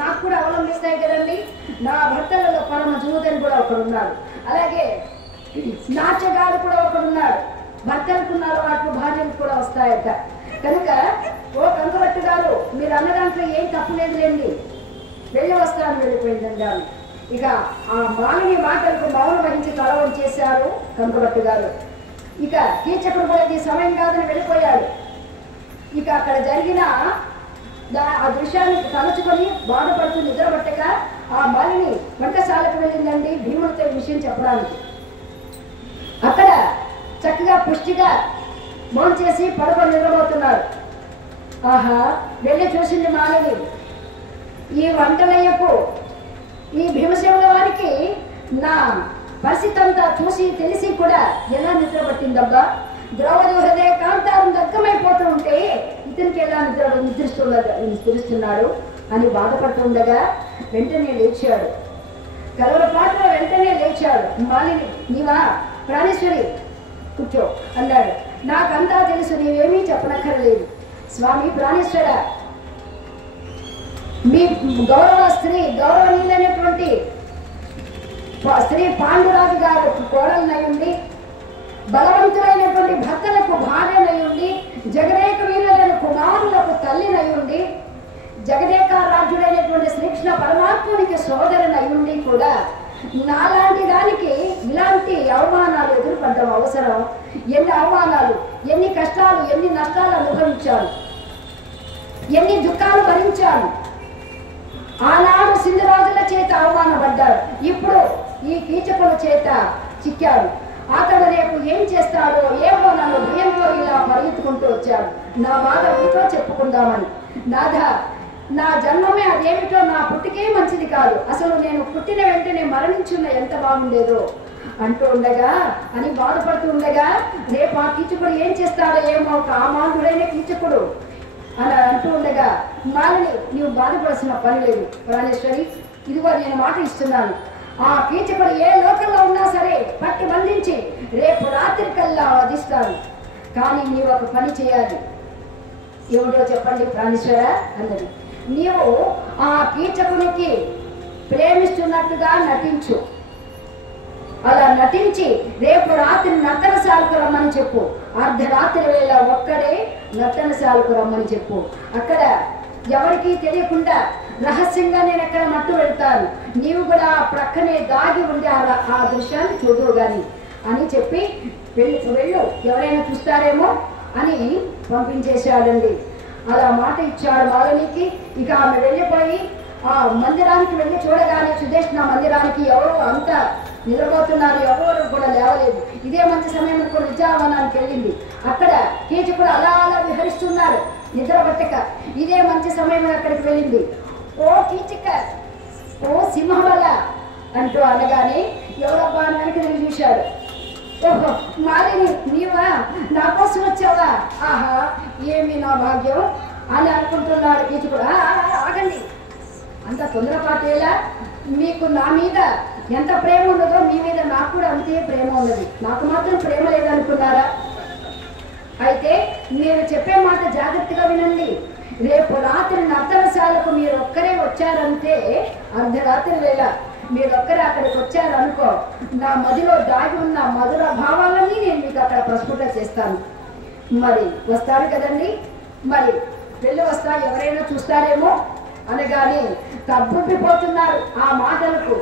నాకు కూడా అవలంబిస్తాయి కదండి. నా భర్తలలో పరమ జూదని కూడా ఒకడున్నాడు, అలాగే నాట్యగాడు కూడా ఒకడున్నాడు. భర్తలకున్న అలవాట్లు భార్యలకు కూడా వస్తాయట. కనుక ఓ కంకుబట్టు గారు మీరు అన్న దాంట్లో ఏం తప్పు లేదులేండి, వెళ్ళి వస్తాను వెళ్ళిపోయిందండి ఆమె. ఇక ఆ మాలిని మాటలకు మౌనం వహించి తల వంచేశారు కంకుబట్టు గారు. ఇక కీచకుడు కూడా ఈ సమయం కాదని వెళ్ళిపోయాడు. ఇక అక్కడ జరిగిన ఆ దృశ్యాన్ని తలుచుకొని బాధపడుతూ నిద్రపట్టగా ఆ మాలిని వంటశాలకు వెళ్ళిందండి భీముడితో ఈ విషయం చెప్పడానికి. అక్కడ చక్కగా పుష్టిగా భోంచేసి పడుకొని నిద్రపోతున్నారు. ఆహా వెళ్ళి చూసింది మాలిని, ఈ వంటలయ్యకు ఈ భీమసేనుల వారికి నా పరిస్థితి అంతా చూసి తెలిసి కూడా ఎలా నిద్ర పట్టిందబ్బా, ద్రౌపది హృదయ కాంతారం దగ్గమైపోతూ ఉంటే ఇతనికి ఎలా నిద్రిస్తున్నాడు అని బాధపడుతుండగా వెంటనే లేచాడు. కలవరపాటులో వెంటనే లేచాడు. మాలిని నీవా ప్రాణేశ్వరి కూర్చో అన్నాడు. నాకంతా తెలుసు, నీవేమీ చెప్పనక్కర్లేదు. స్వామి ప్రాణేశ్వర, మీ గౌరవనీయులైనటువంటి శ్రీ పాండురాజు గారు కోడలనై ఉండి, బలవంతులైనటువంటి భర్తలకు భార్యనై ఉండి, జగదేక వీరులైన కుమారులకు తల్లినై ఉండి, జగదేక రాజ్యుడైనటువంటి శ్రీకృష్ణ పరమాత్మునికి సోదరునై ఉండి కూడా నాలాంటి దానికి ఇలాంటి అవమానాలు ఎదుర్కొంటాం అవసరం? ఎన్ని అవమానాలు, ఎన్ని కష్టాలు, ఎన్ని నష్టాలు అనుభవించాను, ఎన్ని దుఃఖాలు భరించాను. ఆనాడు సింధురాజుల చేత అవమానపడ్డాడు, ఇప్పుడు ఈ కీచకుల చేత చిక్కాడు. అతడు రేపు ఏం చేస్తాడో ఏమో నన్ను భయంతో ఇలా పరిగెత్తుకుంటూ వచ్చాడు. నా బాధ మీతో చెప్పుకుందామని. నాథ, నా జన్మమే అదేమిటో, నా పుట్టికే మంచిది కాదు, అసలు నేను పుట్టిన వెంటనే మరణించున్న ఎంత బాగుండేదో అంటూ ఉండగా అని బాధపడుతూ ఉండగా, రేపు ఆ కీచకుడు ఏం చేస్తాడో ఏమో, కామాంధుడైన కీచకుడు అని అంటూ ఉండగా, మాలిని నీవు బాధపడాల్సిన పని లేదు ప్రాణేశ్వరి, ఇదిగో నేను మాట ఇస్తున్నాను. ఆ కీచకుడు ఏ లోకంలో ఉన్నా సరే పట్టి బంధించి రేపు రాత్రి కల్లా వధిస్తాను. కానీ నీవు ఒక పని చేయాలి. ఏమిటో చెప్పండి ప్రాణేశ్వర అన్నది. నీవు ఆ కీచకునికి ప్రేమిస్తున్నట్టుగా నటించు. అలా నటించి రేపు రాత్రి నర్తనశాలకు రమ్మని చెప్పు. అర్ధరాత్రి వేళ ఒక్కడే నర్తనశాలకు రమ్మని చెప్పు. అక్కడ ఎవరికీ తెలియకుండా రహస్యంగా నేను ఎక్కడ మట్టు వెళ్తాను, నీవు కూడా ప్రక్కనే దాగి ఉండి ఆ దృశ్యాన్ని చూదువు గాని అని చెప్పి వెళ్ళు, ఎవరైనా చూస్తారేమో అని పంపించేశాడండి. అలా మాట ఇచ్చాడు మాలినికి. ఇక ఆమె వెళ్ళిపోయి ఆ మందిరానికి వెళ్ళి చూడగానే సుదేష్ణ మందిరానికి ఎవరు అంతా నిద్రపోతున్నారు, ఎవరు కూడా లేవలేదు. ఇదే మంచి సమయం కూడా విద్యావనానికి వెళ్ళింది. అక్కడ కీచకుడు అలా అలా విహరిస్తున్నాడు నిద్ర పట్టక. ఇదే మంచి సమయం అక్కడికి వెళ్ళింది. ఓ కీచక, ఓ సింహబల అంటూ అనగానే ఎవరబ్బా అని వెనక్కి తిరిగి చూశాడు. ఓహో మాలిని నీవా, నా కోసం వచ్చావా? ఆహా ఏమి నా భాగ్యం అని అనుకుంటున్నాడు కీచకుడు. ఆగండి, అంత తొందరపాటేలా? మీకు నా మీద ఎంత ప్రేమ ఉన్నదో మీ మీద నాకు కూడా అంతే ప్రేమ ఉన్నది. నాకు మాత్రం ప్రేమ లేదనుకున్నారా? అయితే నేను చెప్పే మాట జాగ్రత్తగా వినండి. రేపు రాత్రి నర్తనశాలకు మీరు ఒక్కరే వచ్చారంటే, అర్ధరాత్రి వేళ మీరు ఒక్కరే అక్కడికి వచ్చారనుకో, నా మదిలో దాగి ఉన్న మధుర భావాలన్నీ నేను మీకు అక్కడ ప్రస్ఫుట చేస్తాను. మరి వస్తారు కదండి. మరి వెళ్ళి వస్తా ఎవరైనా చూస్తారేమో అనగానే తబ్బుబ్బిపోతున్నారు. ఆ మాటలకు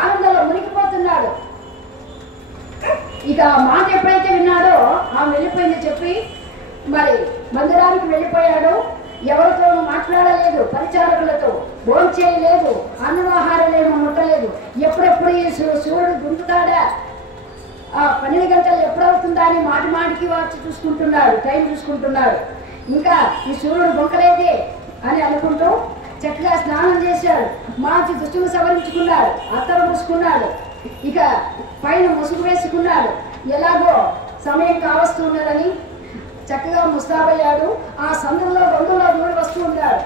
ఆనందంలో మునిగిపోతున్నాడు. ఇక ఆ మాట ఎప్పుడైతే విన్నాడో ఆమె వెళ్ళిపోయింది చెప్పి మరి మందిరానికి వెళ్ళిపోయాడు. ఎవరితో మాట్లాడలేదు, పరిచారకులతో భోంచేయలేదు, అన్నవాహారాలేమో ముట్టలేదు. ఎప్పుడెప్పుడు ఈ సూర్యుడు గుంటుతాడా, 12 గంటలు ఎప్పుడవుతుందా అని మాటికి వాచి చూసుకుంటున్నాడు, టైం చూసుకుంటున్నాడు. ఇంకా ఈ సూర్యుడు బొంకలేదే అని అనుకుంటూ చక్కగా స్నానం చేశాడు. మంచి దుస్తులు సవరించుకున్నాడు, అత్తరు పూసుకున్నాడు, ఇక పైన ముసుగు వేసుకున్నాడు. ఎలాగో సమయం కావస్తున్నదని చక్కగా ముస్తాబయ్యాడు. ఆ సందులో గొంతులో దూరి వస్తూ ఉన్నాడు.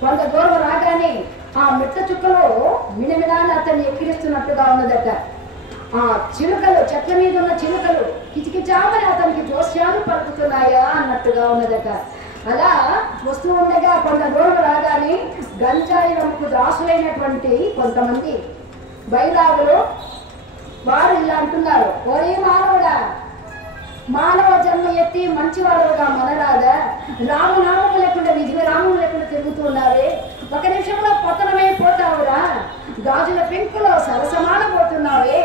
కొంత దూరం రాగానే ఆ మిట్ట చుక్కలో మినమినాన్ని అతన్ని ఎక్కిరిస్తున్నట్టుగా ఉన్నదట. ఆ చిలుకలు, చెట్ల మీద ఉన్న చిలుకలు కిచకిచామని అతనికి దోష్యాలు పలుకుతున్నాయా అన్నట్టుగా ఉన్నదట. అలా వస్తూ ఉండగా కొంత దూరం రాగానే గంజాయి రంగు దాసులైనటువంటి కొంతమంది బైరాగులు వారు ఇలా అంటున్నారు, ఒరే మానవుడా, మానవ జన్మ ఎత్తి మంచివాడుగా మనరాదా, రామనామం లేకుండా విధి రామం లేకుండా తిరుగుతున్నావే, ఒక నిమిషంలో పతనమైపోతావురా, గాజుల పెంకులో సరసమానపోతున్నావే,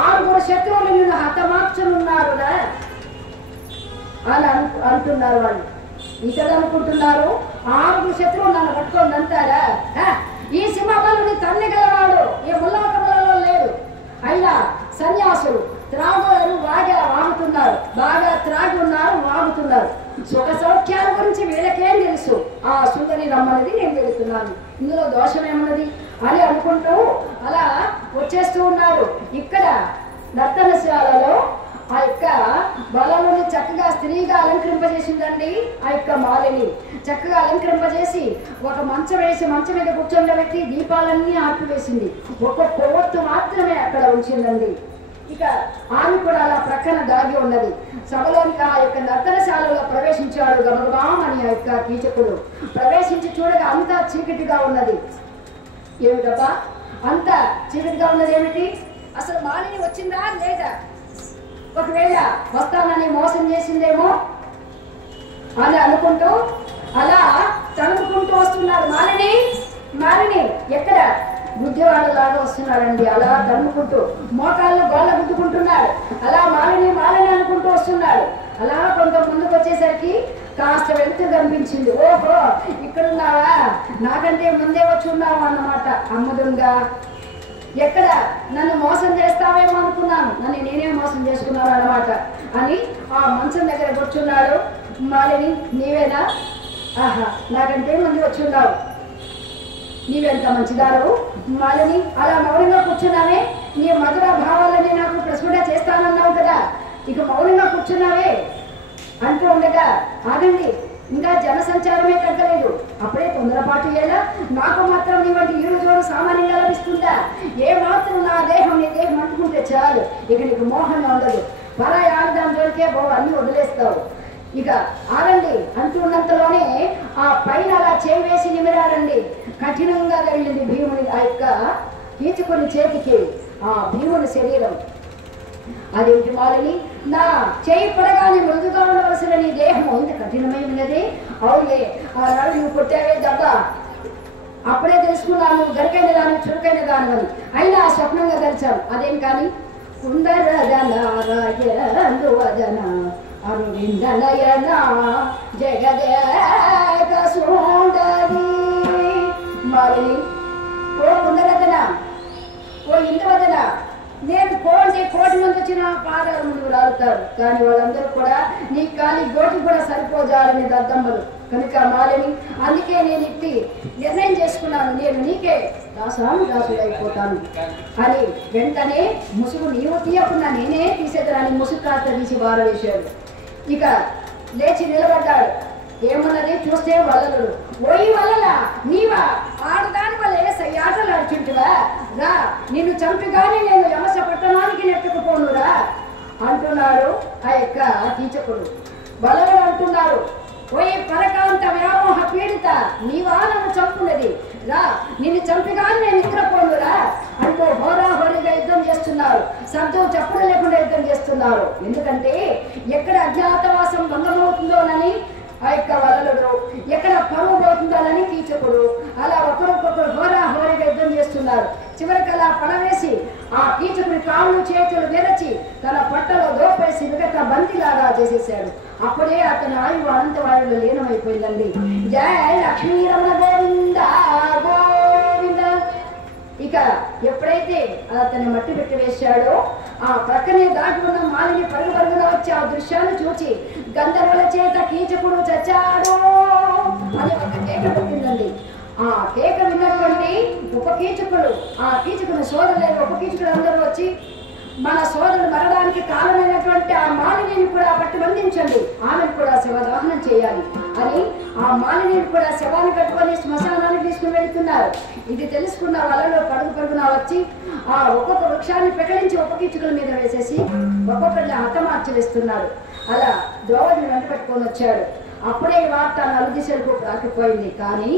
6 శత్రువులు నిన్ను హతమార్చనున్నారురా అని అంటున్నారు. వాళ్ళు ఇతడు అనుకుంటున్నారు 6 శత్రువులు నన్ను పట్టుకొని అంటారా, ఈ సింహబలుని తన్నగలవాడు ఈ ముల్లాకములలో లేడు. అయినా సన్యాసులు త్రాగులు వాగుతున్నారు, బాగా త్రాగి ఉన్నారు, వాగుతున్నారు. సుఖ సౌఖ్యాల గురించి వీళ్ళకేం తెలుసు, ఆ సుందరి రమ్మన్నది నేను వెళుతున్నాను, ఇందులో దోషమేమన్నది అని అనుకుంటూ అలా వచ్చేస్తూ ఉన్నారు. ఇక్కడ నర్తనశాలలో ఆ యొక్క బలని చక్కగా స్త్రీగా అలంకరింపజేసిందండి. ఆ యొక్క మాలని చక్కగా అలంకరింపజేసి ఒక మంచం వేసి మంచం మీద కూర్చోబెట్టి దీపాలన్నీ ఆపివేసింది. ఒక కొవ్వొత్తు మాత్రమే అక్కడ ఉంచిందండి. ఇక ఆమె కూడా అలా ప్రక్కన దాగి ఉన్నది. సభలోనికి ఆ యొక్క నర్తనశాలలో ప్రవేశించాడు గమగమామని ఆ యొక్క కీచకుడు. ప్రవేశించి చూడగా అంతా చీకటిగా ఉన్నది. ఏమిటబ్బా అంత చీకటిగా ఉన్నది ఏమిటి, అసలు మాలిని వచ్చిందా లేదా, ఒకవేళ వస్తానని మోసం చేసిందేమో అని అనుకుంటూ అలా తణుకుంటూ వస్తున్నారు. మాలిని మాలిని ఎక్కడ, గుడ్డివాళ్ళలాగా వస్తున్నాడండి. అలా తణుకుంటూ మోకాళ్ళు గోళ్ళ గుద్దుకుంటున్నాడు. అలా మాలిని మాలిని అనుకుంటూ వస్తున్నాడు. అలా కొంత ముందుకు వచ్చేసరికి కాస్త వెళ్తూ కనిపించింది. ఓహో ఇక్కడున్నావా, నాకంటే ముందే వచ్చి ఉన్నావు అన్నమాట. అమ్మదుంగా ఎక్కడ నన్ను మోసం చేస్తావేమో అనుకున్నాను, నన్ను నేనే మోసం చేసుకున్నాను అన్నమాట అని ఆ మంచం దగ్గర కూర్చున్నాడు. మాలిని నీవేనా, ఆహా నాకంటే ముందు వచ్చి ఉన్నావు, నీవెంత మంచిదారు మాలిని, అలా మౌనంగా కూర్చున్నావే, నీ మధుర భావాలని నాకు ప్రస్ఫుట చేస్తానన్నావు కదా, ఇక మౌనంగా కూర్చున్నావే అంటూ ఉండగా ఆగండి, ఇంకా జనసంచారమే తగ్గలేదు, అప్పుడే తొందరపాటు ఎలా, నాకు మాత్రం నీ వంటి ఈరు జోడు సామాన్యంగా లభిస్తుందా, ఏ మాత్రం నా దేహం నీ దేహం అంటుకుంటే చాలు, ఇక నీకు మోహం ఉండదు, పరాయి ఆడదాని జోడికే అన్ని వదిలేస్తావు, ఇక ఆగండి అంటున్నంతలోనే ఆ పైన అలా చేయి వేసి నిమిరాడండి. కఠినంగా తగిలింది భీముని ఆ యొక్క కీచుకుని చేతికి ఆ భీముని శరీరం. అదేంటి మాలిని, నా చేయి పడగానే మృదుగా ఉండవలసిన నీ దేహం ఇంత కఠినమైనది, అవునులే ఆనాడు నువ్వు కొట్టావే దెబ్బ, అప్పుడే తెలుసుకున్నాను నువ్వు గరికైన దాని చురుకైన దానివని, అయినా స్వప్నంగా తెలిసాను. అదేం కానీ కుందరదన అరువిందనయన జగదేక సుందరి మాలిని, ఓ కుందరదన, ఓ ఇంద్రవదన, నేను కోటి మంది వచ్చిన పాదాల ముందు రాలుతారు, కానీ వాళ్ళందరూ కూడా నీ కాలి గోటి కూడా సరిపోజాలని దద్దమ్మలు కనుక మాలిని, అందుకే నేను ఇట్టి నిర్ణయం చేసుకున్నాను, నేను నీకే దాసుడైపోతాను అని వెంటనే ముసుగు నీవు తీయకుండా నేనే తీసేదాన్ని ముసుగు కాస్త తీసి బారవేశాడు. ఇక లేచి నిలబడ్డాడు. ఏమన్నది చూస్తే వలలు, ఓయి వలలా నీవా, ఆడదాని వల్ల సయ్యాటలు ఆడుచుంటువా, రా నిన్ను చంపిగానే నేను యమస పట్టణానికి నెట్టుకుపోనురా అంటున్నాడు ఆ యొక్క కీచకుడు. వలలు అంటున్నారు, ఓయి పరకాంత వ్యామోహ పీడిత, నీవా నన్ను చంపున్నది, రా నిన్ను చంపిగానే నేను నిద్రపోనురా అంటూ హోరాహోరీగా యుద్ధం చేస్తున్నారు. శబ్దం చప్పుడు లేకుండా యుద్ధం చేస్తున్నారు. చేస్తున్నారు. ఎందుకంటే ఎక్కడ అజ్ఞాతవాసం భంగమవుతుందోనని ఆ యొక్క వలలుడు, ఎక్కడ పరువు పోతుందోనని కీచకుడు, అలా ఒకరికొకరు హోరాహోరీగా యుద్ధం చేస్తున్నారు. చివరికి అలా పడవేసి ఆ కీచకుడి కాళ్ళు చేతులు విరచి తన పట్టలో దోపేసి మిగతా బంతిలాగా చేసేసాడు. అప్పుడే అతని ఆయువు అనంతవాయువులో లీనమైపోయిందండి. జయ లక్ష్మీరమణ గోవింద గోవింద. ఇక ఎప్పుడైతే అతన్ని మట్టి పెట్టి వేశాడో ఆ ప్రక్కనే దాటి ఉన్న మాలిని పరుగు పరుగున వచ్చి ఆ దృశ్యాన్ని చూచి గంధర్వుల చేత కీచకుడు చచ్చాడు అని ఒక కేక పెట్టిందండి. ఆ కేక విన్నటువంటి ఉపకీచకుడు, ఆ కీచకుని సోదరులైన ఉపకీచకుడు అందరూ వచ్చి మన సోదరుడు మరణానికి కారణమైనటువంటి ఆ మాలిని కూడా పట్టి బంధించండి, ఆమెను కూడా శవదహనం చేయాలి అని ఆ మాలిని కూడా శవాన్ని కట్టుకొని శ్మశానానికి తీసుకుని వెళ్తున్నారు. ఇది తెలుసుకున్న వాళ్ళలో పడుగు పరుగున వచ్చి ఆ ఒక్కొక్క వృక్షాన్ని పెకలించి ఉపకీచకుల మీద వేసేసి ఒక్కొక్కరిని హతమార్చి వేస్తున్నారు. అలా ద్రౌపదిని వెంట పెట్టుకొని వచ్చాడు. అప్పుడే ఈ వార్త నలుదిశలకు రాకపోయింది. కానీ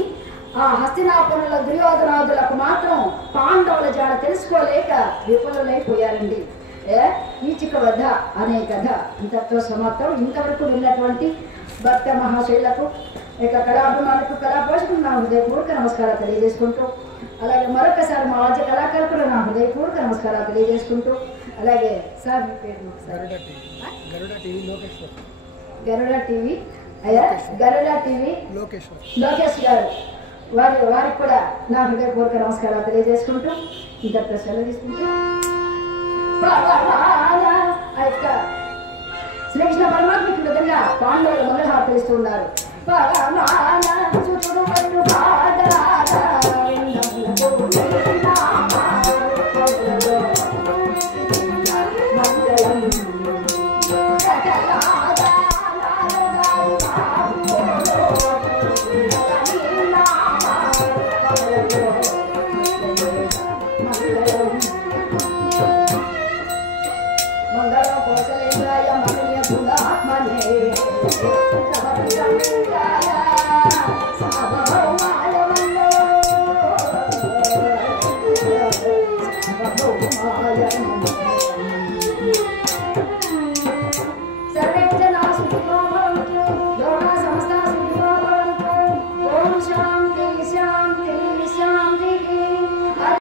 ఆ హస్తినాపురంలో దుర్యోధనాదులకు మాత్రం పాండవుల జాడ తెలుసుకోలేక విఫలమైపోయారండి. కీచక వధ అనే కథ ఇంతతో సమాప్తం. ఇంతవరకు విన్నటువంటి భక్త మహాశైలకు ఇక కళాభిమానులకు కళాపోషకులు నా హృదయపూర్వక నమస్కారాలు తెలియజేసుకుంటూ, అలాగే మరొకసారి మా వాద్య కళాకారులకు నా హృదయపూర్వక నమస్కారాలు తెలియజేసుకుంటూ, అలాగే సార్ మీ పేరు గరుడ టీవీ అయ్యా గరుడ టీవీ లోకేష్ గారు వారికి కూడా నా హృదయపూర్వక నమస్కారాలు తెలియజేసుకుంటూ ఇంతటితో సెలవు తీసుకుంటూ ఆ యొక్క శ్రీకృష్ణ పరమాత్మకి విధంగా పాండవులు మంగళహారతిస్తూ ఉన్నారు.